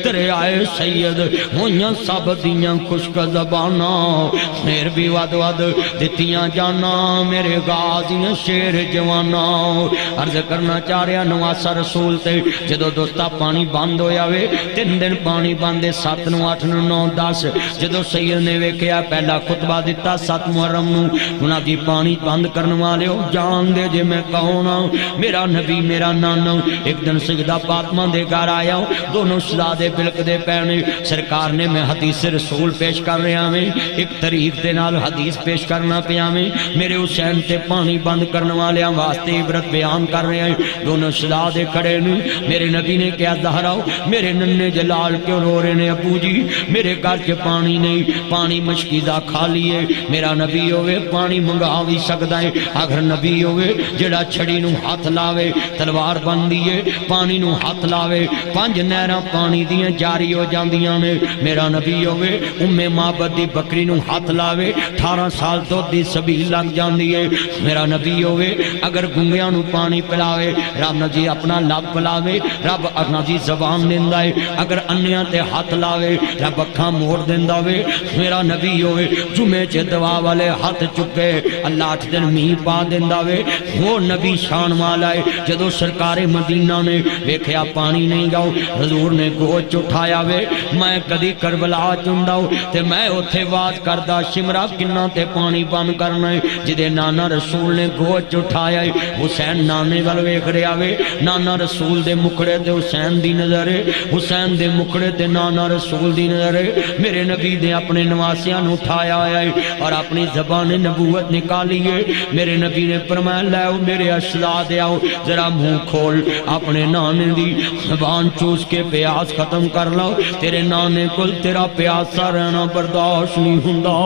تیرے آئے سید ہویاں سب دیاں خشک زباناں، میر بھی ود ود دتیاں جانا میرے غازی شیر جواناں۔ عرض کرنا چاہ رہا نواسا رسول تے جدو دوستا پانی بند ہویا وے، 3 دن پانی بندے 7 9 8 9 10، جدو سید نے ویکھیا پہلا خطبہ دیتا 7 محرم نو، انہاں دی پانی بند کرنے والے ہو جان دے جے میں کون ہاں، میرا نبی میرا نانا۔ ایک دن سیدہ فاطمہ دے گھر گھر آیا ہوں دونوں شہزادے بلکدے پینے سرکار نے میں حدیث رسول پیش کر رہا میں ایک طریق دے نال حدیث پیش کرنا پیا میں میرے حسین تے پانی بند کرنے والے واسطے عبرت بیان کر رہے ہیں دونوں شہزادے کھڑے نے میرے نبی نے کیا زہراؤ میرے ننے جلال کیوں رو رہے نے ابو جی میرے گھر کے پانی نہیں پانی مشکیزہ کھا لیے میرا نبی ہوئے پانی منگا بھی سکتا ہے اگر نبی ہوئے جڑا چھڑی نو ہاتھ لاوے تلوار بن دیئے پانی نو ہاتھ لاوے 5 نہراں پانی دیاں جاری ہو جاندیاں نے میرا نبی ہوئے معبد دی بکری نو ہاتھ لاوے 18 سال تو دی سبیل لگ جاندی ہے میرا نبی ہوئے اگر گنگیاں نو پانی پلاوے رب نجی اپنا لب پلاوے رب نجی زبان دیندہ ہے اگر انیاں تے ہاتھ لاوے رب اکھاں موڑ دیندہ وے میرا نبی ہوئے جمعے چے دعا والے ہاتھ چکے اللہ 8 دن مہی پا دیندہ وے وہ نبی شان والا ہے جدو سرکار مدینہ نے ویکھیا پانی نہیں گاؤ حضور نے گوچ اٹھایا وے میں کدی کربلا چندہ ہوں تے میں اتھے واز کردہ شمرہ کنہ تے پانی بند کرنا ہے جدے نانا رسول نے گوچ اٹھایا ہے حسین نانے گل ویکھ رہا وے نانا رسول دے مکڑے تے حسین دی نظر ہے حسین دے مکڑے تے نانا رسول دی نظر ہے میرے نبی نے اپنے نواسیاں نو اٹھایا ہے اور اپنی زبان نبوت نکالی ہے میرے نبی نے فرمایا لے میرے اشلاء دے آؤ ذرا منہ کھول اپنے نانے دی زبان چوس کے پیاس ختم کر لو تیرے نانے کل تیرا پیاسا رہنا برداشت نہیں ہوندا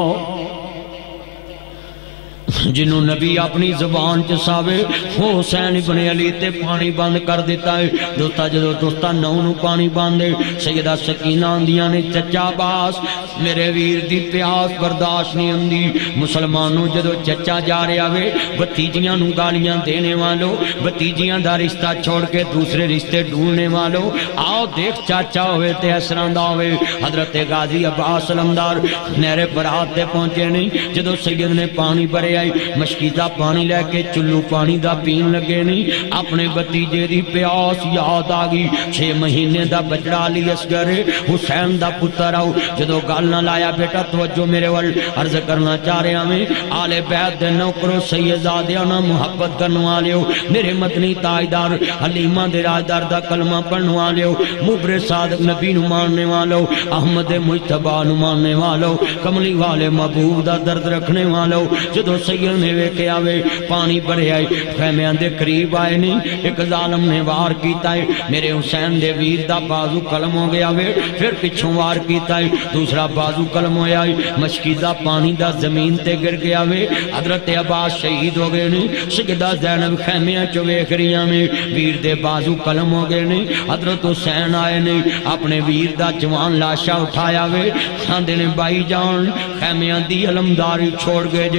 جنہوں نبی اپنی زبان چساوے وہ حسین ابن علی تے پانی بند کر دیتا ہے دوستا جدو دوستا نونو پانی باندے سیدہ سکینہ اندیاں نے چچا باس میرے ویر دی پیاس برداشت نہیں اندی مسلمانوں جدو چچا جا رہے آوے بتیجیاں نو گالیاں دینے والو بتیجیاں دا رشتہ چھوڑ کے دوسرے رشتے ڈھونڈنے والو آؤ دیکھ چاچا ہوئے تے حسران داوے حضرت غازی عباس علمدار نہرے برات تے پہنچے نہیں جدو سید نے پانی برے مشکیزہ پانی لے کے چلو پانی دا پین لگے نہیں اپنے بتیجے دی پیاس یاد آگی 6 مہینے دا بچڑا لی اسگر حسین دا پتر آؤ جدو گال نہ لایا بیٹا توجہ میرے وال عرض کرنا چاہ رہے ہمیں آل بیت دے نوکرو سیدادیانا محبت کرنے والے ہو میرے مدنی تاجدار حلیمہ دے راجدار دا کلمہ پڑھنے والے ہو مبر صادق نبی نو ماننے والو احمد مجتبہ نو ماننے والو کملی والے محبوب دا درد رکھنے والو جدو سید نے ویکے آوے پانی بھرے آئے خیمیاں دے قریب آئے نہیں ایک ظالم نے وار کیتا ہے میرے حسین دے ویر دا بازو قلم ہو گیا وے پھر پچھوں وار کیتا ہے دوسرا بازو قلم ہو گیا ہے مشکیزہ پانی دا زمین تے گر گیا وے حضرت عباس شہید ہو گئے نہیں سیدہ زینب خیمیاں چو ویکریاں میں ویر دے بازو قلم ہو گئے نہیں حضرت حسین آئے نہیں اپنے ویر دا جوان لاشا اٹھایا وے خاندے نے بائی جان خیمیاں دی علمداری چھوڑ گئے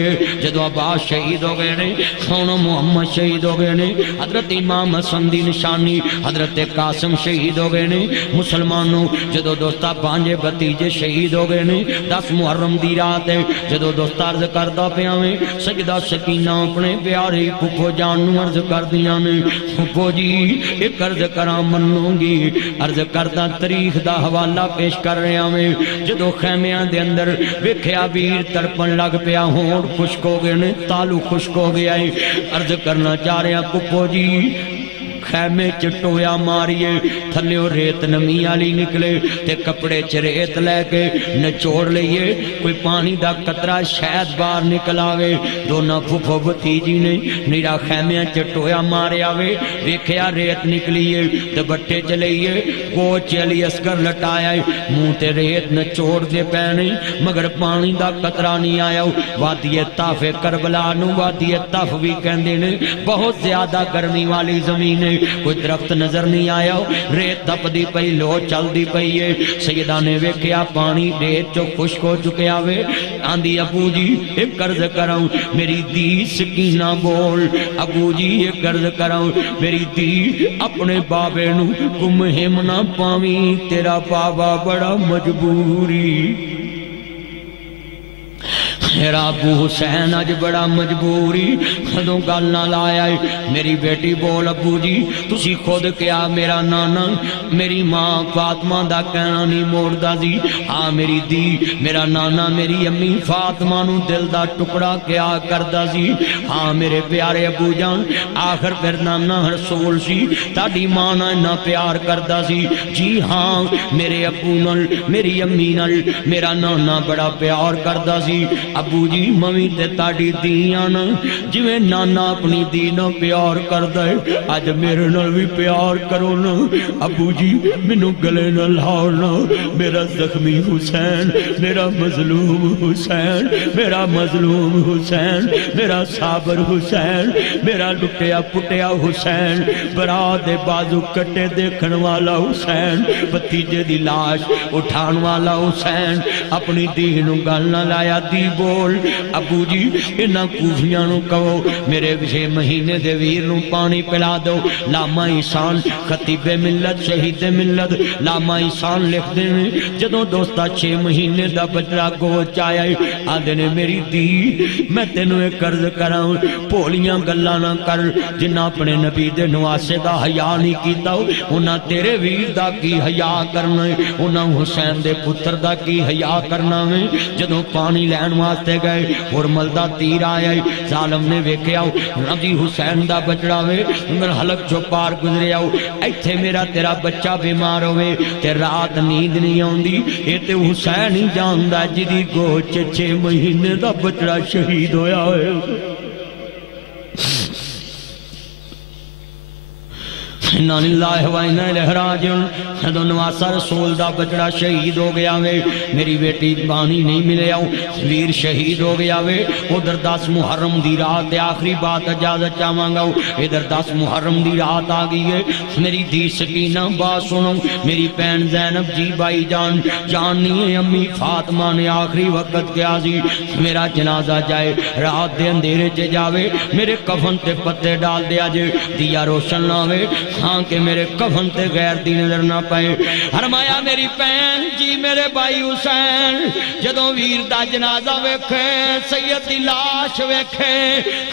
جدو عباس شہید ہو گئے نے سونو محمد شہید ہو گئے نے حضرت امام حسن دی نشانی حضرت قاسم شہید ہو گئے نے مسلمانوں جدو دوستا پانجے بتیجے شہید ہو گئے نے 10 محرم دی رات ہے جدو دوستا عرض کردہ پیاویں سجدہ سکینہ اپنے پیارے پھپھو جانو عرض کر دیا نے پھپھو جی ایک عرض کرام منوں گی عرض کردہ تاریخ دا حوالہ پیش کر رہے ہمیں جدو خیمیاں دے اندر ویکھیا ویر ترپن لگ پیا ہون خشک ہو گئے نے تالو خشک ہو گیا ہے عرض کرنا چاہ رہے ہیں پھپھو جی خیمے چٹویا ماریے تھلیو ریت نمی آلی نکلے تے کپڑے چریت لے کے نچوڑ لئیے کوئی پانی دا قطرہ شاید بار نکلاوے دونا پھپھو بتیجی نے نیرا خیمے چٹویا مارے آوے ویکھیا ریت نکلیے تے بٹے چلئیے گوچ علی اسکر لٹایا منہ تے ریت نچوڑ دے پینے مگر پانی دا قطرہ نہیں آیا وادی تاف کربلا نو وادی تاف بھی کہندے نے بہت زیادہ گرمی والی زمین کوئی درخت نظر نہیں آیا ریت دپ دی پئی لو چل دی پئی ہے سیدہ نے ویکھیا پانی ریت جو خشک ہو چکے آوے آندھی ابو جی ایک قرض کراؤں میری دی سکینہ بول ابو جی ایک قرض کراؤں میری دی اپنے بابے نو کم ہم نہ پاویں تیرا بابا بڑا مجبوری میرا ابو حسین اج بڑا مجبوری کدوں گل نہ لایا میری بیٹی بول ابو جی تسی خود کیا میرا نانا میری ماں فاطمہ دا کہنا نہیں موڑدا سی ہاں میری دی میرا نانا میری امی فاطمہ نو دل دا ٹکڑا کیا کردا سی ہاں میرے پیارے ابو جان آخر پھر نانا رسول سی تاڑی ماں نہ پیار کردا سی جی ہاں میرے ابو نال میری امی نال میرا نانا بڑا پیار کردا سی ابو جی ممی تے تاڑی دیاں نا جویں نانا اپنی دی نہ پیار کردا ہے اج میرے نال بھی پیار کرو نا ابو جی مینوں گلے نہ لاؤ نا میرا زخمی حسین میرا مظلوم حسین میرا مظلوم حسین میرا صابر حسین میرا لٹیا پٹیا حسین برات دے بازو کٹے دیکھن والا حسین بتیجے دی لاش اٹھان والا حسین اپنی دی نو گل نہ لایا دی بول ابو جی انہاں کوفیاں نو کہو میرے 6 مہینے دے ویر نو پانی پلا دو لاما احسان خطیب ملت شہید ملت لاما احسان لکھ دے جدوں دوستا 6 مہینے دا بچڑا گوچ آیا آدھے نے میری دی میں تینوں ایک قرض کراؤں پولیاں گلاں نہ کر جنہ اپنے نبی دے نواسے دا حیا نہیں کیتا انہاں تیرے ویر دا کی حیا کرنا ہے انہاں حسین دے پتر دا کی حیا کرنا ہے جدوں پانی لین واسطے گئے ہرمل دا تیر آیا ظالم نے ویکھیا نبی حسین دا بچڑا وے انہاں حلق جو پار گزریا ایتھے میرا تیرا بچہ بیمار ہوئے تے رات نیند نہیں آندی اے تے حسین ہی جاندا جدی گوچ 6 مہینے دا بچڑا شہید ہویا ہے اِنَّا لِلَّهِ وَإِنَّا إِلَيْهِ رَاجِعُونَ جدوں نواسا رسول دا بچڑا شہید ہو گیا وے میری بیٹی بانی نہیں ملے ویر شہید ہو گیا وے ادھر 10 محرم دی رات آخری بات اجازت چاہواں گا ادھر 10 محرم دی رات آ گئی ہے میری دی سکینہ بات سنو میری بہن زینب جی بھائی جان جاننی ہے امی فاطمہ نے آخری وقت کیا سی میرا جنازہ جائے رات دے اندھیرے چے جاوے میرے کفن تے پتے ڈال دیا جے دیا روشن نہ ہوئے ہاں کہ میرے کفن تے غیر دی نظر نہ پائے فرمایا میری بہن جی میرے بھائی حسین جدوں ویر دا جنازہ ویکھے سید دی لاش ویکھے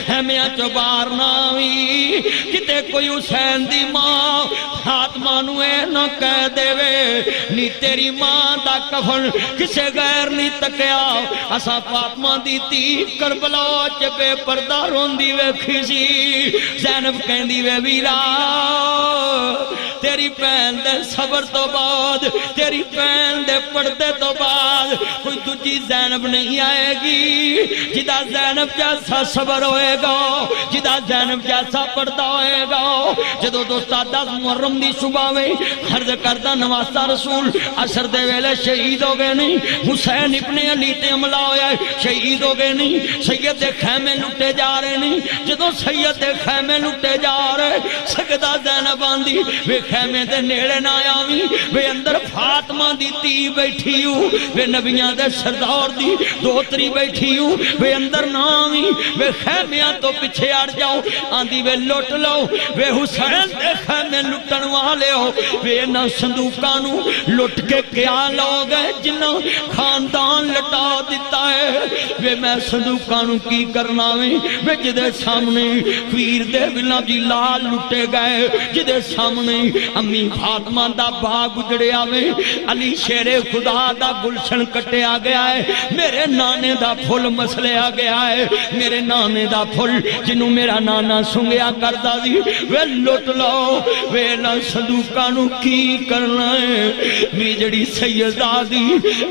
خیمیاں چو باہر نہ ہوئی کتے کوئی حسین دی ماں فاطمہ نو اے نہ کہہ دے وے نی تیری ماں دا کفن کسے غیر نہیں تکیا اسا فاطمہ دی تی کربلا چ بے پردہ روندی ویکھی سی زینب کہندی وے ویرا تیری بہن دے صبر تو بعد تیری بہن دے پردے تو بعد کوئی تجھی زینب نہیں آئے گی جدا زینب جیسا صبر ہوئے گا جدا زینب جیسا پردہ ہوئے گا جدو دوستا 10 محرم دی صبح میں خرد کردہ نواستا رسول عصر دے ویلے شہید ہو گئے نہیں حسین ابن علی تے عملہ ہویا شہید ہو گئے نہیں سید خیمے لٹے جا رہے نہیں جدو سید خیمے لٹے جا رہے سکدہ زینب آندی وے خیمے دے نیڑے نہ آوی وے اندر فاطمہ دی تی بیٹھی ہوں وے نبیاں دے سردار دی دوتری بیٹھی ہوں وے اندر نہ آوی وے خیمیاں تو پچھے اڑ جاؤ آندی وے لٹ لو وے حسین دے خیمے لٹن والے ہو وے نہ صندوقانو لٹ کے کیا لوگ ہے جنہ خاندان لٹا دیتا ہے وے میں صندوقانو کی کرنا وے جدے سامنے پیر دے بلا جی لال لٹے گئے جدے سامنے امی فاطمہ دا باغ اجڑے آوے علی شیر خدا دا گلشن کٹے آ گیا ہے میرے نانے دا پھول مسلے آ گیا ہے میرے نانے دا پھول جنہوں میرا نانا سنگیا کردہ دی وے لٹ لو وے نہ صندوقانو کی کرنا ہے میجڑی سیدہ دی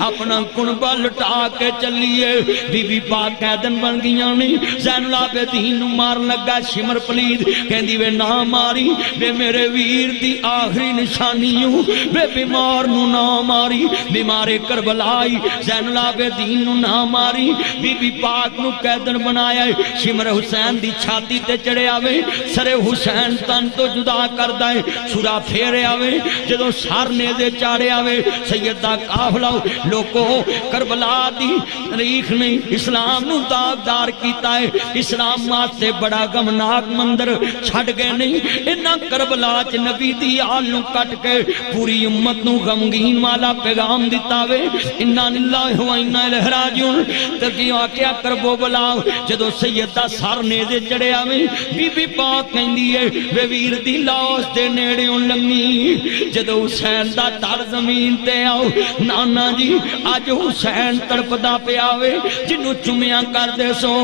اپنا کنبہ لٹا کے چلیے بی بی پاک قیدن بن گیاں نہیں زین العابدین مار لگا شمر پلید کہندی وے نہ ماری وے میرے ویر دی آخری نشانیوں وے بیمار نو نہ ماری بیمار کربلائی زین العابدین نو نہ ماری بی بی پاک نو قیدن بنایا شمر حسین دی چھاتی تے چڑھے آوے سر حسین تن تو جدا کر دائے سورا پھیرے آوے جدو سار نیزے چاڑے آوے سیدہ کافلا لوکو کربلا دی تاریخ نے اسلام نو داغدار کیتا ہے اسلام مات سے بڑا غمناک مندر چھڑ گئے نہیں انہاں کربلا چ نبی دی تی آل نو کٹ کے پوری امت نو غمگین والا پیغام دیتا وے انا للہ و انا الیہ راجعون تکی واقعہ کربو بلا جدو سیدہ سر نیزے چڑھے آویں بی بی پاک کہندی ہے وے ویر دی لاش دے نیڑیوں لنگی جدو حسین دا تر زمین تے آؤ نانا جی آج حسین تڑپ دا پہ آوے جنو چمیاں کر دے سو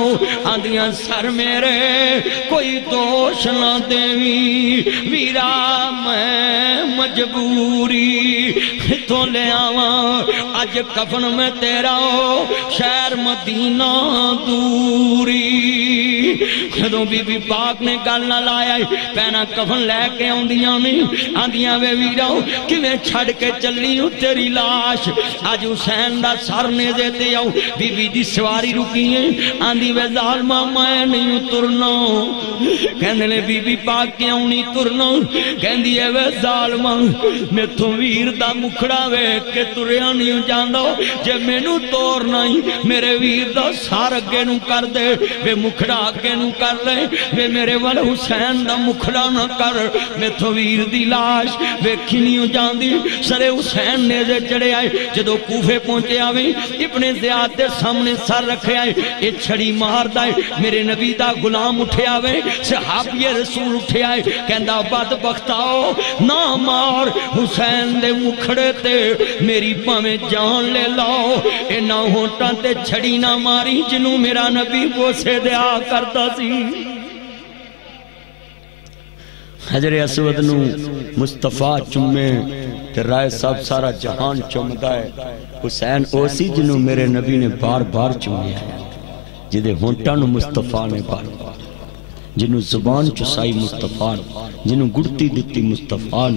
آندیاں سر میرے کوئی دوش نہ دیوی ویرا میں مجبوری تو لے آواں آج کفن میں تیرا شہر مدینہ دوری جدو بی بی پاک نے گل نہ لایا پہنا کفن لے کے آندیاں وے ویراؤ کہ میں چھڑ کے چلی ہوں تیری لاش آج حسین دا سر نیزے تے آؤ بی بی دی سواری رکی ہیں آندی وے ظالمہ میں نہیں ترنا کہنے بی بی پاک کیوں نہیں ترنا کہندی ہے وے ظالمہ میں تو ویر دا مکھڑا وے کہ تریا نہیں جاندو جے میں نو توڑ نہیں میرے ویر دا سار اگے نو کر دے وے مکھڑا اگے نو کر لے وے میرے وال حسین دا مکھڑا نہ کر میں تو ویر دی لاش وے کھنیوں جاندی سرے حسین نیزے چڑھے آئے جدو کوفے پہنچے آویں ابن زیاد دے سامنے سر رکھے آئے اے چھڑی مار دائے میرے نبی دا غلام اٹھے آویں صحابی رسول اٹھے آئے کہندہ بدبختاؤ نہ مار حسین دے مکھڑے تے میری پاویں جان لے لاؤ اے نہ ہونٹاں تے چھڑی نہ ماری جنوں میرا نبی بوسے دیا کرتا سی حجر اسود نو مصطفیٰ چمے تے رائے صاحب سارا جہان چمدہ ہے حسین اوسی جنوں میرے نبی نے بار بار چمے ہے جدے ہونٹاں نو مصطفیٰ نے بار بار جنوں زبان چسائی مصطفیٰ جنوں گڑتی دیتی مصطفیٰ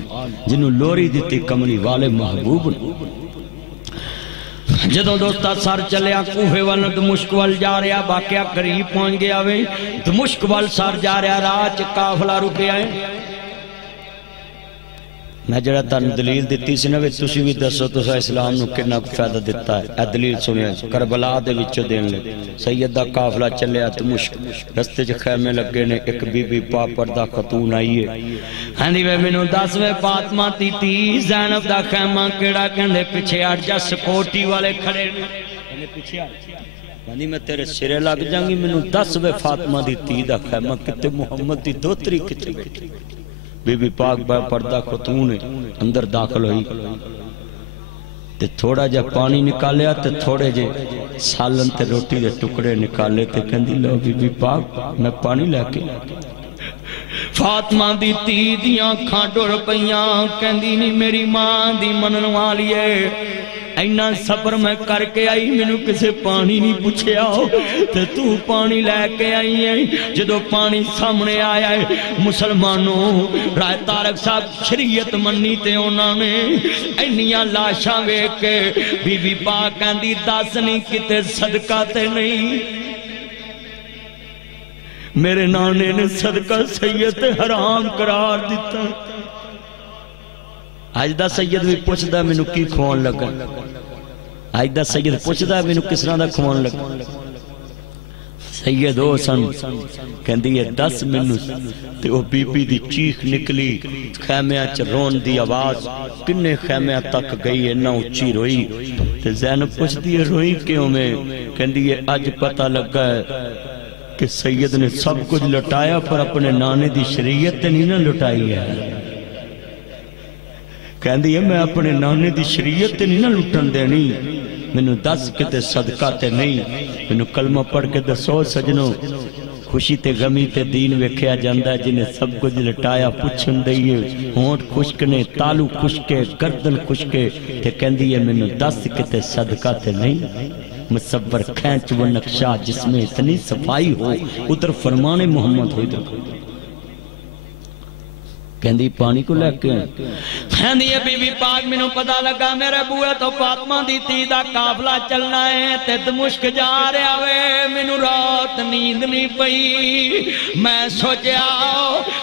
جنوں لوری دیتی کملی والے محبوب جدو دوستا سر چلیا کوفے والا دمشق وال جا رہا باقیہ قریب پہنچ گیا وے دمشق وال سر جا رہا راہ چکافلہ رکیا ہے میں جڑا تن دلیل دیتی سی نوے تسی بھی دسو تسا اسلام نو کنا فائدہ دیتا ہے اے دلیل سنیا کربلا دے وچو دین لے سیدہ قافلہ چلیا دمشق رستے چ خیمے لگے نے ایک بی بی پا پردہ خاتون آئی ہے ہندی وے منو دسویں فاطمہ تی زینب دا خیمہ کیڑا کہندے پیچھے ہٹ جا سکورٹی والے کھڑے نے پیچھے ہٹ ہندی میں تیرے سرے لگ جاؤں گی منو دسویں فاطمہ دی تی دا خیمہ کتے محمد دی دوتری کتے بیٹھی بی بی پاک با پردہ خاتون اندر داخل ہوئی تے تھوڑا جا پانی نکالیا تے تھوڑے جے سالن تے روٹی دے ٹکڑے نکالے تے کہندی لو بی بی پاک میں پانی لے کے فاطمہ دی تی دیاں کھانڈو رپیاں کہندی نہیں میری ماں دی منن والی ہے اینا سفر میں کر کے آئی میں نے کسے پانی نہیں پوچھے آؤ تو پانی لے کے آئی ہے جدو پانی سامنے آیا ہے مسلمانوں رائے تارک صاحب شریعت منی تے انہوں نے اینیاں لاشاں وے کے بی بی پاک کہندی دس نہیں کتے صدقہ تے نہیں میرے نانے نے صدقہ سید حرام قرار دیتا آج دا سید بھی پوچھ دا میں نو کی کھوان لگا آج دا سید پوچھ دا میں نو کس طرح دا کھوان لگا سید ہو سن کہندی ہے دس میں نو تے وہ بی بی دی چیخ نکلی خیمیاں چ رون دی آواز کنے خیمیاں تک گئی ہے نہ اچھی روئی تے زینب پوچھ دی ہے روئی کیوں میں کہندی ہے آج پتہ لگا ہے کہ سید نے سب کچھ لٹایا پر اپنے نانے دی شریعت نہیں نہ لٹائی ہے کہندی ہے میں اپنے نانے دی شریعت نہیں نہ لٹن دینی میں نے دس کتے صدقہ تے نہیں میں نے کلمہ پڑھ کے دسو سجنوں خوشی تے غمی تے دین ویکھیا جاندہ ہے جنہیں سب کچھ لٹایا پچھن دئیے ہونٹ خشکنے تالو خشکے گردن خشکے تے کہندی ہے میں نے دس کتے صدقہ تے نہیں مصور کھینچ و نقشہ جس میں اتنی صفائی ہو ادھر فرمان محمد ہو ادھر کہندی پانی کو لے کے کہندی ہے بی بی پاک میں نو پتہ لگا میرے بوئے تو فاطمہ دی تی دا قافلہ چلنا ہے تے دمشق جا رہے آوے میں نو رات نیند نہیں پئی میں سوچیا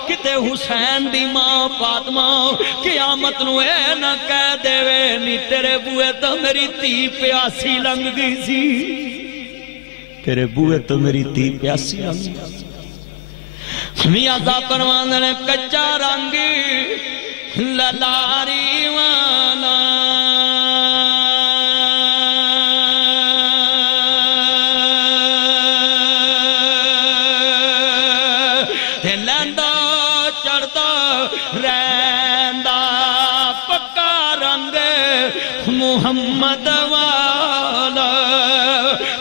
کتے حسین دی ماں فاطمہ قیامت نو اے نہ کہہ دے وے نی تیرے بوئے تو میری تی پیاسی لنگ گئی سی تیرے بوئے تو میری تی پیاسی لنگ گئی میاں دا پروان نے کچا رنگ للاری والا تے لیندا چڑھدا رہندا پکا رنگ محمد والا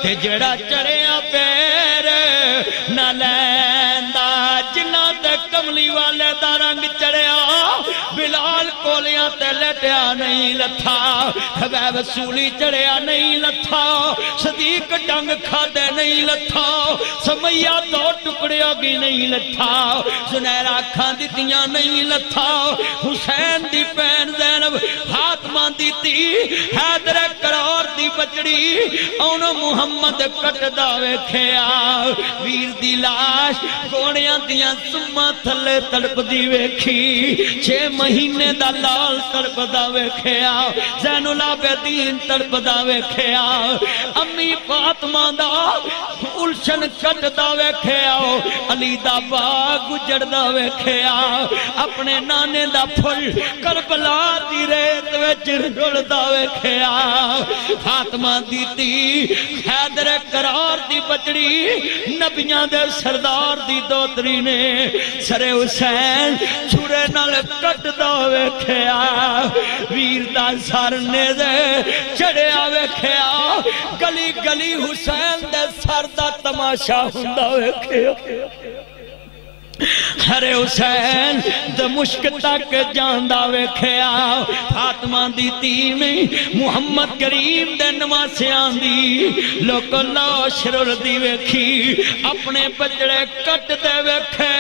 تے جڑا چڑھیا پیر نہ لیندا جنہ تے کملی والے دا رنگ چڑھیا بلال کولیاں تے لٹیا نہیں لتھا حبیب سولی چڑھیا نہیں لتھا صدیق ڈنگ کھادے نہیں لتھا سمیہ دو ٹکڑیا بھی نہیں لتھا زنیرہ کھان دیتیاں نہیں لتھا حسین دی پین زینب فاطمہ دی تی حیدر قرار دی بچڑی اونو محمد کٹ داوے کھیا ویر دی لاش گوڑیاں دیاں سمہ تھلے تڑپ دی ویکھی 6 مہینے دا لال تڑپ دا ویکھیا زین العابدین تڑپ دا ویکھیا امی فاطمہ دا الشن کٹ دا ویکھیا علی دا باغ گجڑ دا ویکھیا اپنے نانے دا پھل کربلا دی ریت وچ رڑ دا ویکھیا فاطمہ دیتی حیدر قرار دی بچڑی نبیاں دے سردار دی دوتری نے سرے حسین چھوڑے نال کٹ دا ویکھیا ویر دا سر نیزے چڑھیا ویکھیا گلی گلی حسین دے سر دا تماشا ہوندا ویکھیا ہر حسین دا مشک تک جاندہ ویکھیا فاطمہ دی تیمی محمد کریم دے نماسیاں دی لوکو لاش رول دی ویکھی اپنے بچڑے کٹ دے ویکھے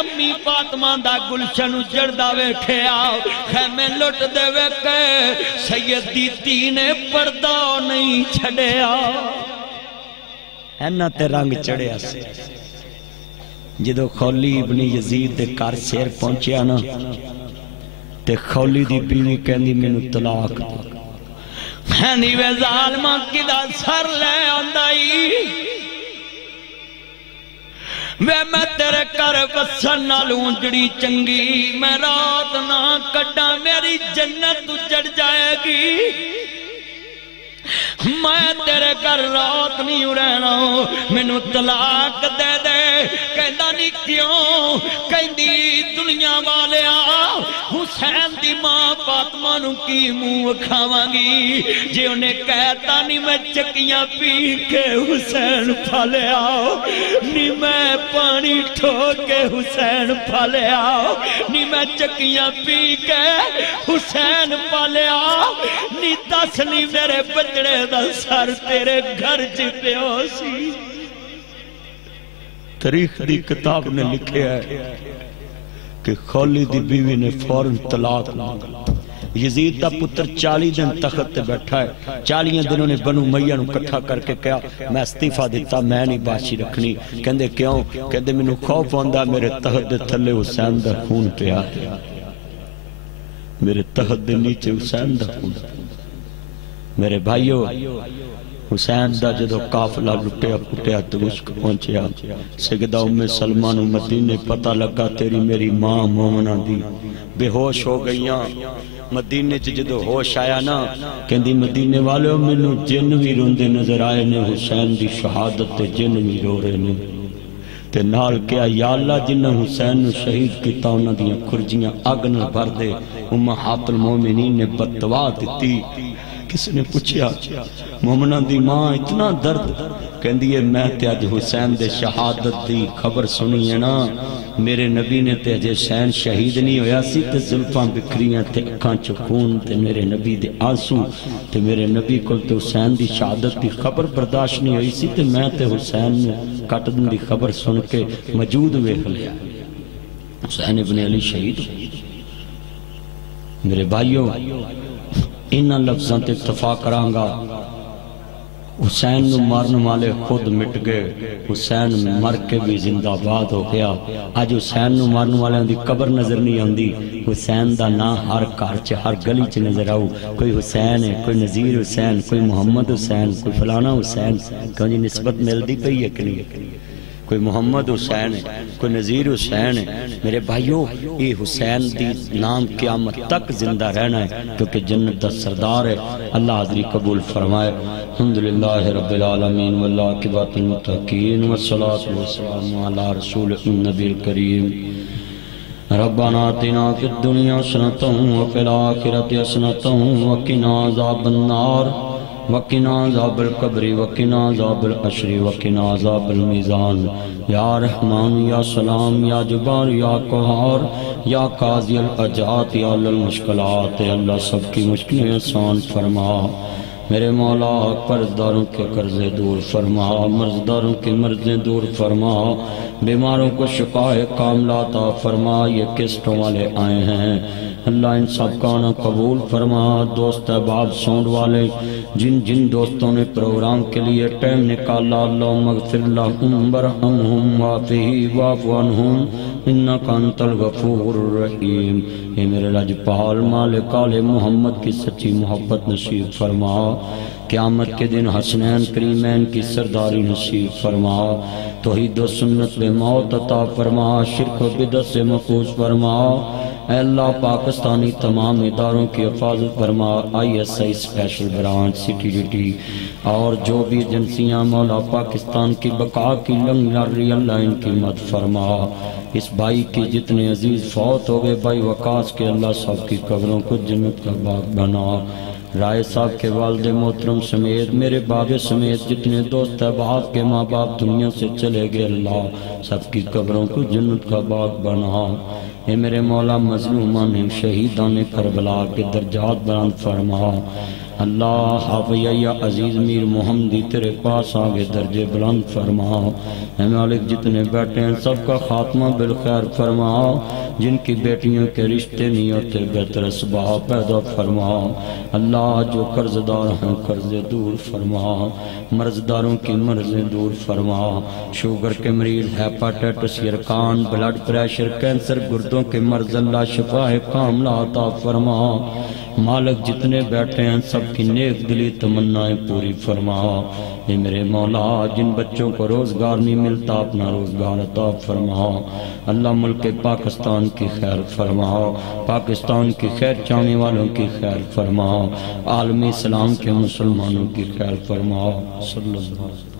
امی فاطمہ دا گلشن اجڑ دا ویکھیا خیمے لٹ دے ویکھے سید دی تینے پردہ نہیں چھڑیا اینا تے رنگ چڑھیا سے جدو خولی ابن یزید دے کار سیر پہنچیا نا تے خولی دی بیوی کہندی مینو طلاق دو کہندی وے ظالمہ کدا سر لے آندائی وے میں تیرے کر وسن نالوں جڑی چنگی میں رات نہ کڈا میری جنت اجڑ جائے گی میں تیرے گھر رات نہیں رہنا مینوں طلاق دے دے کہندا نہیں کیوں کہندی دنیا والیا حسین دی ماں فاطمہ نوں کی منہ کھاواں گی جے انہیں کہتا نہیں میں چکیاں پی کے حسین پھالیا نہیں میں پانی ٹھو کے حسین پھالیا نہیں میں چکیاں پی کے حسین پھالیا نہیں دس نہیں میرے بچڑے دا سر تیرے گھر جتیو سی تاریخ دی کتاب نے لکھے ہے کہ خولی دی بیوی نے فوراں طلاق مانگا یزید دا پتر 40 دن تخت تے بیٹھا ہے 40 دنوں نے بنو امیہ نو کٹھا کر کے کہا میں استعفیٰ دیتا میں نہیں بادشاہی رکھنی کہندے کیوں کہندے مینوں خوف ہوندا میرے تحت دے تھلے حسین دا خون پیا میرے تحت دے نیچے حسین دا خون میرے بھائیو حسین دا جدو قافلہ لٹیا پٹیا ترشک پہنچیا سیدہ ام سلمہ نو مدینے پتہ لگا تیری میری ماں مومنہ دی بے ہوش ہو گئیاں مدینے جدو ہوش آیا نا کہندی مدینے والے منو جن بھی روندے نظر آئے نے حسین دی شہادت تے جن بھی رو رہے نے تے نال کیا یا اللہ جنہ حسین نو شہید کیتا انہاں دیاں کھرجیاں اگ نہ بھر دے امہات المومنین نے بددعا دیتی کس نے پوچھیا مومنہ دی ماں اتنا درد کہندی ہے میں تے اج حسین دے شہادت دی خبر سنی ہے نا میرے نبی نے تے اج حسین شہید نہیں ہویا سی تے زلفاں بکھریاں تے اکھاں چ خون تے میرے نبی دے آنسو تے میرے نبی کول تے حسین دی شہادت دی خبر برداشت نہیں ہوئی سی تے میں تے حسین نے کٹن دی خبر سن کے موجود ویکھ لیا حسین ابن علی شہید میرے بھائیو انہاں لفظاں تے اتفاق کراں گا حسین نو مارن والے خود مٹ گئے حسین مر کے بھی زندہ باد ہو گیا آج حسین نو مارن والے دی قبر نظر نہیں آندی حسین دا نا ہر گھر چ ہر گلی چ نظر آؤ کوئی حسین ہے کوئی نذیر حسین کوئی محمد حسین کوئی فلانا حسین کیوں جی نسبت ملدی پئی ہے کہ نہیں کوئی محمد حسین ہے، کوئی نذیر حسین ہے۔ میرے بھائیو یہ حسین دی نام قیامت تک زندہ رہنا ہے، کیونکہ جنت دا سردار ہے۔ اللہ حاضری قبول فرمائے۔ الحمدللہ رب العالمین والعاقبۃ للمتقین والصلاة والسلام علی رسول النبی الکریم۔ ربنا آتنا فی الدنیا حسنۃ وفی الآخرۃ حسنۃ وقنا عذاب النار وقنا عذاب القبر وقنا عذاب الحشر وقنا عذاب المیزان۔ یا رحمان یا سلام یا جبار یا قہار یا قاضی الحاجات یا حل المشکلات، اللہ سب کی مشکلیں آسان فرما۔ میرے مولا قرضداروں کے قرضے دور فرما، مرضداروں کے مرضیں دور فرما، بیماروں کو شفا کاملہ عطا فرما۔ یہ قسطوں والے آئے ہیں، اللہ ان سب کا آنا قبول فرما۔ دوست احباب سونڈ والے جن جن دوستوں نے پروگرام کے لیے ٹائم نکالا، اللہم اغفر لہم ورحمہم وعافہم واعف عنہم انک انت الغفور الرحیم۔ اے میرے لاجپال مالک آل محمد کی سچی محبت نصیب فرما، قیامت کے دن حسنین کریمین کی سرداری نصیب فرما، توحید و سنت میں موت عطا فرما، شرک و بدعت سے محفوظ فرما۔ اے اللہ پاکستانی تمام اداروں کی حفاظت فرما، I S I special branch C T D اور جو بھی ایجنسیاں مولا پاکستان کی بقا کی لنگ لڑ رہی، اللہ ان کی مدد فرما۔ اس بھائی کی جتنے عزیز فوت ہو گئے بھائی وقاص کے، اللہ سب کی قبروں کو جنت کا باغ بنا۔ رائے صاحب کے والد محترم سمیت میرے بابے سمیت جتنے دوست احباب کے ماں باپ دنیا سے چلے گئے، اللہ سب کی قبروں کو جنت کا باغ بنا۔ اے میرے مولا مظلومان شہیدان کربلا کے درجات بلند فرما۔ اللہ حافظ یا عزیز میر محمدی تیرے پاس آگے درجے بلند فرما۔ اے مالک جتنے بیٹھے ہیں سب کا خاتمہ بالخیر فرما، جن کی بیٹیوں کے رشتے نہیں ہوتے بہتر اسباب پیدا فرما۔ اللہ جو قرضدار ہیں قرضے دور فرما، مرضداروں کی مرضیں دور فرما، شوگر کے مریض، ہیپاٹائٹس، یرکان، بلڈ پریشر، کینسر، گردوں کے مرض، اللہ شفا کاملہ عطا فرما۔ مالک جتنے بیٹھے ہیں سب کی نیک دلی تمنائیں پوری فرما۔ اے میرے مولا جن بچوں کو روزگار نہیں ملتا اپنا روزگار عطا فرما۔ اللہ ملک پاکستان کی خیر فرما، پاکستان کی خیر چاہنے والوں کی خیر فرما، عالمی اسلام کے مسلمانوں کی خیر فرما۔ صلی اللہ علیہ وسلم۔